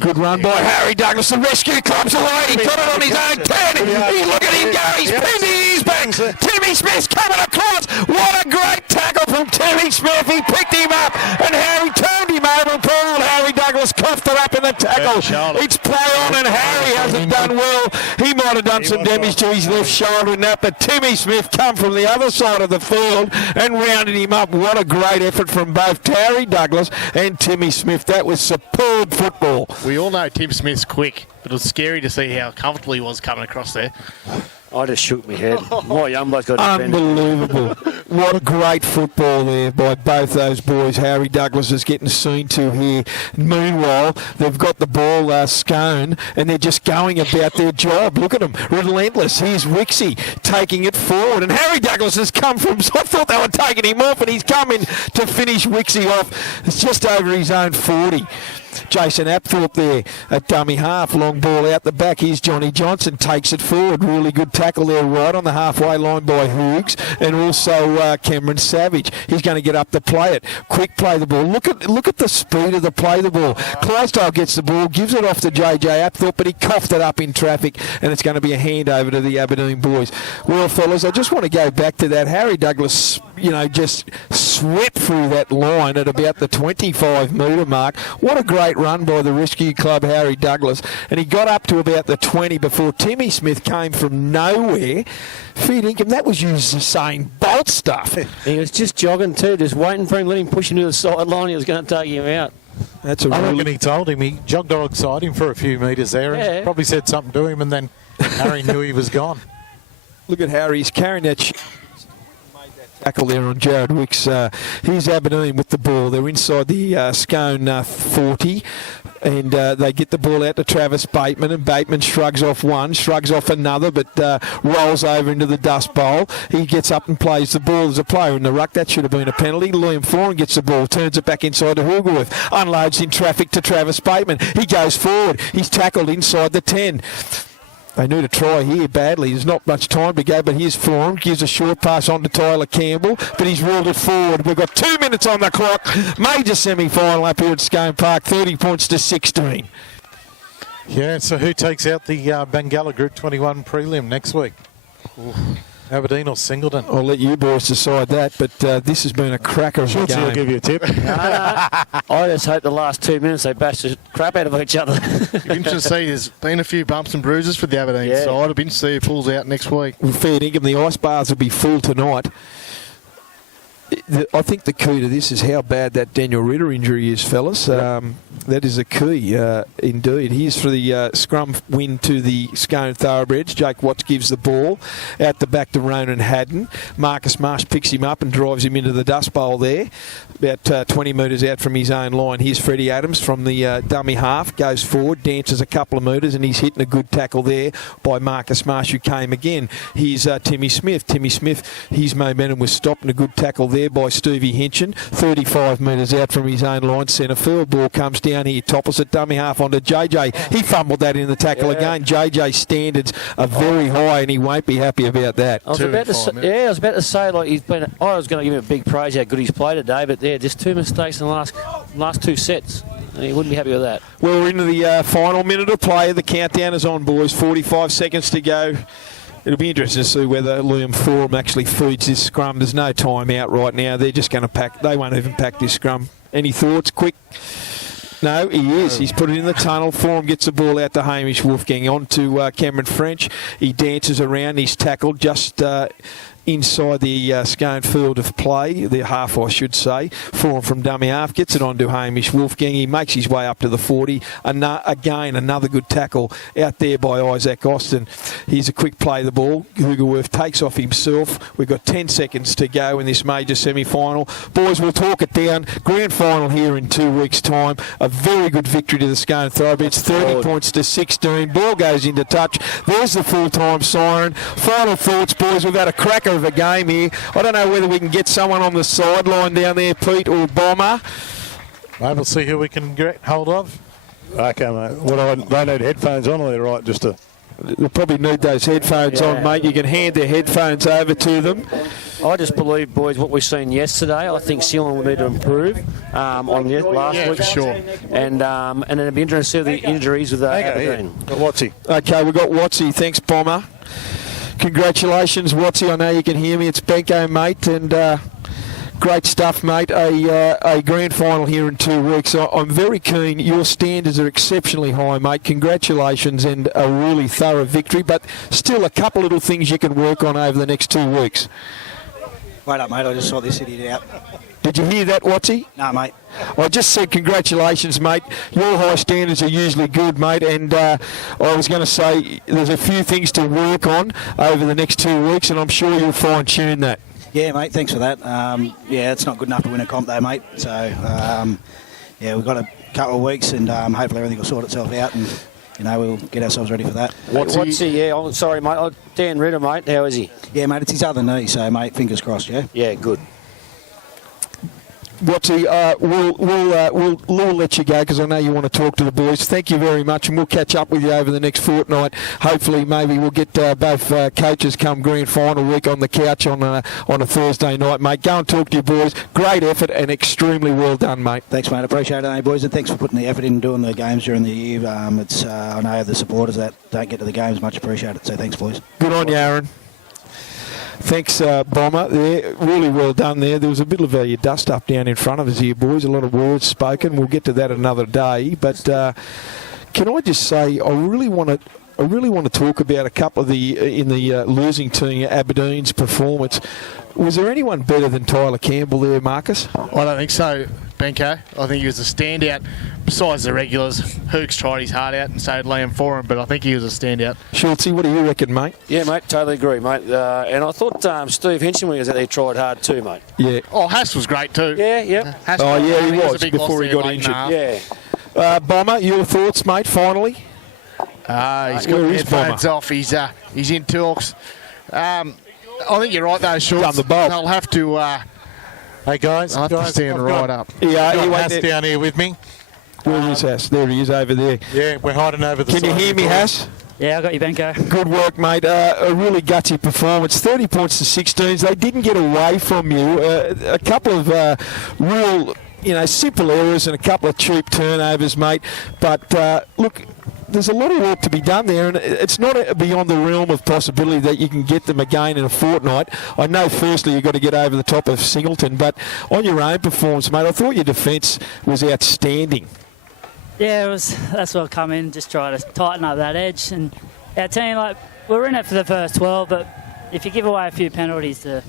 Good run by Harry Douglas. The rescue comes away. He got it on his own 10. Look at him go. He's pinning his back. Timmy Smith's coming across. What a great tackle from Timmy Smith. He picked him up, and Harry turned him over and pulled. Harry Douglas coughed it up in the tackle. It's play on, and Harry hasn't done well. He might have done some damage to his left shoulder in that, but Timmy Smith come from the other side of the field and rounded him up. What a great effort from both Harry Douglas and Timmy Smith. That was superb football. We all know Tim Smith's quick, but it was scary to see how comfortable he was coming across there. I just shook my head. My young bloke's got unbelievable. What a great football there by both those boys. Harry Douglas is getting seen to here. Meanwhile, they've got the ball Scone, and they're just going about their job. Look at them, relentless. Here's Wixie taking it forward, and Harry Douglas has come from, I thought they were taking him off, and he's coming to finish Wixie off. It's just over his own 40. Jason Apthorpe there at dummy half, long ball out the back. Here's Johnny Johnson, takes it forward. Really good tackle there right on the halfway line by Hoogs, and also Cameron Savage. He's going to get up to play it. Quick play the ball. Look at the speed of the play the ball. Clydesdale gets the ball, gives it off to JJ Apthorpe, but he coughed it up in traffic, and it's going to be a handover to the Aberdeen boys. Well, fellas, I just want to go back to that. Harry Douglas, just swept through that line at about the 25 metre mark. What a great run by the rescue club, Harry Douglas, and he got up to about the 20 before Timmy Smith came from nowhere. Fair income, that was Usain Bolt stuff. He was just jogging too, just waiting for him, let him push him to the sideline. He was going to take him out. That's a I reckon he told him. He jogged alongside him for a few metres there and probably said something to him, and then Harry knew he was gone. Look at Harry, he's carrying that tackle there on Jared Wicks. Here's Aberdeen with the ball. They're inside the Scone 40, and they get the ball out to Travis Bateman, and Bateman shrugs off one, shrugs off another, but rolls over into the dust bowl. He gets up and plays the ball. There's a player in the ruck. That should have been a penalty. Liam Foran gets the ball, turns it back inside to Hoogerworth, unloads in traffic to Travis Bateman. He goes forward. He's tackled inside the 10. They need a try here badly. There's not much time to go, but here's Forum. Gives a short pass on to Tyler Campbell, but he's ruled it forward. We've got 2 minutes on the clock. Major semi-final up here at Scone Park. 30 points to 16. Yeah, so who takes out the Bengalla Group 21 prelim next week? Aberdeen or Singleton? I'll let you boys decide that, but this has been a cracker of a Schultz will game. give you a tip. I just hope the last 2 minutes they bash the crap out of each other. It'd be interesting to see. There's been a few bumps and bruises for the Aberdeen Yeah. side. It'd be interesting to see who pulls out next week. Well, fair dinkum, the ice bars will be full tonight. I think the key to this is how bad that Daniel Ritter injury is, fellas. That is a key, indeed. Here's for the scrum win to the Scone Thoroughbreds. Jake Watts gives the ball out the back to Ronan Haddon. Marcus Marsh picks him up and drives him into the dust bowl there, about 20 metres out from his own line. Here's Freddie Adams from the dummy half, goes forward, dances a couple of metres, and he's hitting a good tackle there by Marcus Marsh, who came again. Here's Timmy Smith. Timmy Smith, his momentum was stopped, and a good tackle there by Stevie Hinchin, 35 metres out from his own line. Centre field ball comes down here, topples it, dummy half onto JJ. He fumbled that in the tackle again. JJ's standards are very high, and he won't be happy about that. I was about to say, like he's been. I was going to give him a big praise how good he's played today, but just 2 mistakes in the last 2 sets. And he wouldn't be happy with that. Well, we're into the final minute of play. The countdown is on, boys. 45 seconds to go. It'll be interesting to see whether Liam Forum actually feeds this scrum. There's no time out right now. They're just going to pack. They won't even pack this scrum. Any thoughts? Quick. No, he is. He's put it in the tunnel. Forum gets the ball out to Hamish Wolfgang. On to Cameron French. He dances around. He's tackled just inside the Scone field of play, the half I should say. Forum from dummy half gets it on to Hamish Wolfgang. He makes his way up to the 40. Again, another good tackle out there by Isaac Austin. Here's a quick play the ball. Hugerworth takes off himself. We've got 10 seconds to go in this major semi-final. Boys, we'll talk it down. Grand final here in 2 weeks' time. A very good victory to the Scone Thoroughbreds. 30 points to 16. Ball goes into touch. There's the full-time siren. Final thoughts, boys. We've had a cracker of a game here. I don't know whether we can get someone on the sideline down there, Pete, or Bomber. Mate, we'll see who we can get hold of. Okay, mate. They need headphones on, or they're right just to... They'll probably need those headphones on, mate. You can hand their headphones over to them. I just believe, boys, what we've seen yesterday. I think Sealand will need to improve on last week. For sure. And it'll be interesting to see the injuries with Aberdeen. Watsy. Okay, we've got Watsy. Thanks, Bomber. Congratulations, Watsy. I know you can hear me. It's Benko, mate, and great stuff, mate. A grand final here in 2 weeks. I'm very keen. Your standards are exceptionally high, mate. Congratulations and a really thorough victory, but still a couple little things you can work on over the next 2 weeks. Wait up, mate. I just saw this idiot out. Did you hear that, Watsy? No, mate. I just said congratulations, mate. Your high standards are usually good, mate, and I was going to say there's a few things to work on over the next 2 weeks, and I'm sure you'll fine-tune that. Yeah, mate. Thanks for that. It's not good enough to win a comp, though, mate. So, we've got a couple of weeks, and hopefully everything will sort itself out, and we'll get ourselves ready for that. Watsy, I'm sorry, mate. Dan Ritter, mate. How is he? Yeah, mate. It's his other knee, so, mate, fingers crossed, yeah? Yeah, good. Watsy, we'll let you go because I know you want to talk to the boys. Thank you very much, and we'll catch up with you over the next fortnight. Hopefully, maybe we'll get both coaches come grand final week on the couch on a Thursday night, mate. Go and talk to your boys. Great effort and extremely well done, mate. Thanks, mate. Appreciate it, boys, and thanks for putting the effort in doing the games during the year. I know the supporters that don't get to the games much appreciated, so thanks, boys. Good on you, Aaron. Thanks, Bomber. There, really well done there. There was a bit of a dust up down in front of us here, boys. A lot of words spoken. We'll get to that another day. But can I just say, I really want to talk about a couple of the losing team, Aberdeen's performance. Was there anyone better than Tyler Campbell there, Marcus? I don't think so, Benko. I think he was a standout. Besides the regulars, Hooks tried his heart out and so did Liam Forum, but I think he was a standout. Schultzy, what do you reckon, mate? Yeah, mate, totally agree, mate. And I thought Steve Hinchin was out there tried hard too, mate. Yeah. Oh, Haas was great too. Yeah. Haas he was a big before loss he there got late in injured. half. Yeah. Bomber, your thoughts, mate, finally? He's got Where his is Bomber? headphones off. He's in talks. I think you're right, though, Schultz. Done the bolt. They'll have to... Hey, guys. I'll have to stand right up. Yeah, Got he Haas down here with me. Where is Haas? There he is over there. Yeah, we're hiding over the Can side. you hear me, Haas? Yeah, I got you, Benko. Good work, mate. A really gutsy performance. 30 points to 16s. They didn't get away from you. A couple of real, simple errors and a couple of cheap turnovers, mate. But, look, there's a lot of work to be done there, and it's not beyond the realm of possibility that you can get them again in a fortnight. I know firstly you've got to get over the top of Singleton, but on your own performance, mate, I thought your defence was outstanding. Yeah, that's what I come in, just try to tighten up that edge. And our team, like, we're in it for the first 12, but if you give away a few penalties to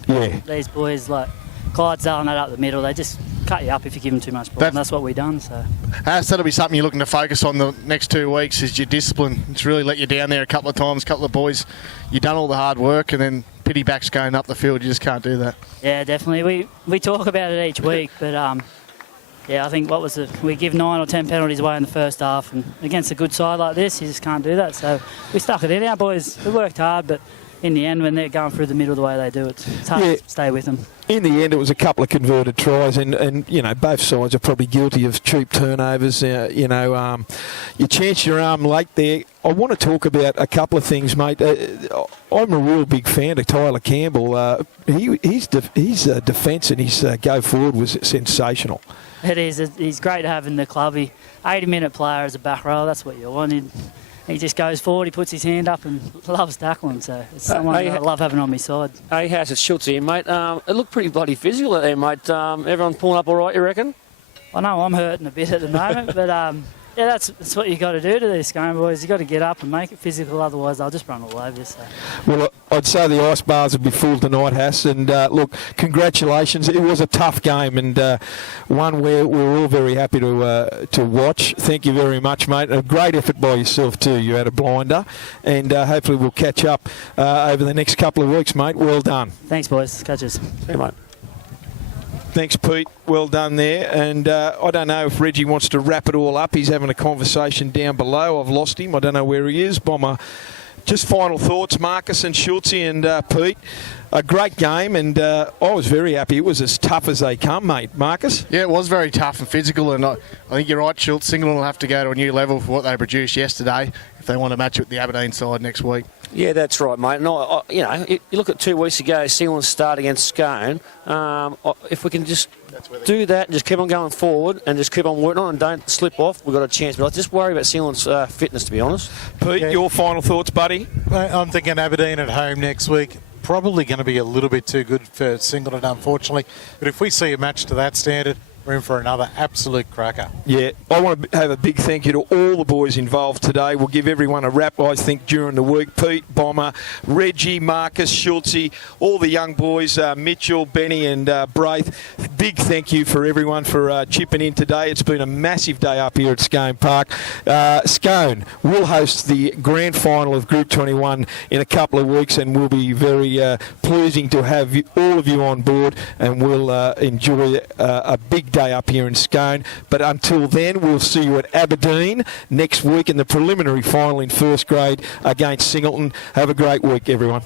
these boys, like Clydesdale and that up the middle, they just cut you up if you give them too much ball, and that's what we've done. So that'll be something you're looking to focus on the next 2 weeks, is your discipline. It's really let you down there a couple of times, a couple of boys. You've done all the hard work, and then pity backs going up the field. You just can't do that. Yeah, definitely. We talk about it each week, but yeah, I think we give 9 or 10 penalties away in the first half, and against a good side like this, you just can't do that. So we stuck it in. Our boys, we worked hard, but in the end, when they're going through the middle the way they do, it's hard to stay with them. In the end, it was a couple of converted tries, and you know, both sides are probably guilty of cheap turnovers. You chanced your arm late there. I want to talk about a couple of things, mate. I'm a real big fan of Tyler Campbell. His defence and his go forward was sensational. It is. He's great to have in the club. 80-minute player as a back row, that's what you want. He just goes forward, he puts his hand up and loves tackling. So it's someone I love having on my side. Hey, how's it, Schultz here, mate? It looked pretty bloody physical out there, mate. Everyone pulling up all right, you reckon? I know I'm hurting a bit at the moment, but yeah, that's what you got to do to these game boys. You got to get up and make it physical, otherwise they'll just run all over you. So. Well, I'd say the ice bars will be full tonight, Hass. And look, congratulations. It was a tough game, and one where we're all very happy to watch. Thank you very much, mate. A great effort by yourself too. You had a blinder, and hopefully we'll catch up over the next couple of weeks, mate. Well done. Thanks, boys. Catches. See you, mate. Thanks, Pete. Well done there. And I don't know if Reggie wants to wrap it all up. He's having a conversation down below. I've lost him. I don't know where he is. Bomber. Just final thoughts, Marcus and Schultze and Pete. A great game, and I was very happy. It was as tough as they come, mate. Marcus? Yeah, it was very tough and physical, and I think you're right, Schultz. Singleton will have to go to a new level for what they produced yesterday if they want to match it with the Aberdeen side next week. Yeah, that's right, mate. And you look at 2 weeks ago, Singleton start against Scone. If we can just do that and just keep on going forward and just keep on working on and don't slip off, we've got a chance. But I just worry about Singleton's fitness, to be honest. Pete, your final thoughts, buddy? I'm thinking Aberdeen at home next week. Probably going to be a little bit too good for Singleton, unfortunately. But if we see a match to that standard, we're in for another absolute cracker. Yeah, I want to have a big thank you to all the boys involved today. We'll give everyone a wrap, I think, during the week. Pete, Bomber, Reggie, Marcus, Schultze, all the young boys, Mitchell, Benny and Braith. Big thank you for everyone for chipping in today. It's been a massive day up here at Scone Park. Scone will host the grand final of Group 21 in a couple of weeks, and we'll be very pleasing to have all of you on board, and we'll enjoy a big day up here in Scone. But until then, we'll see you at Aberdeen next week in the preliminary final in first grade against Singleton. Have a great week, everyone.